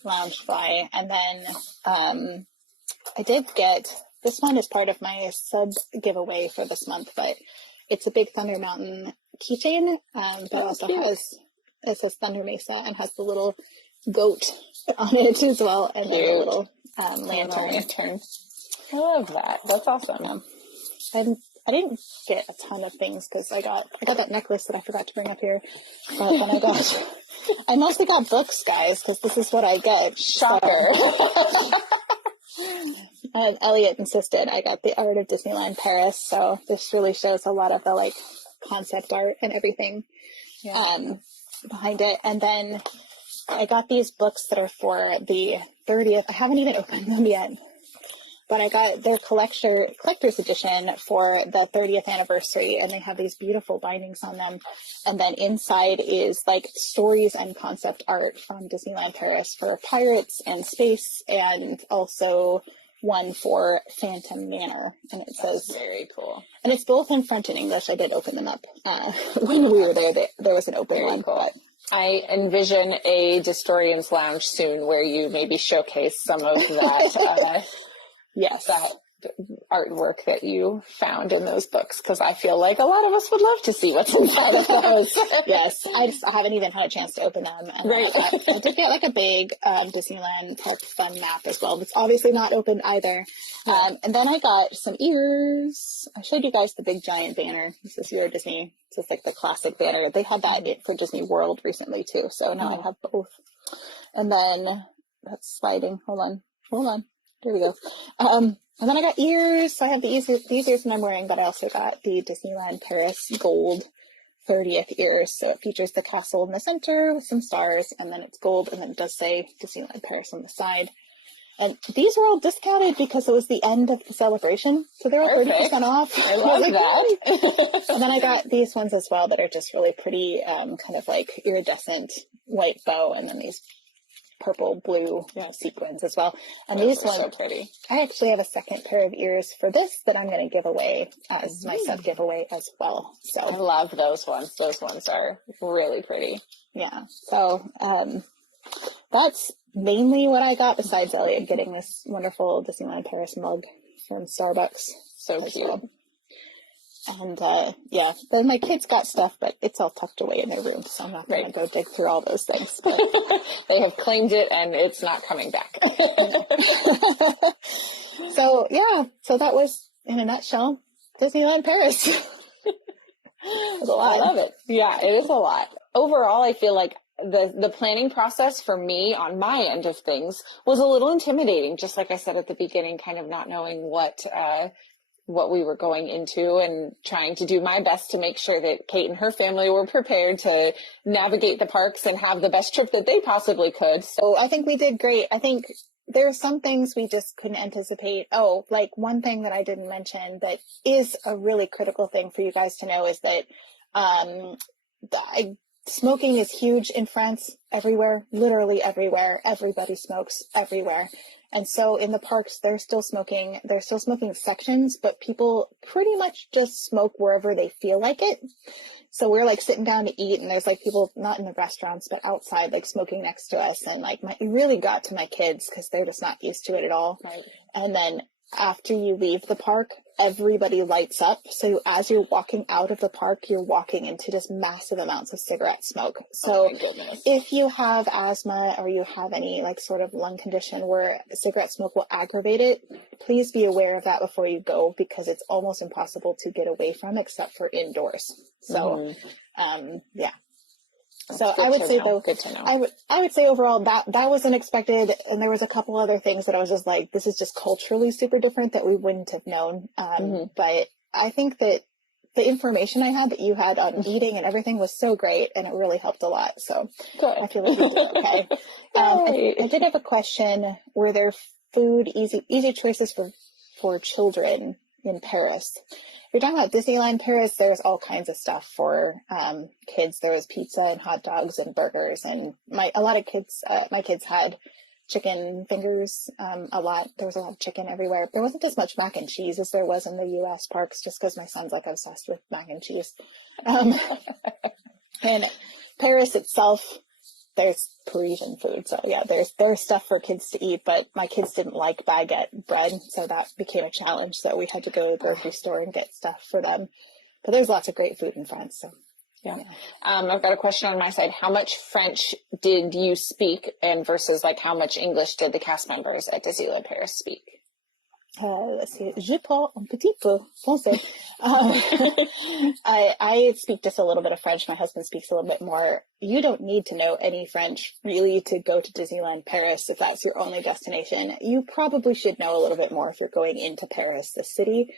lounge fly. And then I did get, this one is part of my sub giveaway for this month, but it's a big Thunder Mountain keychain. But also it says Thunder Mesa and has the little goat on it as well, and then a little lantern. I love that. That's awesome. And I didn't get a ton of things because I got that necklace that I forgot to bring up here. But then I mostly got books, guys, because this is what I get. Shocker. And Elliot insisted I got the art of Disneyland Paris, so this really shows a lot of the like concept art and everything behind it. And then I got these books that are for the 30th. I haven't even opened them yet, but I got their collector's edition for the 30th anniversary, and they have these beautiful bindings on them. And then inside is like stories and concept art from Disneyland Paris for pirates and space, and also one for Phantom Manor. And it says very cool. And it's both in French and English. I did open them up when we were there. There was an open one. Cool. But I envision a Distorian's Lounge soon where you maybe showcase some of that. Yes, that artwork that you found in those books, because I feel like a lot of us would love to see what's inside of those. Yes, I haven't even had a chance to open them. And right. I did get like a big Disneyland Park fun map as well. It's obviously not opened either. And then I got some ears. I showed you guys the big giant banner. This is Euro Disney. This is like the classic banner. They had that for Disney World recently too. So now I have both. And then that's sliding. Hold on. There we go. And then I got ears. So I have these ears that I'm wearing, but I also got the Disneyland Paris gold 30th ears. So it features the castle in the center with some stars, and then it's gold, and then it does say Disneyland Paris on the side. And these were all discounted because it was the end of the celebration. So they were 30% off. I love that. And then I got these ones as well that are just really pretty, kind of like iridescent white bow, and then these purple blue sequins as well. And these ones are so pretty. I actually have a second pair of ears for this that I'm going to give away as my sub giveaway as well. So I love those ones. Those ones are really pretty. Yeah. So that's mainly what I got, besides Elliot getting this wonderful Disneyland Paris mug from Starbucks. So cute. Well. And then my kids got stuff, but it's all tucked away in their room, so I'm not going to go dig through all those things. But they have claimed it, and it's not coming back. So that was, in a nutshell, Disneyland Paris. It was a lot. I love it. Yeah, it is a lot. Overall, I feel like the planning process for me on my end of things was a little intimidating, just like I said at the beginning, kind of not knowing what we were going into, and trying to do my best to make sure that Kate and her family were prepared to navigate the parks and have the best trip that they possibly could. So I think we did great. I think there are some things we just couldn't anticipate. Oh, like one thing that I didn't mention that is a really critical thing for you guys to know is that smoking is huge in France everywhere, literally everywhere. Everybody smokes everywhere. And so in the parks, they're still smoking sections, but people pretty much just smoke wherever they feel like it. So we're like sitting down to eat, and there's like people not in the restaurants, but outside, like smoking next to us. And like it really got to my kids because they're just not used to it at all. Right. And then after you leave the park, everybody lights up. So as you're walking out of the park, you're walking into just massive amounts of cigarette smoke. So if you have asthma or you have any like sort of lung condition where cigarette smoke will aggravate it, please be aware of that before you go, because it's almost impossible to get away from except for indoors. So, So I would say though, good to know. I would say overall that was unexpected, and there was a couple other things that I was just like, this is just culturally super different that we wouldn't have known. But I think that the information I had that you had on eating and everything was so great, and it really helped a lot. So I feel like we did okay. I did have a question: were there easy choices for children in Paris? If you're talking about Disneyland Paris, there's all kinds of stuff for kids. There was pizza and hot dogs and burgers, and my kids had chicken fingers a lot. There was a lot of chicken everywhere. There wasn't as much mac and cheese as there was in the U.S. parks, just because my son's like obsessed with mac and cheese. And Paris itself, there's Parisian food. So yeah, there's stuff for kids to eat, but my kids didn't like baguette bread, so that became a challenge. So we had to go to the grocery store and get stuff for them. But there's lots of great food in France. So yeah. I've got a question on my side. How much French did you speak, and versus like how much English did the cast members at Disneyland Paris speak? Let's see. Je parle un petit peu français. I speak just a little bit of French. My husband speaks a little bit more. You don't need to know any French really to go to Disneyland Paris if that's your only destination. You probably should know a little bit more if you're going into Paris, the city.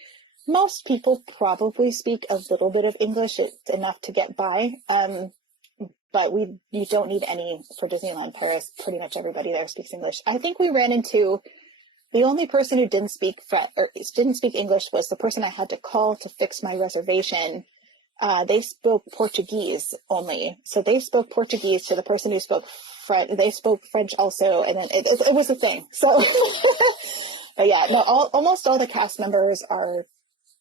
Most people probably speak a little bit of English. It's enough to get by. But you don't need any for Disneyland Paris. Pretty much everybody there speaks English. I think we ran into the only person who didn't speak English was the person I had to call to fix my reservation. They spoke Portuguese only, so they spoke Portuguese to the person who spoke French. They spoke French also, and then it was a thing. So, but yeah, no, almost all the cast members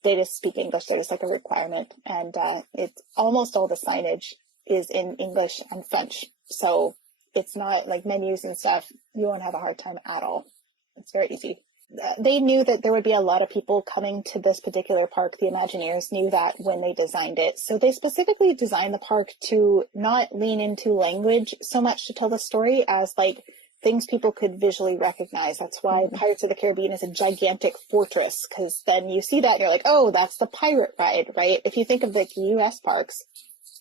they just speak English. There's like a requirement, and it's almost all the signage is in English and French. So it's not like menus and stuff. You won't have a hard time at all. It's very easy. They knew that there would be a lot of people coming to this particular park. The Imagineers knew that when they designed it. So they specifically designed the park to not lean into language so much to tell the story as like things people could visually recognize. That's why Pirates of the Caribbean is a gigantic fortress, because then you see that and you're like, oh, that's the pirate ride, right? If you think of like the U.S. parks,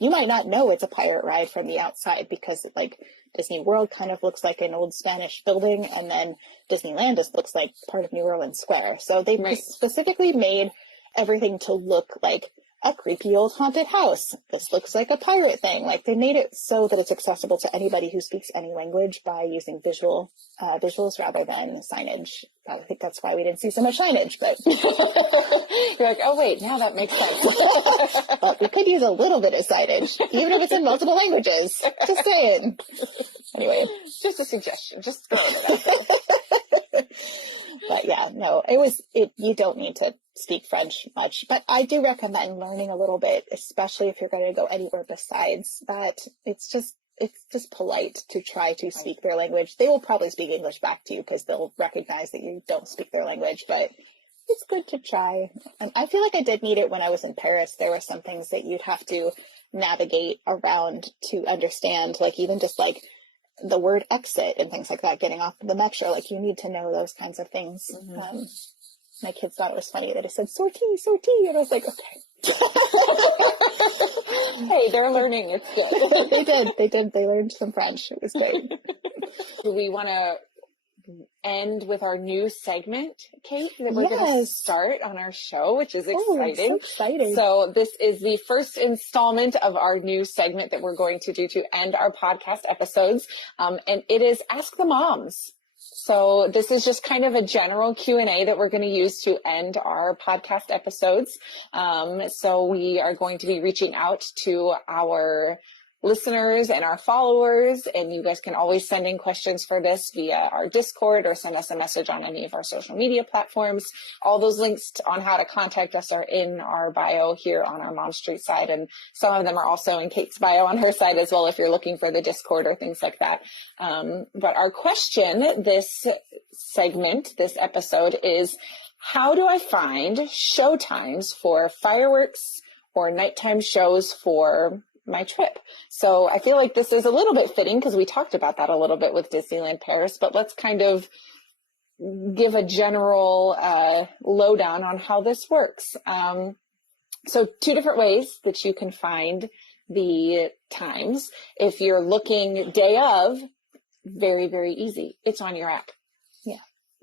you might not know it's a pirate ride from the outside because like Disney World kind of looks like an old Spanish building, and then Disneyland just looks like part of New Orleans Square. So they specifically made everything to look like a creepy old haunted house. This looks like a pirate thing. Like they made it so that it's accessible to anybody who speaks any language by using visuals rather than signage. I think that's why we didn't see so much signage, but you're like, oh wait, now that makes sense. But we could use a little bit of signage, even if it's in multiple languages. Just saying. Anyway, just a suggestion. Just throwing it out there. But yeah, no, you don't need to speak French much, but I do recommend learning a little bit, especially if you're going to go anywhere besides that. It's just polite to try to speak their language. They will probably speak English back to you because they'll recognize that you don't speak their language, but it's good to try. I feel like I did need it when I was in Paris. There were some things that you'd have to navigate around to understand, like even just like the word exit and things like that, getting off the metro, like you need to know those kinds of things. My kids thought it was funny that I said sortie, and I was like, okay. Hey, they're learning. It's good. They did. They learned some French. It was good. Do we want to end with our new segment, Kate, that we're going to start on our show, which is exciting. So exciting. So this is the first installment of our new segment that we're going to do to end our podcast episodes. And it is Ask the Moms. So this is just kind of a general Q&A that we're going to use to end our podcast episodes. So we are going to be reaching out to our listeners and our followers, and you guys can always send in questions for this via our Discord or send us a message on any of our social media platforms. All those links on how to contact us are in our bio here on our Mom Street side, and some of them are also in Kate's bio on her side as well if you're looking for the Discord or things like that. But our question this episode is, how do I find show times for fireworks or nighttime shows for my trip? So I feel like this is a little bit fitting because we talked about that a little bit with Disneyland Paris, but let's kind of give a general lowdown on how this works. So two different ways that you can find the times. If you're looking day of, very, very easy. It's on your app.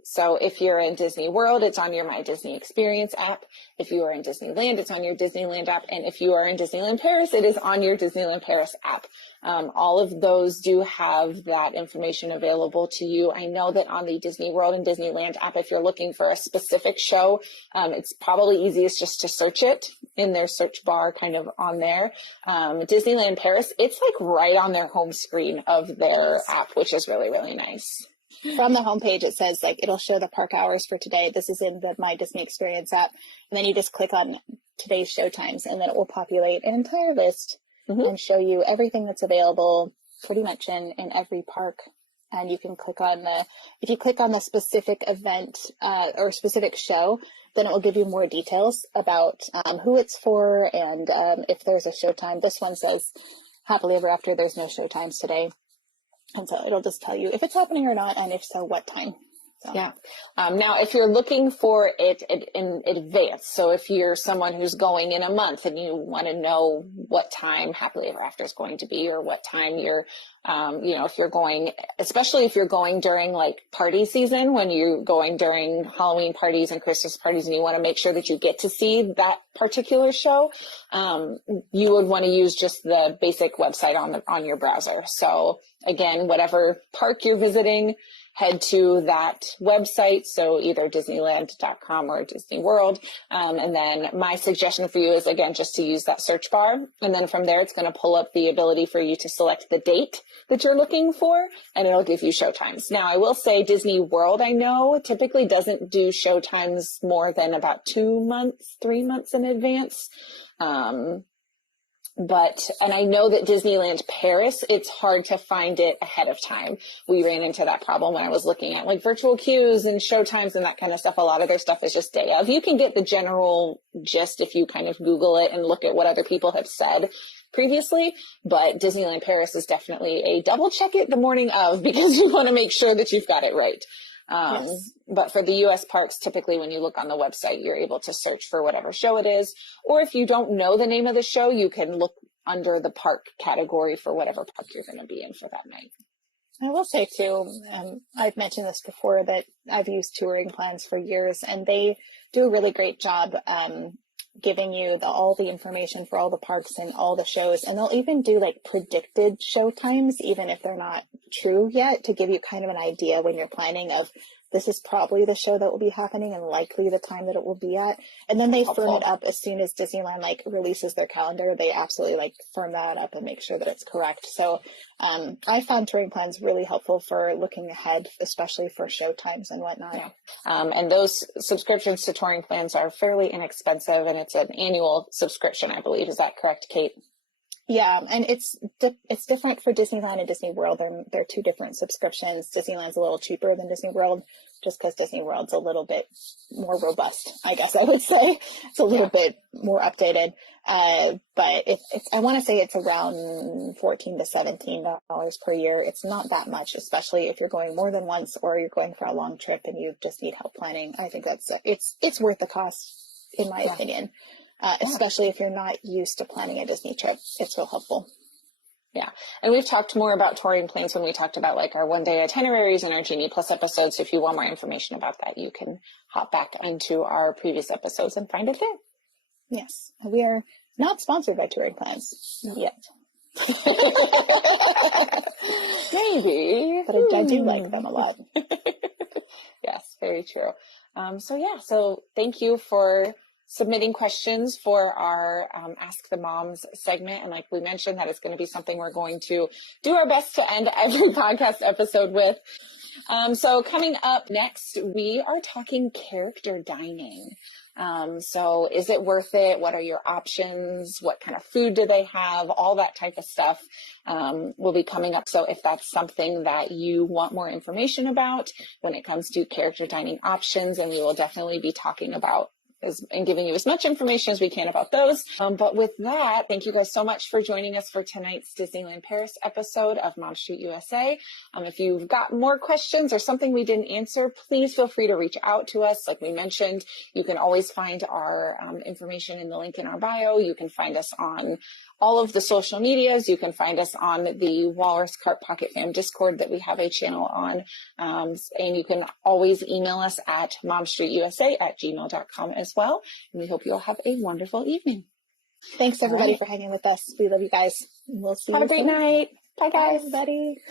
So if you're in Disney World, it's on your My Disney Experience app. If you are in Disneyland, it's on your Disneyland app. And if you are in Disneyland Paris, it is on your Disneyland Paris app. All of those do have that information available to you. I know that on the Disney World and Disneyland app, if you're looking for a specific show, it's probably easiest just to search it in their search bar kind of on there. Disneyland Paris, it's like right on their home screen of their app, which is really, really nice. From the homepage, it says like it'll show the park hours for today. This is in the My Disney Experience app. And then you just click on today's show times, and then it will populate an entire list and show you everything that's available pretty much in every park. And you can click on if you click on the specific event or specific show, then it will give you more details about who it's for and if there's a showtime. This one says happily ever after, there's no showtimes today. And so it'll just tell you if it's happening or not, and if so, what time. So. Yeah. Now, if you're looking for it in advance, so if you're someone who's going in a month and you want to know what time Happily Ever After is going to be, or what time you're, if you're going, especially if you're going during like party season, when you're going during Halloween parties and Christmas parties, and you want to make sure that you get to see that particular show, you would want to use just the basic website on your browser. So again, whatever park you're visiting, head to that website, so either Disneyland.com or Disney World. And then my suggestion for you is, again, just to use that search bar. And then from there, it's going to pull up the ability for you to select the date that you're looking for, and it'll give you show times. Now, I will say Disney World, I know, typically doesn't do show times more than about 2 months, 3 months in advance. And I know that Disneyland Paris, it's hard to find it ahead of time. We ran into that problem when I was looking at like virtual queues and show times and that kind of stuff. A lot of their stuff is just day of. You can get the general gist if you kind of Google it and look at what other people have said previously, but Disneyland Paris is definitely a double check it the morning of, because you want to make sure that you've got it right. Yes. But for the U.S. parks, typically when you look on the website, you're able to search for whatever show it is. Or if you don't know the name of the show, you can look under the park category for whatever park you're going to be in for that night. I will say too, I've mentioned this before, that I've used touring plans for years, and they do a really great job giving you all the information for all the parks and all the shows. And they'll even do like predicted show times, even if they're not true yet, to give you kind of an idea when you're planning of, this is probably the show that will be happening and likely the time that it will be at. And then they firm it up as soon as Disneyland like releases their calendar. They absolutely like firm that up and make sure that it's correct. So I found touring plans really helpful for looking ahead, especially for show times and whatnot. Yeah. And those subscriptions to touring plans are fairly inexpensive, and it's an annual subscription, I believe. Is that correct, Kate? Yeah, and it's different for Disneyland and Disney World. They're two different subscriptions. Disneyland's a little cheaper than Disney World, just because Disney World's a little bit more robust, I guess I would say. It's a little bit more updated. But I want to say it's around $14 to $17 per year. It's not that much, especially if you're going more than once or you're going for a long trip and you just need help planning. I think it's worth the cost, in my opinion. Especially if you're not used to planning a Disney trip. It's real helpful. Yeah. And we've talked more about touring plans when we talked about like our one-day itineraries and our Genie Plus episodes. So if you want more information about that, you can hop back into our previous episodes and find it there. Yes. We are not sponsored by touring plans yet. Maybe. But I do like them a lot. Yes, very true. So thank you for submitting questions for our Ask the Moms segment. And like we mentioned, that is going to be something we're going to do our best to end every podcast episode with. So coming up next, we are talking character dining. So is it worth it? What are your options? What kind of food do they have? All that type of stuff will be coming up. So if that's something that you want more information about when it comes to character dining options, and we will definitely be talking about and giving you as much information as we can about those. But with that, thank you guys so much for joining us for tonight's Disneyland Paris episode of Mom Street USA. If you've got more questions or something we didn't answer, please feel free to reach out to us. Like we mentioned, you can always find our information in the link in our bio. You can find us on all of the social medias. You can find us on the Walrus Cart Pocket Fam Discord that we have a channel on. And you can always email us at momstreetusa@gmail.com as well. And we hope you all have a wonderful evening. Thanks everybody for hanging with us. We love you guys. We'll see you. Have a great night. Bye guys. Bye everybody.